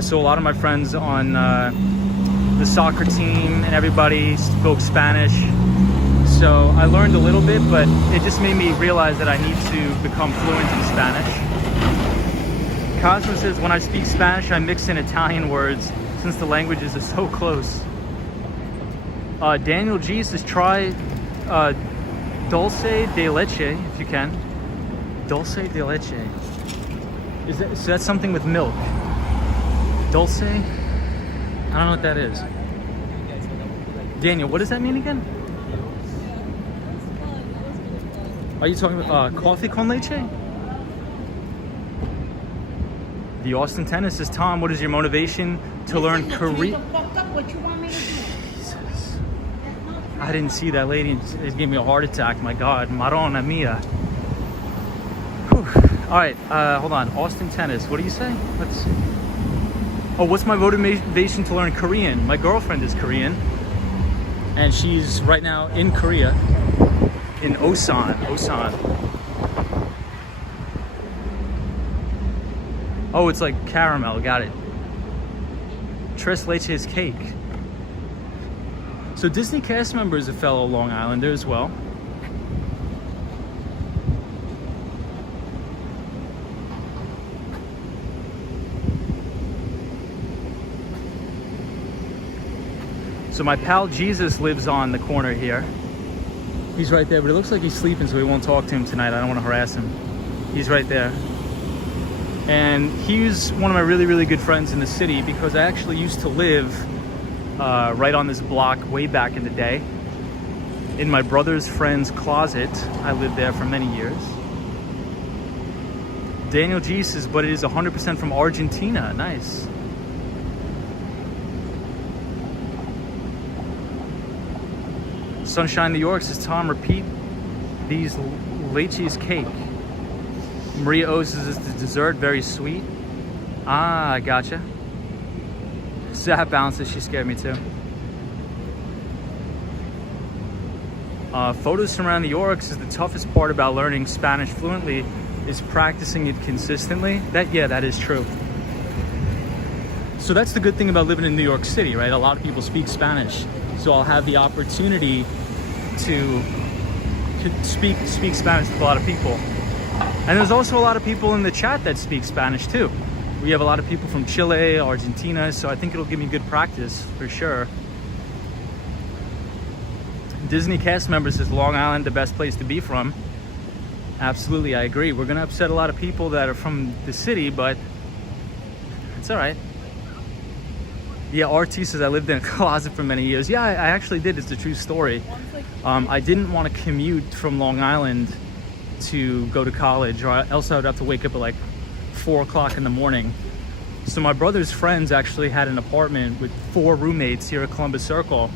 So a lot of my friends on the soccer team and everybody spoke Spanish. So I learned a little bit, but it just made me realize that I need to become fluent in Spanish. Cosmo says, when I speak Spanish, I mix in Italian words since the languages are so close. Daniel G says, try dulce de leche, if you can. Dulce de leche. So that's something with milk. Dulce? I don't know what that is. Daniel, what does that mean again? Are you talking about coffee con leche? The Austin Tennis says, Tom, what is your motivation to learn Korean? Jesus. I didn't see that lady. It gave me a heart attack. My God. Marona mia. Whew. All right. Hold on. Austin Tennis. What do you say? Let's see. Oh, what's my motivation to learn Korean? My girlfriend is Korean. And she's right now in Korea. In Osan. Oh, it's like caramel. Got it. Tres leches cake. So Disney cast member is a fellow Long Islander as well. So my pal Jesus lives on the corner here. He's right there, but it looks like he's sleeping, so we won't talk to him tonight. I don't want to harass him. He's right there. And he's one of my really, really good friends in the city because I actually used to live right on this block way back in the day. In my brother's friend's closet. I lived there for many years. Daniel G says, but it is 100% from Argentina. Nice. Sunshine New York says, Tom, repeat these late cheesecake. Maria O says, the dessert very sweet. Ah, I gotcha. Zap balances, she scared me too. Photos from around New York says the toughest part about learning Spanish fluently is practicing it consistently. That is true. So that's the good thing about living in New York City, right? A lot of people speak Spanish. So I'll have the opportunity to speak Spanish with a lot of people. And there's also a lot of people in the chat that speak Spanish too. We have a lot of people from Chile, Argentina, so I think it'll give me good practice for sure. Disney cast member says Long Island the best place to be from. Absolutely, I agree. We're gonna upset a lot of people that are from the city, but it's all right. Yeah, RT says I lived in a closet for many years. Yeah, I actually did. It's a true story. I didn't want to commute from Long Island to go to college, or else I would have to wake up at like 4 o'clock in the morning. So my brother's friends actually had an apartment with 4 roommates here at Columbus Circle.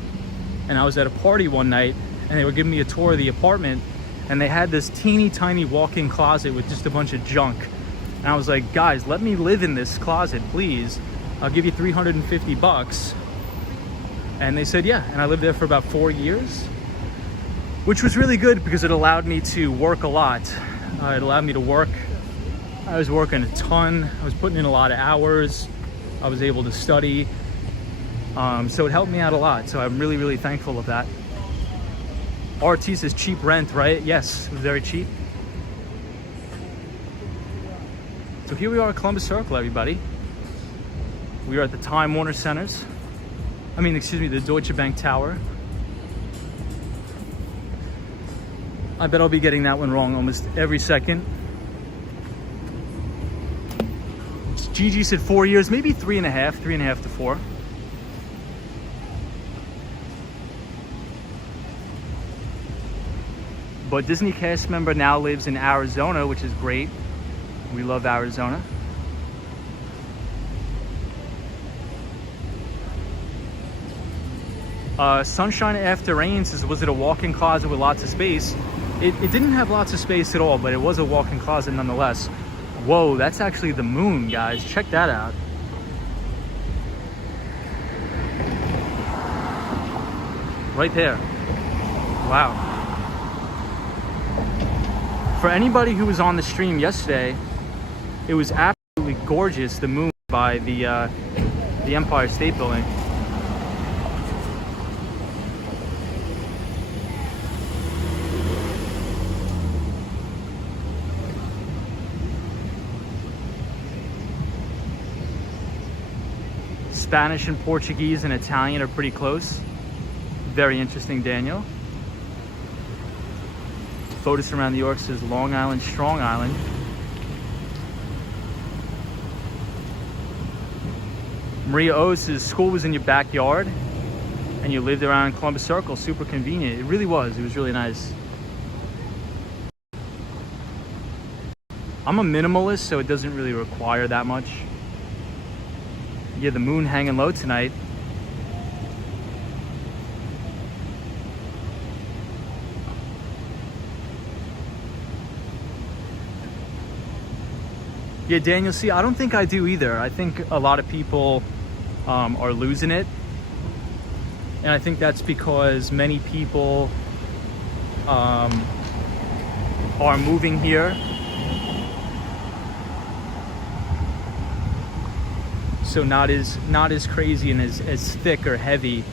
And I was at a party one night and they were giving me a tour of the apartment, and they had this teeny tiny walk-in closet with just a bunch of junk. And I was like, guys, let me live in this closet, please. I'll give you $350. And they said, yeah. And I lived there for about 4 years, which was really good because it allowed me to work a lot. It allowed me to work. I was working a ton. I was putting in a lot of hours. I was able to study. So it helped me out a lot. So I'm really, really thankful of that. RT says cheap rent, right? Yes, it was very cheap. So here we are at Columbus Circle, everybody. We are at the Time Warner Centers. The Deutsche Bank Tower. I bet I'll be getting that one wrong almost every second. Gigi said 4 years, maybe 3.5 to 4. But Disney cast member now lives in Arizona, which is great. We love Arizona. Sunshine After Rain says, was it a walk-in closet with lots of space? It didn't have lots of space at all, but it was a walk-in closet nonetheless. Whoa, that's actually the moon, guys. Check that out. Right there. Wow. For anybody who was on the stream yesterday, it was absolutely gorgeous, the moon by the Empire State Building. Spanish and Portuguese and Italian are pretty close. Very interesting, Daniel. Photos from around New York says Long Island, Strong Island. Maria O says school was in your backyard and you lived around Columbus Circle. Super convenient. It really was. It was really nice. I'm a minimalist, so it doesn't really require that much. Yeah, the moon hanging low tonight. Yeah, Daniel, see, I don't think I do either. I think a lot of people are losing it. And I think that's because many people are moving here. So not as crazy and as thick or heavy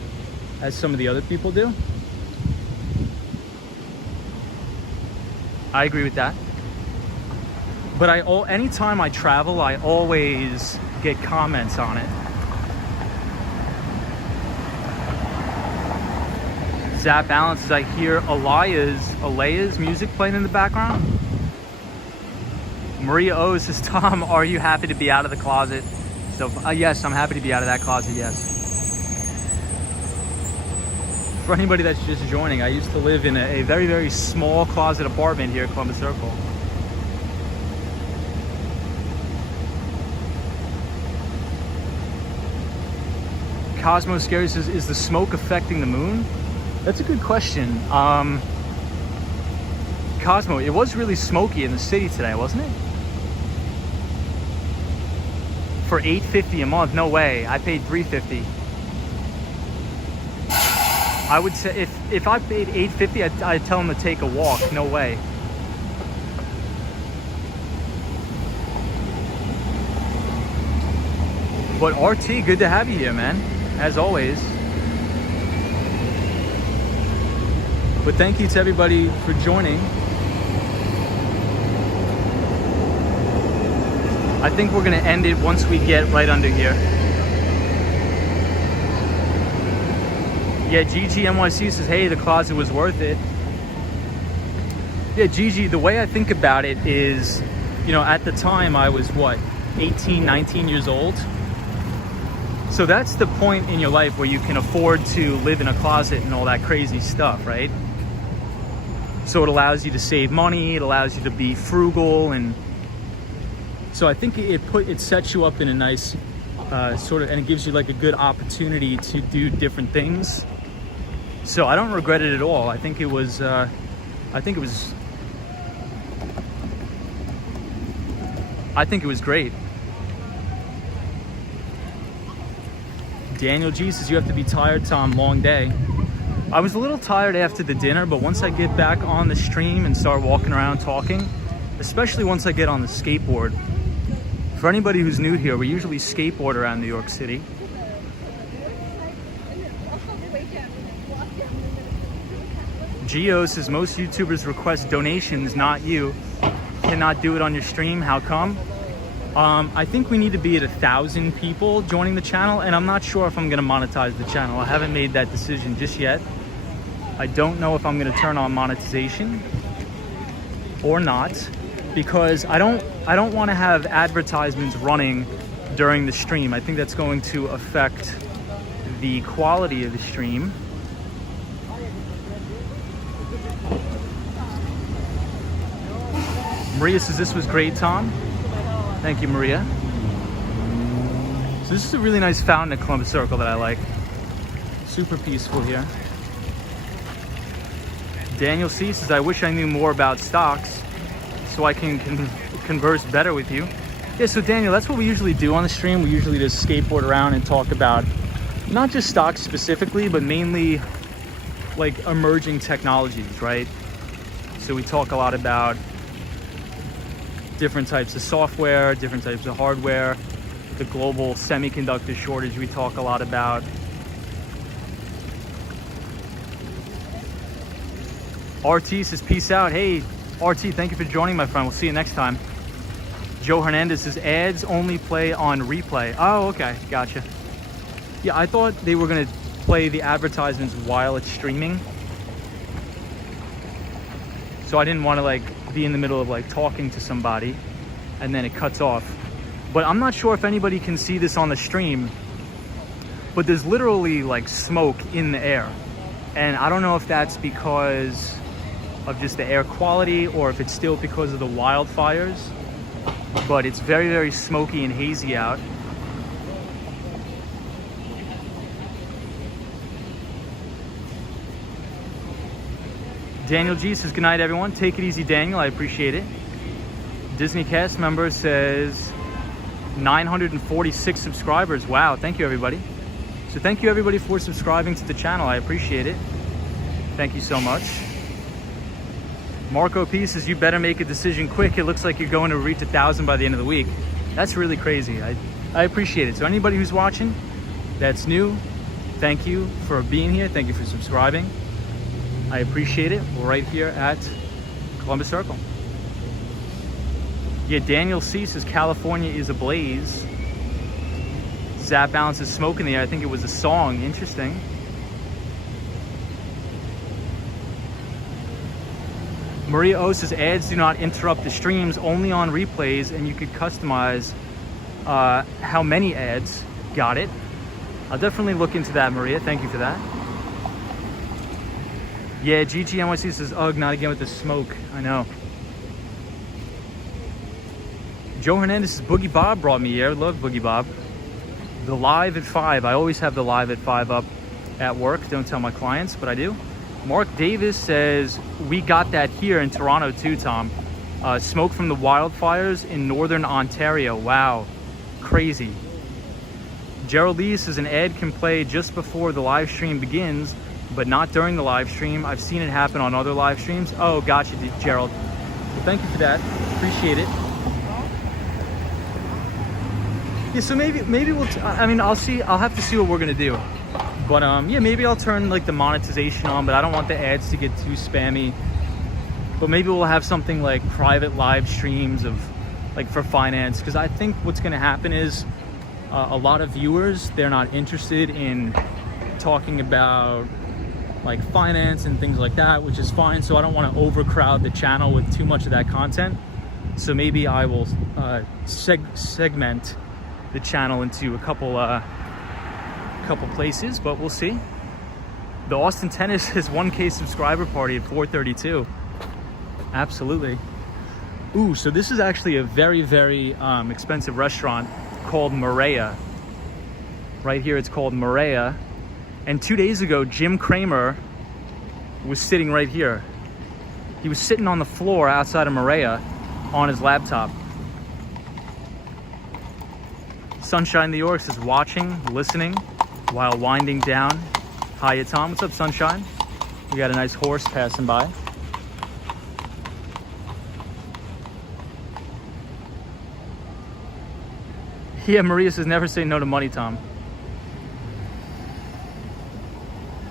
as some of the other people do. I agree with that. But anytime I travel, I always get comments on it. Zap Balance says, I hear Alea's music playing in the background. Maria O says, Tom, are you happy to be out of the closet? So yes, I'm happy to be out of that closet, yes. For anybody that's just joining, I used to live in a very, very small closet apartment here at Columbus Circle. Cosmo Scary says, is the smoke affecting the moon? That's a good question. Cosmo, it was really smoky in the city today, wasn't it? For $8.50 a month, no way. I paid $3.50. I would say if I paid $8.50, I'd tell them to take a walk. No way. But RT, good to have you here, man. As always. But thank you to everybody for joining. I think we're gonna end it once we get right under here. Yeah, Gigi NYC says, hey, the closet was worth it. Yeah, Gigi, the way I think about it is, you know, at the time I was what, 18, 19 years old. So that's the point in your life where you can afford to live in a closet and all that crazy stuff, right? So it allows you to save money, it allows you to be frugal, and so I think it sets you up in a nice sort of, and it gives you like a good opportunity to do different things. So I don't regret it at all. I think it was great. Daniel G says, you have to be tired, Tom, long day. I was a little tired after the dinner, but once I get back on the stream and start walking around talking, especially once I get on the skateboard. For anybody who's new here, we usually skateboard around New York City. Geo says, most YouTubers request donations, not you. Cannot do it on your stream, how come? I think we need to be at 1,000 people joining the channel, and I'm not sure if I'm gonna monetize the channel. I haven't made that decision just yet. I don't know if I'm gonna turn on monetization or not, because I don't wanna have advertisements running during the stream. I think that's going to affect the quality of the stream. Maria says, this was great, Tom. Thank you, Maria. So this is a really nice fountain at Columbus Circle that I like. Super peaceful here. Daniel C says, I wish I knew more about stocks so I can converse better with you. Yeah, so Daniel, that's what we usually do on the stream. We usually just skateboard around and talk about not just stocks specifically, but mainly like emerging technologies, right? So we talk a lot about different types of software, different types of hardware, the global semiconductor shortage we talk a lot about. RT says, peace out. Hey, RT, thank you for joining, my friend. We'll see you next time. Joe Hernandez says, ads only play on replay. Oh, okay, gotcha. Yeah, I thought they were gonna play the advertisements while it's streaming. So I didn't want to like be in the middle of like talking to somebody and then it cuts off. But I'm not sure if anybody can see this on the stream, but there's literally like smoke in the air. And I don't know if that's because of just the air quality or if it's still because of the wildfires, but it's very, very smoky and hazy out. Daniel G says, good night, everyone. Take it easy, Daniel. I appreciate it. Disney cast member says 946 subscribers. Wow, thank you, everybody. So thank you, everybody, for subscribing to the channel. I appreciate it. Thank you so much. Marco P says, you better make a decision quick. It looks like you're going to reach 1,000 by the end of the week. That's really crazy. I appreciate it. So anybody who's watching that's new, thank you for being here. Thank you for subscribing. I appreciate it. We're right here at Columbus Circle. Yeah, Daniel C says California is ablaze. Zap Balance is smoke in the air. I think it was a song. Interesting. Maria O says ads do not interrupt the streams, only on replays, and you could customize how many ads. Got it. I'll definitely look into that, Maria. Thank you for that. Yeah, GGNYC says, ugh, not again with the smoke. I know. Joe Hernandez says, Boogie Bob brought me here. I love Boogie Bob. The live at 5. I always have the live at 5 up at work. Don't tell my clients, but I do. Mark Davis says, we got that here in Toronto too, Tom. Smoke from the wildfires in northern Ontario. Wow, crazy. Gerald Lee says an ad can play just before the live stream begins, but not during the live stream. I've seen it happen on other live streams. Oh, gotcha, Gerald. Well, thank you for that. Appreciate it. Yeah, so maybe we'll, I mean, I'll have to see what we're gonna do. But yeah, maybe I'll turn like the monetization on, but I don't want the ads to get too spammy. But maybe we'll have something like private live streams of like for finance, because I think what's gonna happen is a lot of viewers, they're not interested in talking about like finance and things like that, which is fine. So I don't want to overcrowd the channel with too much of that content. So maybe I will segment the channel into a couple places, but we'll see. The Austin Tennis has 1K subscriber party at 4:32. Absolutely. Ooh, so this is actually a very, very expensive restaurant called Maria. Right here, it's called Maria. And 2 days ago, Jim Cramer was sitting right here. He was sitting on the floor outside of Maria on his laptop. Sunshine New York is watching, listening while winding down. Hiya, Tom. What's up, Sunshine? We got a nice horse passing by. Yeah, Maria says never say no to money, Tom.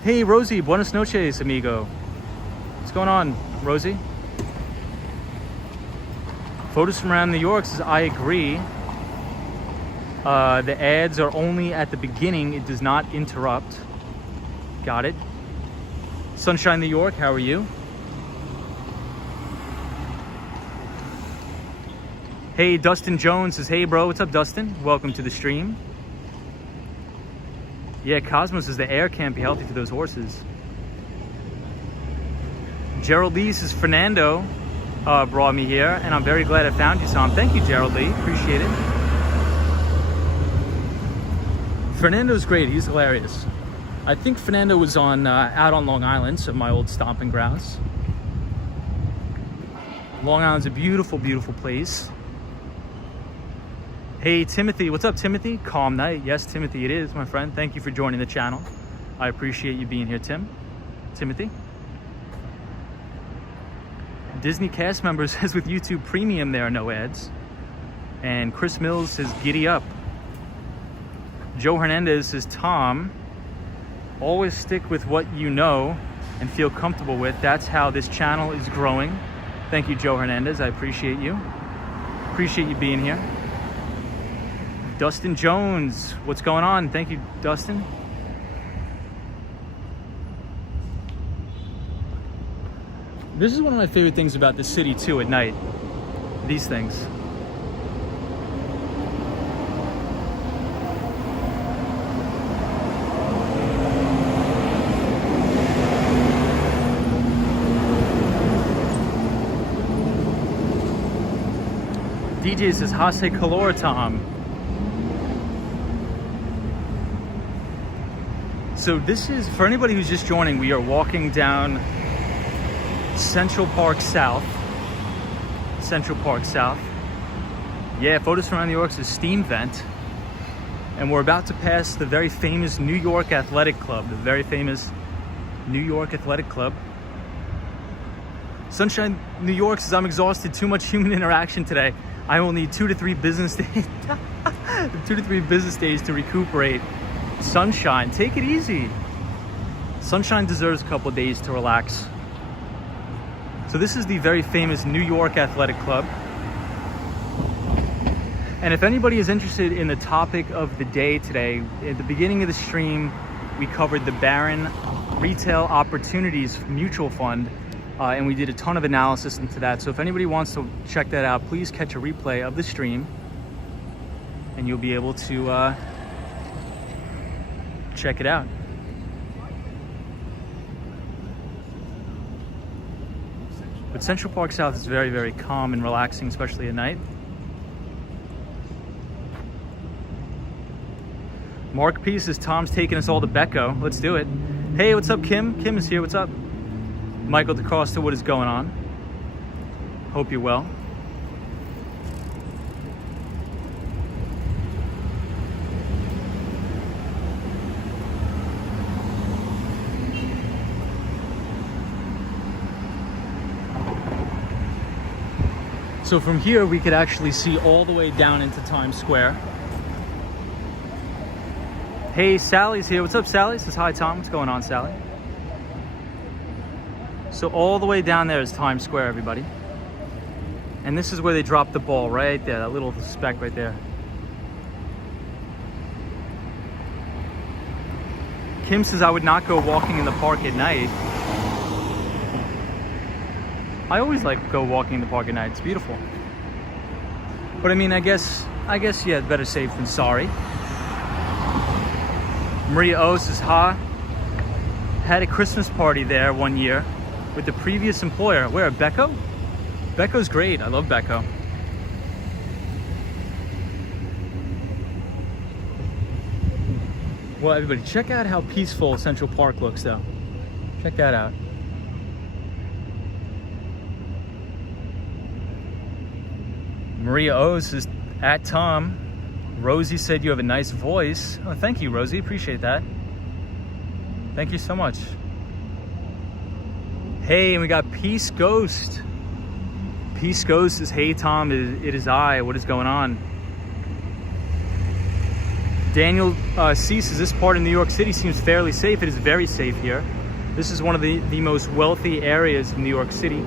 Hey, Rosie, buenas noches, amigo. What's going on, Rosie? Photos from around New York says, I agree. The ads are only at the beginning. It does not interrupt. Got it. Sunshine New York, how are you? Hey, Dustin Jones says, hey bro, what's up, Dustin? Welcome to the stream. Yeah, Cosmos says the air can't be healthy for those horses. Gerald Lee says, Fernando brought me here, and I'm very glad I found you, Tom. Thank you, Gerald Lee, appreciate it. Fernando's great, he's hilarious. I think Fernando was on out on Long Island, so my old stomping grounds. Long Island's a beautiful, beautiful place. Hey, Timothy. What's up, Timothy? Calm night. Yes, Timothy, it is, my friend. Thank you for joining the channel. I appreciate you being here, Timothy. Disney cast member says with YouTube Premium, there are no ads. And Chris Mills says, giddy up. Joe Hernandez says, Tom, always stick with what you know and feel comfortable with. That's how this channel is growing. Thank you, Joe Hernandez. I appreciate you. Appreciate you being here. Dustin Jones, what's going on? Thank you, Dustin. This is one of my favorite things about the city too at night. These things. DJ says, Hase Calor, Tom. So this is, for anybody who's just joining, we are walking down Central Park South. Central Park South. Yeah, photos from around New York is a steam vent. And we're about to pass the very famous New York Athletic Club. The very famous New York Athletic Club. Sunshine New York says, I'm exhausted. Too much human interaction today. I will need 2 to 3 business days. 2 to 3 business days to recuperate. Sunshine, take it easy. Sunshine deserves a couple of days to relax. So this is the very famous New York Athletic Club. And if anybody is interested in the topic of the day today, at the beginning of the stream, we covered the Barron Retail Opportunities Mutual Fund, and we did a ton of analysis into that. So if anybody wants to check that out, please catch a replay of the stream, and you'll be able to check it out. But Central Park South is very, very calm and relaxing, especially at night. Mark P says, Tom's taking us all to Becco. Let's do it. Hey, what's up, Kim? Kim is here. What's up? Michael DeCosta, what is going on? Hope you're well. So from here, we could actually see all the way down into Times Square. Hey, Sally's here. What's up, Sally? Says hi, Tom. What's going on, Sally? So all the way down there is Times Square, everybody. And this is where they dropped the ball, right there, that little speck right there. Kim says I would not go walking in the park at night. I always like go walking in the park at night. It's beautiful. But I mean, I guess yeah, better safe than sorry. Maria O says ha. Had a Christmas party there one year with the previous employer. Where, Becco? Becco's great. I love Becco. Well, everybody, check out how peaceful Central Park looks, though. Check that out. Maria O says, at Tom. Rosie said you have a nice voice. Oh, thank you, Rosie. Appreciate that. Thank you so much. Hey, and we got Peace Ghost. Peace Ghost says, hey, Tom, it is I. What is going on? Daniel C says, this part of New York City seems fairly safe. It is very safe here. This is one of the most wealthy areas of New York City.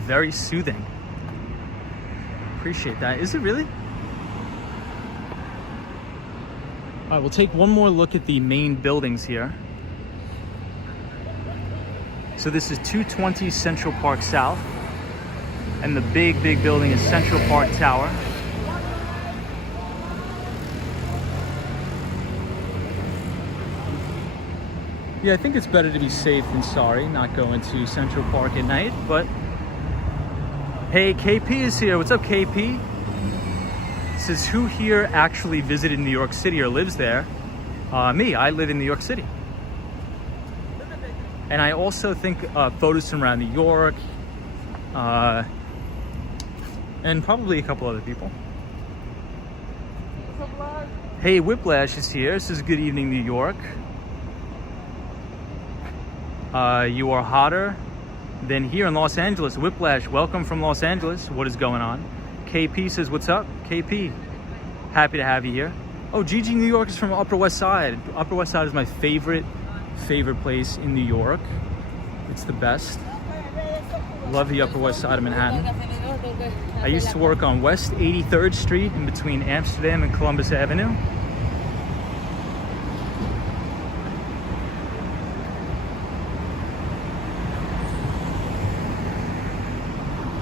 Very soothing. Appreciate that. Is it really? All right, we'll take one more look at the main buildings here. So this is 220 Central Park South, and the big building is Central Park Tower. Yeah, I think it's better to be safe than sorry, not go into Central Park at night, but hey, KP is here. What's up, KP? Says, who here actually visited New York City or lives there? Me, I live in New York City. And I also think photos from around New York, and probably a couple other people. Hey, Whiplash is here. This is good evening, New York. You are hotter than here in Los Angeles. Whiplash, welcome from Los Angeles. What is going on? KP says, what's up? KP, happy to have you here. Oh, Gigi, New York is from Upper West Side. Upper West Side is my favorite place in New York. It's the best. Love the Upper West Side of Manhattan. I used to work on West 83rd Street in between Amsterdam and Columbus Avenue.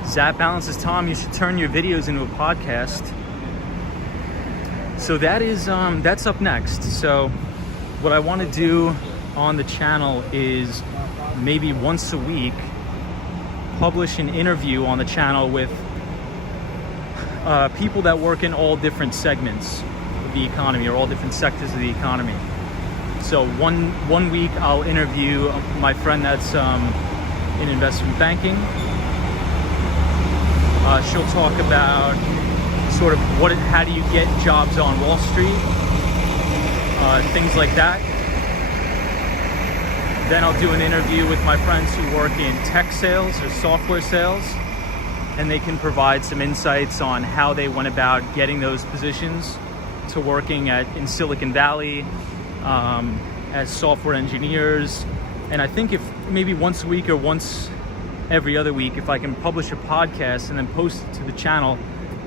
Zap Balance says, Tom, you should turn your videos into a podcast. So that is that's up next. So what I want to do on the channel is maybe once a week publish an interview on the channel with people that work in all different segments of the economy, or all different sectors of the economy. So one week I'll interview my friend that's in investment banking. She'll talk about sort of how do you get jobs on Wall Street, things like that. Then I'll do an interview with my friends who work in tech sales or software sales, and they can provide some insights on how they went about getting those positions to working in Silicon Valley as software engineers. And I think if maybe once a week or once every other week, if I can publish a podcast and then post it to the channel,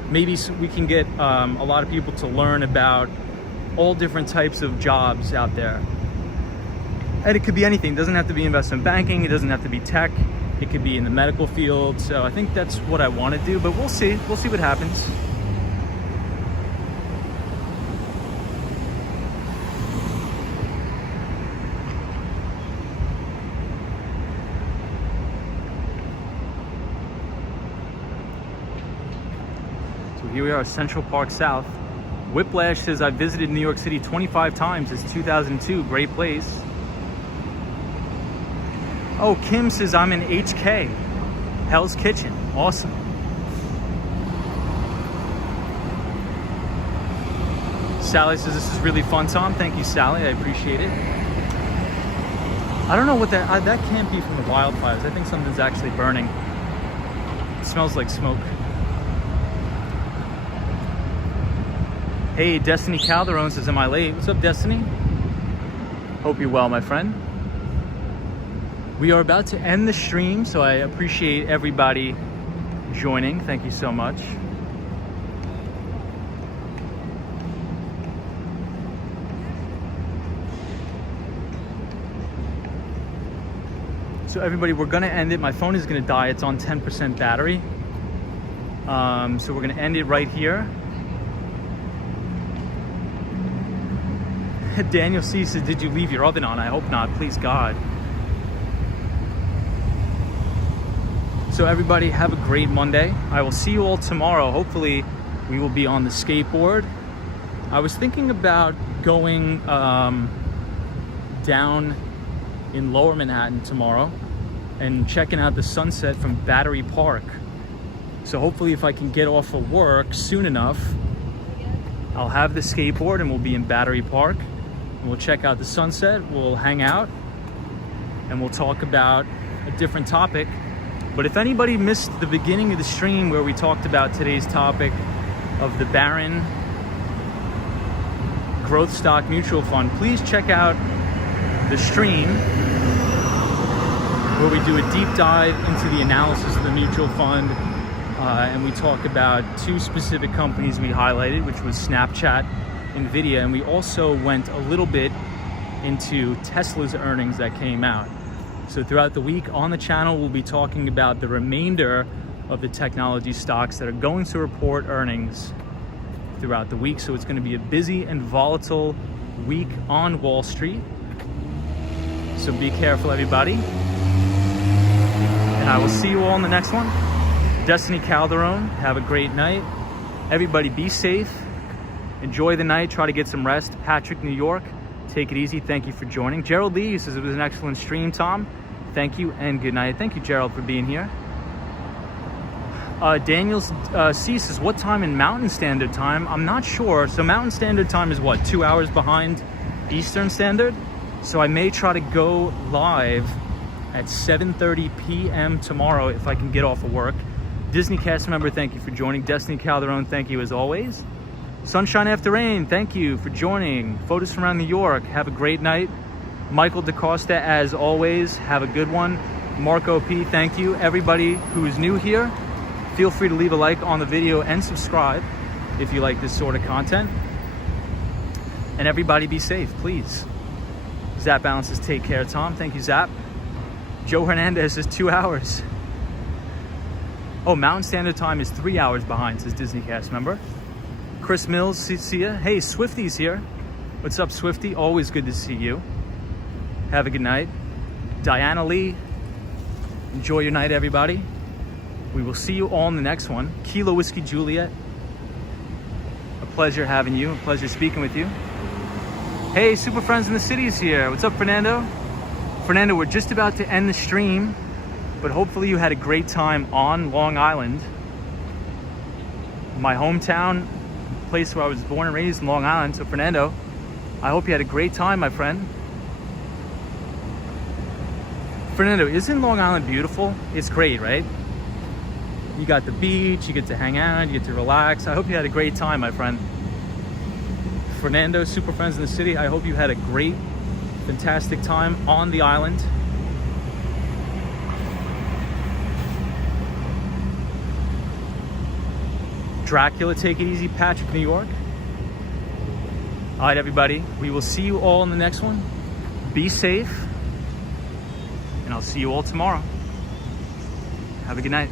maybe we can get a lot of people to learn about all different types of jobs out there. And it could be anything. It doesn't have to be investment banking. It doesn't have to be tech. It could be in the medical field. So I think that's what I want to do, but we'll see. We'll see what happens. Here we are, Central Park South. Whiplash says I visited New York City 25 times since 2002. Great place. Oh, Kim says I'm in HK. Hell's Kitchen. Awesome. Sally says this is really fun, Tom. Thank you, Sally. I appreciate it. I don't know what that can't be from the wildfires. I think something's actually burning. It smells like smoke. Hey, Destiny Calderon says, am I late? What's up, Destiny? Hope you're well, my friend. We are about to end the stream, so I appreciate everybody joining. Thank you so much. So everybody, we're gonna end it. My phone is gonna die. It's on 10% battery. So we're gonna end it right here. Daniel C says, did you leave your oven on? I hope not, please God. So everybody, have a great Monday. I will see you all tomorrow. Hopefully we will be on the skateboard. I was thinking about going down in Lower Manhattan tomorrow and checking out the sunset from Battery Park. So hopefully if I can get off of work soon enough, I'll have the skateboard and we'll be in Battery Park. And we'll check out the sunset, we'll hang out, and we'll talk about a different topic. But if anybody missed the beginning of the stream where we talked about today's topic of the Barron Growth Stock Mutual Fund, please check out the stream where we do a deep dive into the analysis of the mutual fund, and we talk about two specific companies we highlighted, which was Snapchat, Nvidia, and we also went a little bit into Tesla's earnings that came out. So throughout the week on the channel, we'll be talking about the remainder of the technology stocks that are going to report earnings throughout the week. So it's going to be a busy and volatile week on Wall Street. So be careful, everybody. And I will see you all in the next one. Destiny Calderon, have a great night. Everybody be safe. Enjoy the night. Try to get some rest. Patrick, New York, take it easy. Thank you for joining. Gerald Lee says it was an excellent stream, Tom. Thank you and good night. Thank you, Gerald, for being here. Daniel C says, what time in Mountain Standard Time? I'm not sure. So Mountain Standard Time is what, 2 hours behind Eastern Standard? So I may try to go live at 7:30 p.m. tomorrow if I can get off of work. Disney cast member, thank you for joining. Destiny Calderon, thank you as always. Sunshine After Rain, thank you for joining. Photos from around New York, have a great night. Michael DaCosta, as always, have a good one. Marco P, thank you. Everybody who is new here, feel free to leave a like on the video and subscribe if you like this sort of content. And everybody be safe, please. Zap Balances, take care, Tom. Thank you, Zap. Joe Hernandez says 2 hours. Oh, Mountain Standard Time is 3 hours behind, says Disney cast member. Chris Mills, see ya. Hey, Swifty's here. What's up, Swifty? Always good to see you. Have a good night. Diana Lee, enjoy your night, everybody. We will see you all in the next one. Kilo Whiskey Juliet, a pleasure having you. A pleasure speaking with you. Hey, Super Friends in the City's here. What's up, Fernando? Fernando, we're just about to end the stream, but hopefully you had a great time on Long Island. My hometown, place where I was born and raised in Long Island. So Fernando, I hope you had a great time, my friend. Fernando, isn't Long Island beautiful? It's great, right? You got the beach, you get to hang out, you get to relax. I hope you had a great time, my friend. Fernando, Super Friends in the City, I hope you had a great, fantastic time on the island. Dracula, take it easy. Patrick, New York. All right, everybody. We will see you all in the next one. Be safe. And I'll see you all tomorrow. Have a good night.